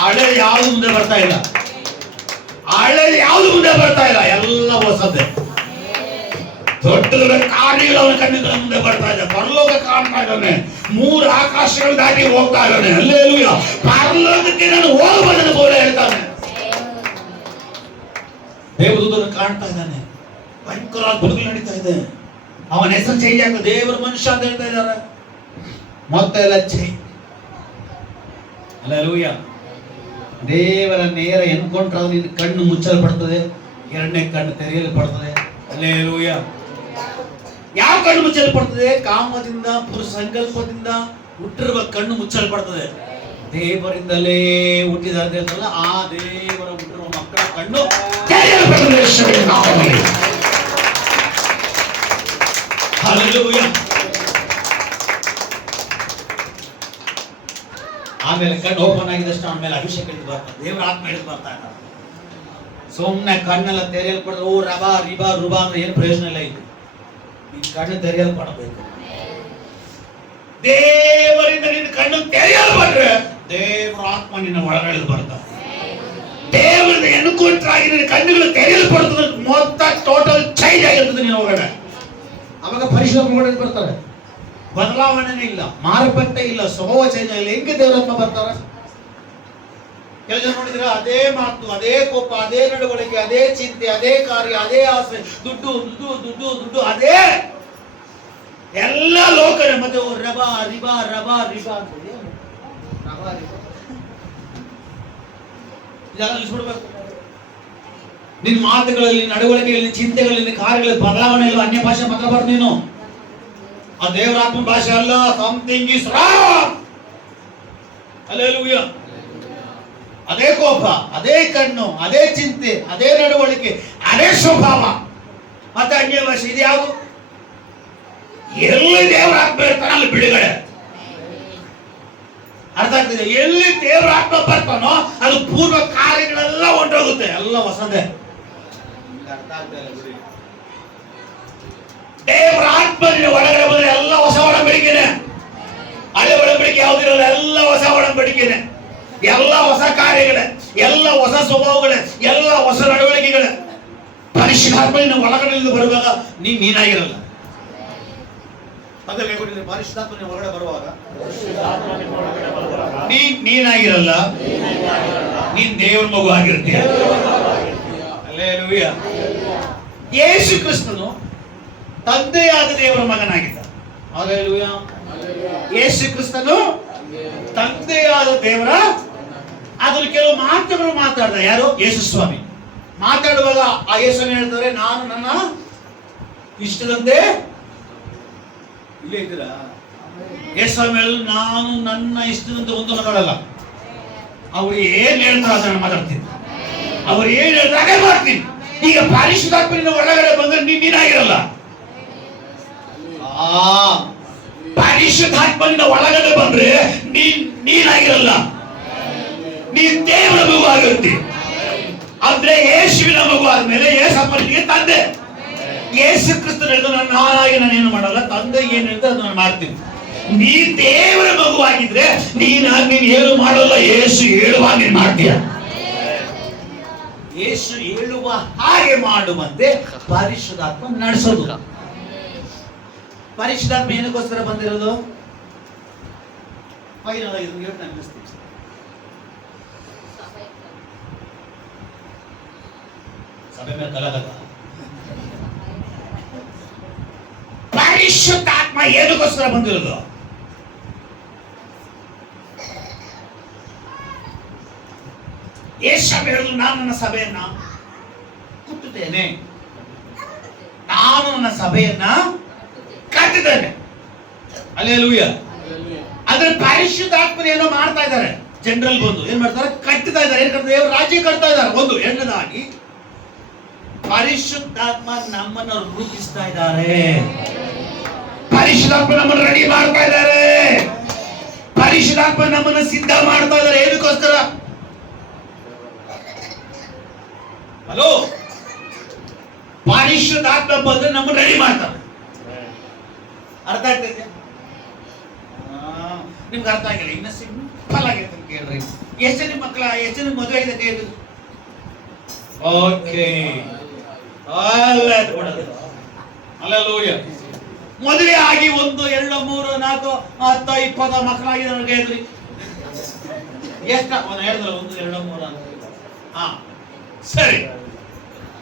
ಹಳೆ ಯಾವುದು ಮುಂದೆ ಬರ್ತಾ ಇಲ್ಲ, ಹಳೆ ಯಾವುದು ಮುಂದೆ ಬರ್ತಾ ಇಲ್ಲ, ಎಲ್ಲ ಹೊಸದೇ. ದೊಡ್ಡ ದೊಡ್ಡ ಕಾರ್ಯಗಳು ಅವನ ಕಣ್ಣಿನ ಮುಂದೆ ಬರ್ತಾ ಇದೆ. ಪರಲೋಕ ಕಾಣ್ತಾ ಇದ್ದಾನೆ, 3 ಆಕಾಶಗಳು ದಾಟಿ ಹೋಗ್ತಾ ಇದ್ದಾನೆ. ಹಲ್ಲೆಲೂಯಾ. ಪರಲೋಕಕ್ಕೆ ನಾನು ಹೋಗಬಲ್ಲನು ಬೋಲ ಹೇಳ್ತಾನೆ. ದೇವದೂತನ ಕಾಣ್ತಾ ಇದ್ದಾನೆ, ಭಯಂಕರ ಅದ್ಭುತಗಳು ನಡೀತಾ ಇದೆ. ಅವನ ಹೆಸರು ಚೇಂಜ್ ಆಗ್ತದೆ, ದೇವರ ಮನುಷ್ಯ ಅಂತ ಹೇಳ್ತಾ ಇದ್ದಾರೆ. ಮತ್ತೆ ಎಲ್ಲ ಚೇಂಜ್. ಹಲ್ಲೆಲೂಯಾ. ದೇವರ ನೇರ ಎನ್ಕೊಂಡ್ರೆ ನಿನ್ನ ಕಣ್ಣು ಮುಚ್ಚಲ್ಪಡ್ತದೆ, 2ನೇ ಕಣ್ಣು ತೆರೆಯಲ್ಪಡ್ತದೆ. ಹಲ್ಲೆಲೂಯಾ. ಯಾವ ಕಣ್ಣು ಮುಚ್ಚಲ್ಪಡ್ತದೆ? ಕಾಮದಿಂದ, ಪುರುಷ ಸಂಕಲ್ಪದಿಂದ ಹುಟ್ಟಿರುವ ಕಣ್ಣು ಮುಚ್ಚಲ್ಪಡ್ತದೆ. ದೇವರಿಂದಲೇ ಹುಟ್ಟಿದಾರೆ ಅಂತಲ್ಲ, ಆ ದೇವರ ಹುಟ್ಟಿರುವ ಮಕ್ಕಳ ಕಣ್ಣು ತೆರೆಯಲ್ಪಡ್ತದೆ. ಹಲ್ಲೆಲೂಯಾ. ಆಮೇಲೆ ಕಣ್ಣು ಓಪನ್ ಆಗಿದಷ್ಟು ಆಮೇಲೆ ಅಭಿಷೇಕ ಹಿಡಿದು ಬರ್ತಾರೆ, ದೇವರ ಆತ್ಮ ಹಿಡಿದು ಬರ್ತಾ ಇದ್ದಾರೆ. ಸುಮ್ಮನೆ ಕಣ್ಣೆಲ್ಲ ತೆರೆಯಲ್ಪಡ್ರೆ ಓ ರಬಾ ರಿಬಾ ರುಬಾ ಅಂದ್ರೆ ಏನು ಪ್ರಯೋಜನ ಇಲ್ಲ. ಇದು ಈ ಕಣ್ಣು ತೆರೆಯಲ್ಪಡಬೇಕು. ದೇವರಿಂದ ನಿನ್ನ ಕಣ್ಣು ತೆರೆಯಲ್ಪಟ್ರೆ ದೇವರ ಆತ್ಮ ನಿನ್ನ ಒಳಗಡೆ ಬರ್ತಾರೆ. ದೇವರಿಂದ ಎನ್ಕೌಂಟರ್ ನಿನ್ನ ಕಣ್ಣುಗಳು ತೆರೆಯಲ್ಪಡ್ತದೆ, ಮೊತ್ತ ಟೋಟಲ್ ಚೇಂಜ್ ಆಗಿರ್ತದೆ ನಿನ್ನ ಒಳಗಡೆ. ಅವಾಗ ಪರಿಶೋಧನೆ ಬರ್ತಾರೆ, ಬದಲಾವಣೆ ಇಲ್ಲ, ಮಾರುಕಟ್ಟೆ ಇಲ್ಲ, ಸ್ವಭಾವ ಚೇಂಜ್ ಆಗಿಲ್ಲ. ಹೆಂಗೆ ದೇವರಾತ್ಮ ಬರ್ತಾರೆ? ಕೆಲವು ಜನ ನೋಡಿದ್ರ ಅದೇ ಮಾತು, ಅದೇ ಕೋಪ, ಅದೇ ನಡವಳಿಕೆ, ಅದೇ ಚಿಂತೆ, ಅದೇ ಕಾರ್ಯ, ಅದೇ ಆಸೆ, ದುಡ್ಡು ದುಡ್ಡು ದುಡ್ಡು ದುಡ್ಡು, ಅದೇ ಎಲ್ಲ ಲೋಕನೇ. ಮತ್ತೆ ರಬಾ ರಿಬಾ ರಬಾ ರಿಬಾ ಅಂತ ಇದೆಲ್ಲ ನಿಲ್ಲಿಸ್ಬಿಡ್ಬೇಕು. ನಿನ್ನ ಮಾತುಗಳಲ್ಲಿ, ನಡವಳಿಕೆಯಲ್ಲಿ, ಚಿಂತೆಗಳಲ್ಲಿ, ಕಾರ್ಯಗಳಲ್ಲಿ ಬದಲಾವಣೆ ಇಲ್ಲ. ಅನ್ಯ ಭಾಷೆ ಮಾತಾಡಬಾರ್ದು ನೀನು. ಆ ದೇವರಾತ್ಮ ಭಾಷೆ ಅಲ್ಲ. Something is wrong. ಹಲ್ಲೆಲೂಯಾ. ಅದೇ ಕೋಪ, ಅದೇ ಕಣ್ಣು, ಅದೇ ಚಿಂತೆ, ಅದೇ ನಡವಳಿಕೆ, ಅದೇ ಸ್ವಭಾವ, ಮತ್ತೆ ಅನ್ಯ ಭಾಷೆ. ಇದು ಯಾವುದು? ಎಲ್ಲಿ ದೇವರ ಆತ್ಮ ಇರ್ತಾನೆ ಅಲ್ಲಿ ಬಿಡುಗಡೆ. ಅರ್ಥ ಆಗ್ತದೆ? ಎಲ್ಲಿ ದೇವರ ಆತ್ಮ ಬರ್ತಾನೋ ಅದು ಪೂರ್ವ ಕಾರ್ಯಗಳೆಲ್ಲ ಹೊಂಟೋಗುತ್ತೆ, ಎಲ್ಲ ಹೊಸದೇ. ಅರ್ಥ ಆಗ್ತಾ ಇಲ್ಲ ಬಿಡಿ. ದೇವರ ಆತ್ಮ ಒಳಗಡೆ ಬಂದ್ರೆ ಎಲ್ಲ ಹೊಸ ಒಡಂಬಡಿಕೆನೆ. ಹಳೆ ಒಡಂಬಡಿಕೆ ಯಾವುದಿರಲ್ಲ, ಎಲ್ಲ ಹೊಸ ಒಡಂಬಡಿಕೆನೆ. ಎಲ್ಲ ಹೊಸ ಕಾರ್ಯಗಳೇ, ಎಲ್ಲ ಹೊಸ ಸ್ವಭಾವಗಳೇ, ಎಲ್ಲ ಹೊಸ ನಡವಳಿಕೆಗಳೇ. ಪರಿಶುದ್ಧಾತ್ಮ ನಿನ್ನ ಒಳಗಡೆ ಬರುವಾಗ ನೀನಾಗಿರಲ್ಲ. ಪರಿಶುದ್ಧಾತ್ಮ ಹೊರಗಡೆ ಬರುವಾಗ ನೀನಾಗಿರಲ್ಲ, ನೀನ್ ದೇವರ ಮಗು ಆಗಿರ್ತೀಯ. ಹಲ್ಲೆಲೂಯಾ. ಯೇಸು ಕ್ರಿಸ್ತನು ತಂದೆಯಾದ ದೇವರ ಮಗನಾಗಿದ್ದ. ಹಲ್ಲೆಲೂಯಾ. ಯೇಸು ಕ್ರಿಸ್ತನು ತಂದೆಯಾದ ದೇವರ. ಅದ್ರಲ್ಲಿ ಕೆಲವು ಮಾತುಗಳು ಮಾತಾಡ್ದ ಯಾರು? ಯೇಸು ಸ್ವಾಮಿ ಮಾತಾಡುವಾಗ ಆ ಯೇಸುನ ಹೇಳ್ತಾರೆ, ನಾನು ನನ್ನ ಇಷ್ಟದಂತೆ. ಇಲ್ಲೇ ಇದ್ದೀರಾ? ಯೇಸು ಸ್ವಾಮಿ ಹೇಳಲು ನಾನು ನನ್ನ ಇಷ್ಟದಂತೆ ಒಂದು ಮಾತಾಡಲ್ಲ. ಅವ್ರು ಏನ್ ಹೇಳ್ತಾರೆ ಅದನ್ನ ಮಾತಾಡ್ತೀನಿ, ಅವ್ರು ಏನ್ ಹೇಳ್ತಾರೆ ಹಾಗೆ ಮಾಡ್ತೀನಿ. ಈಗ ಪರಿಶುದ್ಧಾತ್ಮನ ಒಳಗಡೆ ಬಂದ್ರೆ ನೀನಾಗಿರಲ್ಲ. ಪರಿಶುದ್ಧಾತ್ಮನ ಒಳಗಡೆ ಬಂದ್ರೆ ನೀನಾಗಿರಲ್ಲ, ನೀನ್ ದೇವರ ಮಗು ಆಗಿರ್ತಿ. ಅಂದ್ರೆ ಯೇಸುವಿನ ಮಗು ಆದ್ಮೇಲೆ ಯೇಸಪ್ಪನಿಗೆ ತಂದೆ. ಯೇಸು ಕ್ರಿಸ್ತನ ಹೇಳಿದ ನಾನಾಗಿ ನಾನೇನು ಮಾಡಲ್ಲ, ತಂದೆ ಏನ್ ಹೇಳ್ತಾರೆ ಅದನ್ನ ನಾನು ಮಾಡ್ತೀನಿ. ನೀ ದೇವರ ಮಗು ಆಗಿದ್ರೆ ನೀನ್ ಏನು ಮಾಡಲ್ಲ, ಯೇಸು ಹೇಳುವ ನೀನ್ ಮಾಡ್ತೀಯ. ಯೇಸು ಹೇಳುವ ಹಾಗೆ ಮಾಡುವಂತೆ ಪರಿಶುದ್ಧಾತ್ಮ ನಡೆಸೋದು. ಪರಿಶುದ್ಧಾತ್ಮ ಏನಕ್ಕೋಸ್ಕರ ಬಂದಿರೋದು? ಫೈನಲ್ ಆಗಿ ಅನ್ನಿಸ್ತೀನಿ. ಸಭೆ ಮೇಲೆ ಕಲಗಲ್ಲ. ಪರಿಶುದ್ಧಾತ್ಮ ಏನಕ್ಕೋಸ್ಕರ ಬಂದಿರೋದು? ಯೇಸು ಹೇಳಿದ್ರು, ನಾನು ನನ್ನ ಸಭೆಯನ್ನ ಕಟ್ಟುತ್ತೇನೆ, ನಾನು ನನ್ನ ಸಭೆಯನ್ನ ಕಟ್ಟಿದ್ದೇನೆ. ಹಲ್ಲೆಲೂಯಾ. ಆದ್ರೆ ಪರಿಶುದ್ಧಾತ್ಮನ ಏನೋ ಮಾಡ್ತಾ ಇದ್ದಾರೆ ಜನರಲ್ ಬಂದು. ಏನ್ ಮಾಡ್ತಾರೆ? ಕಟ್ಟುತ್ತಾ ಇದ್ದಾರೆ. ಏನ್ ಕಟ್ತಾರೆ? ದೇವರ ರಾಜ್ಯ ಕಟ್ತಾ ಇದ್ದಾರೆ. ಒಂದು ಎರಡನೇದಾಗಿ ಪರಿಶುದ್ಧಾತ್ಮ ನಮ್ಮನ್ನ ರೂಪಿಸ್ತಾ ಇದ್ದಾರೆ. ಪರಿಶುದ್ಧಾತ್ಮ ನಮ್ಮನ್ನು ರೆಡಿ ಮಾಡ್ತಾ ಇದ್ದಾರೆ. ಪರಿಶುದ್ಧ ಪರಿಶುದ್ಧಾತ್ಮ ನಮ್ಮನ್ನು ಸಿದ್ಧ ಮಾಡ್ತಾ ಇದ್ದಾರೆ. ಏನಕ್ಕೋಸ್ಕರ? ಹಲೋ, ಪರಿಶುದ್ಧಾತ್ಮ ಬಂದ್ರೆ ನಮ್ಮನ್ನು ರೆಡಿ ಮಾಡ್ತಾರೆ. ಅರ್ಥ ಆಗ್ತೈತೆ? ನಿಮ್ಗೆ ಅರ್ಥ ಆಗಿಲ್ಲ, ಇನ್ನ ಸಿಂಪಲ್ ಆಗಿರ್ತದೆ ಕೇಳ್ರಿ. ಎಷ್ಟು ಜನ ಮಕ್ಕಳ, ಎಷ್ಟು ಜನ ಮದುವೆ ಆಗಿದೆ ಕೇಳಿದ್ರು? Okay, alleluia. ಮದುವೆ ಆಗಿ 1 2 3 4 10 20 ಮಕ್ಕಳಾಗಿದೆ ನನಗೆ ಹೇಳಿದ್ರಿ. ಎಷ್ಟ? ಹೇಳಿದ್ರು 1 2 3 ಅಂತ. ಹಾ ಸರಿ.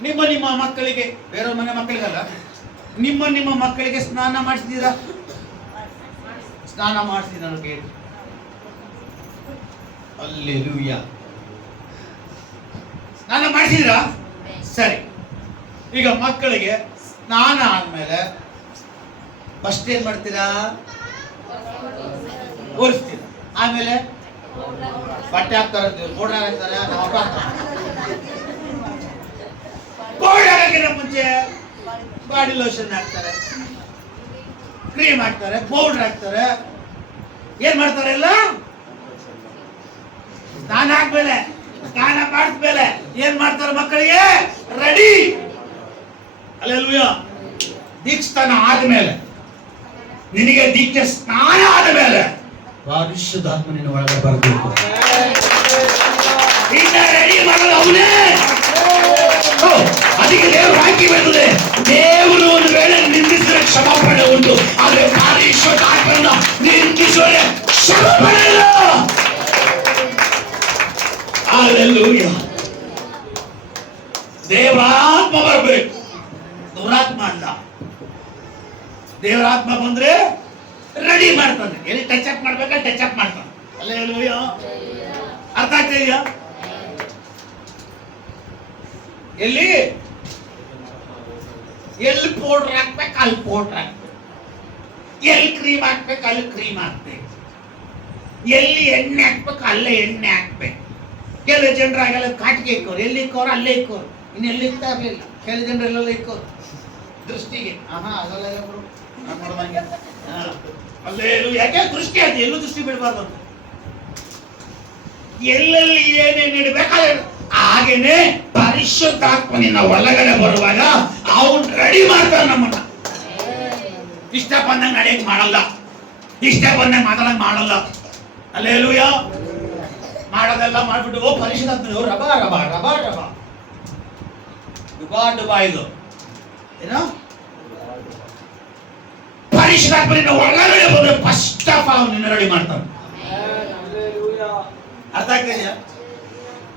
ನಿಮ್ಮ ಮಕ್ಕಳಿಗೆ, ಬೇರೆ ಮನೆ ಮಕ್ಕಳಿಗಲ್ಲ, ನಿಮ್ಮ ಮಕ್ಕಳಿಗೆ ಸ್ನಾನ ಮಾಡಿಸಿದ್ದೀರಾ? ಸ್ನಾನ ಮಾಡಿಸಿದ ನನಗೆ ಅಲ್ಲೆಲೂಯ. ಸ್ನಾನ ಮಾಡಿಸಿದ್ರಾ? ಸರಿ. ಈಗ ಮಕ್ಕಳಿಗೆ ಸ್ನಾನ ಆದ್ಮೇಲೆ ಫಸ್ಟ್ ಏನ್ ಮಾಡ್ತೀರಾ? ಒರೆಸ್ತೀರಾ. ಆಮೇಲೆ ಬಟ್ಟೆ ಹಾಕ್ತಾರೆ, ಪೌಡರ್ ಹಾಕ್ತಾರೆ. ಪೌಡರ್ ಹಾಕಿನ ಮುಂಚೆ ಬಾಡಿ ಲೋಷನ್ ಹಾಕ್ತಾರೆ, ಕ್ರೀಮ್ ಹಾಕ್ತಾರೆ, ಪೌಡರ್ ಹಾಕ್ತಾರೆ. ಏನ್ ಮಾಡ್ತಾರೆ? ಎಲ್ಲ ಸ್ನಾನ ಹಾಕ್ಮೇಲೆ, ಸ್ನಾನ ಮಾಡಿದ್ಮೇಲೆ ಏನ್ ಮಾಡ್ತಾರೆ? ಮಕ್ಕಳಿಗೆ ರೆಡಿ. ಅಲ್ಲೆಲ್ಲೂಯ. ದೀಕ್ಷಾಸ್ನಾನ ಆದ್ಮೇಲೆ, ನಿನಗೆ ದೀಕ್ಷೆ ಸ್ನಾನ ಆದ್ಮೇಲೆ ಪರಿಶುದ್ಧಾತ್ಮ ನಿನ್ನ ಒಳಗೆ ಬರಬೇಕು. ಇನ್ನ ರೆಡಿ ಮಾಡೋದು ಅವನೇ. ಅದಕ್ಕೆ ದೇವರು ಹಾಕಿ ಬರ್ತದೆ. ದೇವರು ಒಂದು ವೇಳೆ ನಿಂದಿಸಿದ್ರೆ ಕ್ಷಮಾಪಣೆ ಉಂಟು, ಆದ್ರೆ ಪರಿಶುದ್ಧಾತ್ಮನ ನಿಂದಿಸಿದರೆ ಕ್ಷಮಾಪಣೆ ಇಲ್ಲ. ಹಲ್ಲೆಲೂಯಾ. ದೇವರಾತ್ಮ ಬರಬೇಕು, ದುರಾತ್ಮ ಅಲ್ಲ. ದೇವರಾತ್ಮ ಬಂದ್ರೆ ರೆಡಿ ಮಾಡ್ತಾನೆ. ಎಲ್ಲಿ ಟಚ್ ಅಪ್ ಮಾಡ್ಬೇಕಾದ್ರೆ ಟಚ್ ಅಪ್ ಮಾಡ್ತಾನೆ. ಹಲ್ಲೆಲೂಯಾ. ಅರ್ಥ ಆಗ್ತಿದೆಯಾ? ಎಲ್ಲಿ ಪೌಡರ್ ಹಾಕ್ಬೇಕು, ಅಲ್ಲಿ ಪೌಡರ್ ಹಾಕ್ಬೇಕು. ಎಲ್ಲಿ ಕ್ರೀಮ್ ಹಾಕ್ಬೇಕು, ಅಲ್ಲಿ ಕ್ರೀಮ್ ಹಾಕ್ಬೇಕು. ಎಲ್ಲಿ ಎಣ್ಣೆ ಹಾಕ್ಬೇಕು, ಅಲ್ಲೇ ಎಣ್ಣೆ ಹಾಕ್ಬೇಕು. ಕೆಲವು ಜನರಾಗೆಲ್ಲ ಕಾಟಿಗೆ ಇಕ್ಕೋರು, ಎಲ್ಲಿ ಇಕ್ಕೋರು ಅಲ್ಲೇ ಇಕ್ಕೋರು. ಇನ್ನೆಲ್ಲಿ ಇಕ್ತಾ ಇರ್ಲಿಲ್ಲ. ಕೆಲವು ಜನರೆಲ್ಲ ಇಕ್ಕೋರು ದೃಷ್ಟಿಗೆ. ಅದೆಲ್ಲ ಅಲ್ಲೇ ಯಾಕೆ ದೃಷ್ಟಿ ಆಯ್ತು, ಎಲ್ಲೂ ದೃಷ್ಟಿ ಬಿಡಬಾರ್ದು ಅಂತ. ಎಲ್ಲೆಲ್ಲಿ ಏನೇನು ಇಡಬೇಕಾದ್ರೆ ಹಾಗೇನೆ ಪರಿಶುದ್ಧಾತ್ಮನಿನ ಒಳಗಡೆ ಬರುವಾಗ ಅವನು ರೆಡಿ ಮಾಡ್ತಾನೆ ನಮ್ಮನ್ನ. ಇಷ್ಟ ಬಂದಂಗೆ ನಡೆಯಕ್ ಮಾಡಲ್ಲ, ಇಷ್ಟ ಬಂದಂಗೆ ಮಾತಾಡಕ್ ಮಾಡಲ್ಲ. ಹಲ್ಲೆಲೂಯಾ. ಮಾಡೋದೆಲ್ಲ ಮಾಡ್ಬಿಟ್ಟು ಓ ಪರಿಶುದ್ಧಾತ್ಮ ರಬಾ ರಬಾ ರಬಾ ರಬಾ ಡುಬಾ ಡುಬಾ ಇದು ಏನೋ ಪರಿಶುದ್ಧಾತ್ಮನಿನ ಒಳಗಡೆ ಬಂದ್ರೆ ಫಸ್ಟ್ ಆಫ್ ಆಲ್ ನಿನ್ನ ರೆಡಿ ಮಾಡ್ತಾನೆ. ಅರ್ಥ ಆಗ್ತಿದೆಯಾ?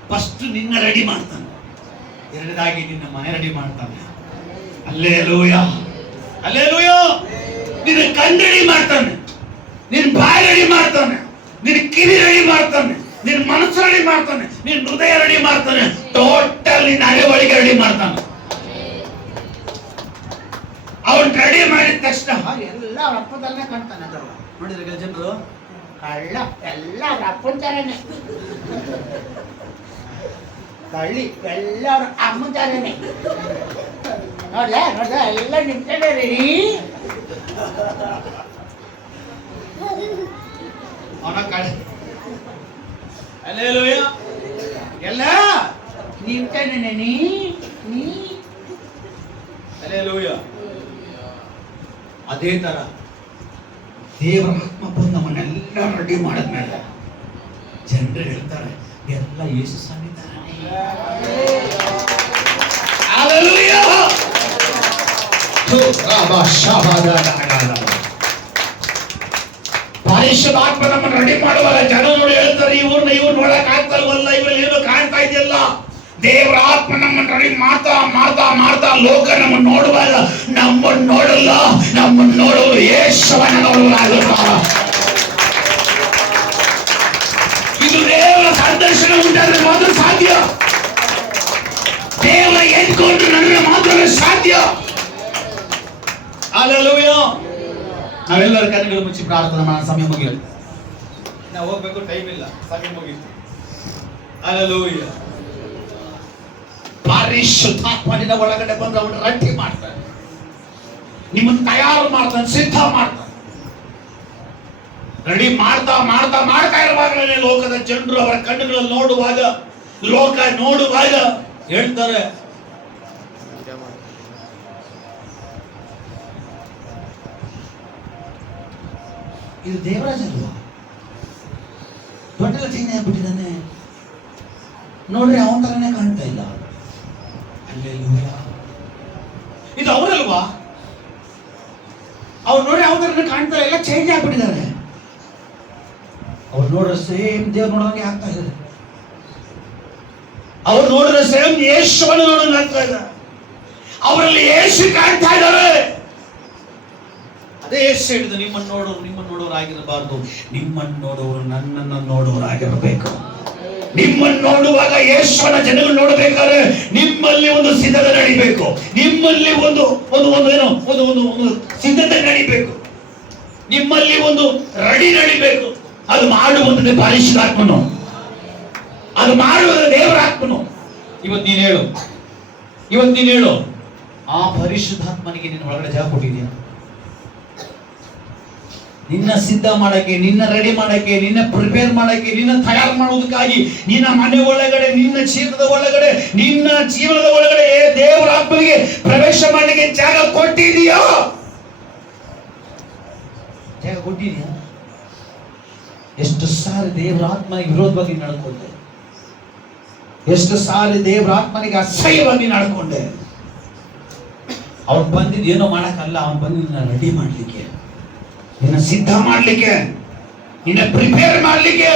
ಫಸ್ಟ್ ನಿನ್ನ ರೆಡಿ ಮಾಡ್ತಾನೆ, ಎರಡನೇದಾಗಿ ನಿನ್ನ ಮನೆ ರೆಡಿ ಮಾಡ್ತಾನೆ. Hallelujah, hallelujah. ನಿನ್ನ ಕಣ್ಣು ರೆಡಿ ಮಾಡ್ತಾನೆ, ನಿನ್ನ ಬಾಯಿ ರೆಡಿ ಮಾಡ್ತಾನೆ, ನಿನ್ನ ಕಿವಿ ರೆಡಿ ಮಾಡ್ತಾನೆ, ನಿನ್ನ ಮನಸ್ಸು ರೆಡಿ ಮಾಡ್ತಾನೆ, ನಿನ್ನ ಹೃದಯ ರೆಡಿ ಮಾಡ್ತಾನೆ. ಟೋಟಲ್ ನಿನ್ನ ಅಳವಡಿಕೆ ರೆಡಿ ಮಾಡ್ತಾನೆ. ಅವನ್ ರೆಡಿ ಮಾಡಿದ ತಕ್ಷಣ ಎಲ್ಲ ಅವ್ರ ಅಪ್ಪದಲ್ಲೇ ಕಾಣ್ತಾನೆ. ಅದಲ್ಲ ನೋಡಿದ್ರೆ ಜನರು ಕಳ್ಳ ಎಲ್ಲ ಅವ್ರ ಅಪ್ಪನ ತರನೇ, ಕಳ್ಳಿ ಎಲ್ಲ ಅವ್ರ ಅಮ್ಮನ ತರನೇ. ನೋಡ್ದ ಎಲ್ಲ ನಿಂತೇ ರೀ. ಅವನ ಕಳ್ಳ ಹಲ್ಲೆಲೂಯಾ. ಎಲ್ಲ ನಿಂತೇನೆ ನೀ ಹಲ್ಲೆಲೂಯಾ. ಅದೇ ತರ ದೇವರ ಆತ್ಮ ಬಂದು ನಮ್ಮನ್ನೆಲ್ಲ ರೆಡಿ ಮಾಡಿದ್ಮೇಲೆ ಜನರು ಹೇಳ್ತಾರೆ ಎಲ್ಲ ಯೇಸು ಸನ್ನಿಧಾನ. ಹಲ್ಲೆಲೂಯಾ. ಪರಿಶುದ್ಧಾತ್ಮ ನಮ್ಮನ್ನು ರೆಡಿ ಮಾಡುವಾಗ ಜನರು ಹೇಳ್ತಾರೆ ಇವ್ರನ್ನ ನೋಡಕ್ ಆಗ್ತಲ್ವಲ್ಲ, ಇವ್ರಲ್ಲಿ ಏನೋ ಕಾಣ್ತಾ ಇದೆಯಲ್ಲ. ದೇವರ ಆತ್ಮ ನಮ್ಮನ್ನು ರೆಡಿ ಮಾಡ್ತಾ ಮಾಡ್ತಾ ಮಾಡ್ತಾ ಲೋಕ ನಮ್ಮನ್ನು ನೋಡುವಾಗ ನಮ್ಮನ್ನು ನೋಡಲ್ಲ, ನಮ್ಮನ್ನು ನೋಡುವುದು ಯೇಸುವನ್ನು ನೋಡುವುದಾಗುತ್ತಾ. ಇದು ದೇವರ ಸಂದರ್ಶನ ಉಂಟಾದ್ರೆ ಮಾತ್ರ ಸಾಧ್ಯ. ದೇವರ ಎದ್ಕೊಂಡು ನನ್ನ ಮಾತ್ರ ಸಾಧ್ಯ. ಹಲ್ಲೆಲೂಯಾ. ನಾವೆಲ್ಲರ ಕಣ್ಣುಗಳು ಮುಚ್ಚಿ ಪ್ರಾರ್ಥನೆ ಮಾಡೋ ಸಮಯ ಮುಗಿಯಿತು. ನಾವು ಹೋಗ್ಬೇಕು, ಟೈಮ್ ಇಲ್ಲ, ಸಮಯ ಮುಗಿಯಿತು. ಹಲ್ಲೆಲೂಯಾ. ಪರಿಶುದ್ಧಾತ್ಮನಿನ ಒಳಗಡೆ ಬಂದು ಅವನು ರೆಡಿ ಮಾಡ್ತಾನೆ, ನಿಮ್ಮನ್ನು ತಯಾರು ಮಾಡ್ತಾನೆ, ಸಿದ್ಧ ಮಾಡ್ತಾನೆ. ರೆಡಿ ಮಾಡ್ತಾ ಮಾಡ್ತಾ ಮಾಡ್ತಾ ಆವಾಗಲೇ ಲೋಕದ ಜನರು ಅವರ ಕಣ್ಣುಗಳಲ್ಲಿ ನೋಡುವಾಗ, ಲೋಕ ನೋಡುವಾಗ ಹೇಳ್ತಾರೆ, ಇದು ದೇವರಾಜ ಅಲ್ವಾ, ದೊಡ್ಡ ಚೇಂಜ್ ಆಗ್ಬಿಟ್ಟಿದ್ದಾನೆ ನೋಡ್ರಿ, ಅವನ ತರನೇ ಕಾಣ್ತಾ ಇಲ್ಲ. ಹಲ್ಲೆಲೂಯಾ. ಇದು ಅವರಲ್ವಾ, ಅವ್ರು ನೋಡ್ರಿ ಅವನ ತರನೇ ಕಾಣ್ತಾ ಇಲ್ಲ, ಚೇಂಜ್ ಆಗ್ಬಿಟ್ಟಿದ್ದಾರೆ. ಅವ್ರು ನೋಡ್ರೆ ಸೇಮ್ ದೇವ್ರು ನೋಡೋಂಗೆ ಆಗ್ತಾ ಇದ್ದಾರೆ. ಅವ್ರು ನೋಡಿದ್ರೆ ಸೇಮ್ ಯೇಸುವನ್ನು ನೋಡೋಂಗೆ ಆಗ್ತಾ ಇದೆ. ಅವರಲ್ಲಿ ಯೇಸು ಕಾಣ್ತಾ ಇದ್ದಾರೆ. ಅದೇ ಯೇಸು ಹೇಳಿದ, ನಿಮ್ಮನ್ನು ನೋಡೋರಾಗಿರಬಾರ್ದು, ನಿಮ್ಮನ್ನು ನೋಡುವವರು ನನ್ನನ್ನು ನೋಡುವರಾಗಿರಬೇಕು. ನಿಮ್ಮನ್ನು ನೋಡುವಾಗ ಯೇಸುವನ ಜನಗಳು ನೋಡಬೇಕಾದ್ರೆ ನಿಮ್ಮಲ್ಲಿ ಒಂದು ಸಿದ್ಧತೆ ನಡಿಬೇಕು. ನಿಮ್ಮಲ್ಲಿ ಒಂದು ಒಂದು ಒಂದು ಏನೋ ಒಂದು ಒಂದು ಒಂದು ಸಿದ್ಧತೆ ನಡಿಬೇಕು. ನಿಮ್ಮಲ್ಲಿ ಒಂದು ರೆಡಿ ನಡಿಬೇಕು. ಅದು ಮಾಡುವಂಥದ್ದು ಪರಿಶುದ್ಧಾತ್ಮನು, ಅದು ಮಾಡುವುದು ದೇವರ ಆತ್ಮನು. ಇವತ್ತು ನೀನು ಹೇಳು, ಆ ಪರಿಶುದ್ಧಾತ್ಮನಿಗೆ ನಿನ್ನ ಒಳಗಡೆ ಜಾಗ ಕೊಟ್ಟಿದ್ಯಾ? ನಿನ್ನ ಸಿದ್ಧ ಮಾಡಕ್ಕೆ, ನಿನ್ನ ರೆಡಿ ಮಾಡಕ್ಕೆ, ನಿನ್ನ ಪ್ರಿಪೇರ್ ಮಾಡಕ್ಕೆ, ನಿನ್ನ ತಯಾರು ಮಾಡುವುದಕ್ಕಾಗಿ ನಿನ್ನ ಮನೆ ಒಳಗಡೆ, ನಿನ್ನ ಜೀವನದ ಒಳಗಡೆ ದೇವರ ಆತ್ಮನಿಗೆ ಪ್ರವೇಶ ಮಾಡಲಿಕ್ಕೆ ಜಾಗ ಕೊಟ್ಟಿದೆಯಾ? ಜಾಗ ಕೊಟ್ಟಿದೆಯಾ? ಎಷ್ಟು ಸಾರಿ ದೇವರ ಆತ್ಮನಿಗೆ ವಿರೋಧವಾಗಿ ನಡ್ಕೊಂಡೆ, ಎಷ್ಟು ಸಾರಿ ದೇವರ ಆತ್ಮನಿಗೆ ಅಸಹ್ಯವಾಗಿ ನಡ್ಕೊಂಡೆ. ಅವ್ನು ಬಂದಿದ್ದು ಏನೋ ಮಾಡಕ್ಕಲ್ಲ, ಅವ್ನು ಬಂದಿದ್ದು ರೆಡಿ ಮಾಡ್ಲಿಕ್ಕೆ, ನಿನ್ನ ಸಿದ್ಧ ಮಾಡ್ಲಿಕ್ಕೆ, ನಿನ್ನ ಪ್ರಿಪೇರ್ ಮಾಡ್ಲಿಕ್ಕೆ.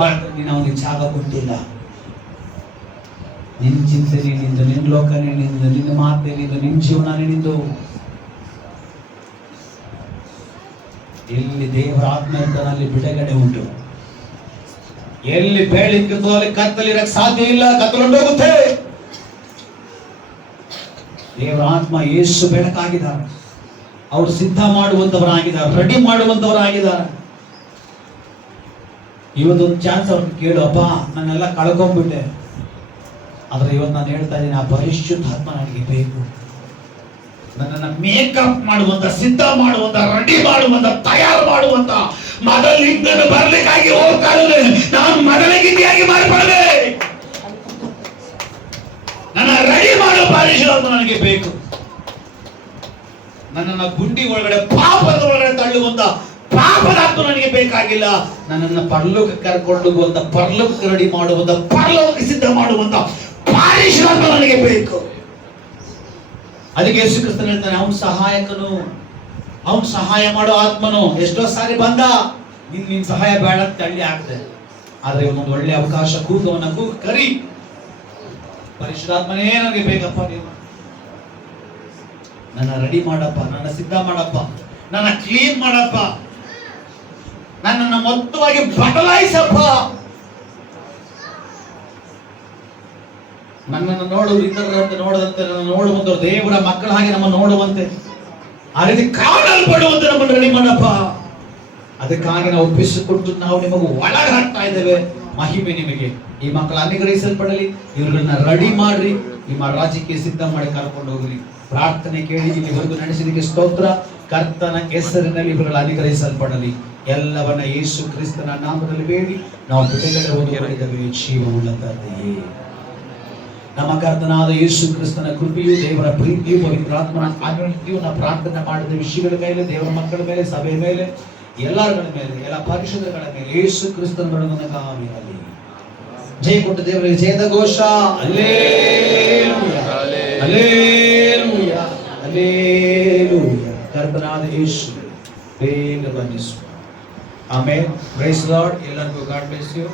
ಬಟ್ ನೀನು ಅವನಿಗೆ ಜಾಗ ಕೊಟ್ಟಿಲ್ಲ. ನಿನ್ನ ಚಿಂತನೆ ನಿಂದು, ನಿನ್ನ ಲೋಕನೇ ನಿಂದು, ನಿನ್ನ ಮಾತೆ ನಿಂದು, ನಿನ್ನ ಜೀವನನೇ ನಿಂದು. ಎಲ್ಲಿ ದೇವರ ಆತ್ಮ ಇರ್ತಾನೆ ಅಲ್ಲಿ ಬಿಡುಗಡೆ ಉಂಟು. ಎಲ್ಲಿ ಬೇಳಿತ್ತು ಅಲ್ಲಿ ಕತ್ತಲಿರಕ್ಕೆ ಸಾಧ್ಯ ಇಲ್ಲ, ಕತ್ತಲುಂಟೋಗುತ್ತೆ. ದೇವರ ಆತ್ಮ ಯೇಸು ಬೆಳಕಾಗಿದ್ದಾರೆ. ಅವರು ಸಿದ್ಧ ಮಾಡುವಂತವರಾಗಿದ್ದಾರೆ, ರೆಡಿ ಮಾಡುವಂತವರಾಗಿದ್ದಾರೆ. ಇವತ್ತೊಂದು ಚಾನ್ಸ್ ಅವ್ರನ್ನ ಕೇಳು, ಅಪ್ಪ ನಾನೆಲ್ಲ ಕಳ್ಕೊಂಡ್ಬಿಟ್ಟೆ, ಆದ್ರೆ ಇವತ್ತು ನಾನು ಹೇಳ್ತಾ ಇದ್ದೀನಿ, ಆ ಪರಿಶುದ್ಧಾತ್ಮ ನನಗೆ ಬೇಕು. ನನ್ನನ್ನು ಮೇಕಪ್ ಮಾಡುವಂತ, ಸಿದ್ಧ ಮಾಡುವಂತ, ರೆಡಿ ಮಾಡುವಂತ, ತಯಾರು ಮಾಡುವಂತ, ಮೊದಲಿಂದ ಬರ್ಲಿಕ್ಕಾಗಿ ಹೋಗ್ತಾ ಇದ್ದೇನೆ. ನಾನು ಮೊದಲಿಗಿಂದಿಯಾಗಿ ಮಾರ್ಪಡದೆ, ನನ್ನ ರೆಡಿ ಮಾಡೋ ಪರಿಶುದ್ಧಾತ್ಮ ನನಗೆ ಬೇಕು. ನನ್ನನ್ನು ಗುಂಡಿ ಒಳಗಡೆ, ಪಾಪದ ಒಳಗಡೆ ತಳ್ಳುವಂತ ಪಾಪದಾತ್ಮ ನನಗೆ ಬೇಕಾಗಿಲ್ಲ. ನನ್ನನ್ನು ಪರಲೋಕಕ್ಕೆ ಕರ್ಕೊಂಡು ಹೋಗುವಂತ, ಪರಲೋಕಕ್ಕೆ ರೆಡಿ ಮಾಡುವಂತ, ಪರಲೋಕಕ್ಕೆ ಸಿದ್ಧ ಮಾಡುವಂತ ಪರಿಶುದ್ಧಾತ್ಮ ನನಗೆ ಬೇಕು. ಅದಕ್ಕೆ ಯೇಸು ಕ್ರಿಸ್ತನು ಹೇಳ್ತಾನೆ, ಅವನು ಸಹಾಯಕನು, ಅವನು ಸಹಾಯ ಮಾಡೋ ಆತ್ಮನು. ಎಷ್ಟೋ ಸಾರಿ ಬಂದ, ನಿನ್ ಸಹಾಯ ಬೇಡ ತಳ್ಳಿ ಆಗ್ತದೆ. ಆದ್ರೆ ಒಂದೊಂದು ಒಳ್ಳೆ ಅವಕಾಶ, ಕೂಗವನ್ನ ಕರಿ, ಪರಿಶುದ್ಧಾತ್ಮನೇ ನನಗೆ ಬೇಕಪ್ಪ, ನೀವು ನನ್ನ ರೆಡಿ ಮಾಡಪ್ಪ, ನನ್ನ ಸಿದ್ಧ ಮಾಡಪ್ಪ, ನನ್ನ ಕ್ಲೀನ್ ಮಾಡಪ್ಪ, ನನ್ನನ್ನು ಮೊತ್ತವಾಗಿ ಬದಲಾಯಿಸಪ್ಪ. ನನ್ನನ್ನು ನೋಡುವುದು ಇತರರಂತೆ ನೋಡದಂತೆ, ನನ್ನ ನೋಡುವಂತವ್ರು ದೇವರ ಮಕ್ಕಳ ಹಾಗೆ ನಮ್ಮ ನೋಡುವಂತೆ, ಆ ರೀತಿ ಕಾಣಲ್ಪಡುವಂತೆ ನಮ್ಮನ್ನು ರೆಡಿ ಮಾಡಪ್ಪ. ಅದಕ್ಕಾಗಿ ನಾವು ಒಪ್ಪಿಸಿಕೊಟ್ಟು ನಾವು ನಿಮಗೆ ಒಳಗೆ ಹಾಕ್ತಾ ಇದ್ದೇವೆ. ಮಹಿಮೆ ನಿಮಗೆ. ಈ ಮಕ್ಕಳು ಅನುಗ್ರಹಿಸಲ್ಪಡಲಿ, ಇವ್ರುಗಳನ್ನ ರೆಡಿ ಮಾಡ್ರಿ, ನಿಮ್ಮ ರಾಜ್ಯಕ್ಕೆ ಸಿದ್ಧ ಮಾಡಿ ಕರ್ಕೊಂಡು ಹೋಗ್ರಿ. ಪ್ರಾರ್ಥನೆ ಕೇಳಿ ಇಲ್ಲಿವರೆಗೂ ನಡೆಸಿದಕ್ಕೆ ಸ್ತೋತ್ರ. ಕರ್ತನ ಹೆಸರಿನಲ್ಲಿ ಇವುಗಳು ಅನುಗ್ರಹಿಸಲ್ಪಡಲಿ. ಎಲ್ಲವನ್ನ ಯೇಸು ಕ್ರಿಸ್ತನ ನಾಮದಲ್ಲಿ ಬೇಡಿ ನಾವು ಬಿಡುಗಡೆ ಹೊಂದಿದ್ದೇವೆ. ಜೀವವುಳ್ಳ ತಂದೆಯೇ, ನಮ್ಮ ಕರ್ತನಾದ ಯೇಸು ಕ್ರಿಸ್ತನ ಕೃಪೆಯು, ದೇವರ ಪ್ರೀತಿಯು, ಪವಿತ್ರಾತ್ಮನ ಆಜ್ಞೆಯು ಪ್ರಾರ್ಥನೆ ಮಾಡಿದ ವಿಷಯಗಳ ಮೇಲೆ, ದೇವರ ಮಕ್ಕಳ ಮೇಲೆ, ಸಭೆ ಮೇಲೆ, ಎಲ್ಲರ ಮೇಲೆ, ಎಲ್ಲ ಪರಿಶುದ್ಧಗಳ ಮೇಲೆ ಯೇಸು ಕ್ರಿಸ್ತನ ಬರುವನಗಾಗಲಿ. ಜಯ ಕೊಟ್ಟು ದೇವರಿಗೆ ಜಯದ ಘೋಷ. Hallelujah, hallelujah, hallelujah. ಕರ್ತನಾದ ಯೇಸು ಬೇಗ ಬಂದಿಸು. ಆಮೇಲೆ ಪ್ರೈಸ್ ಲಾರ್ಡ್. ಎಲ್ಲರಿಗೂ ಗಾಡ್ ಬ್ಲೆಸ್ ಯು.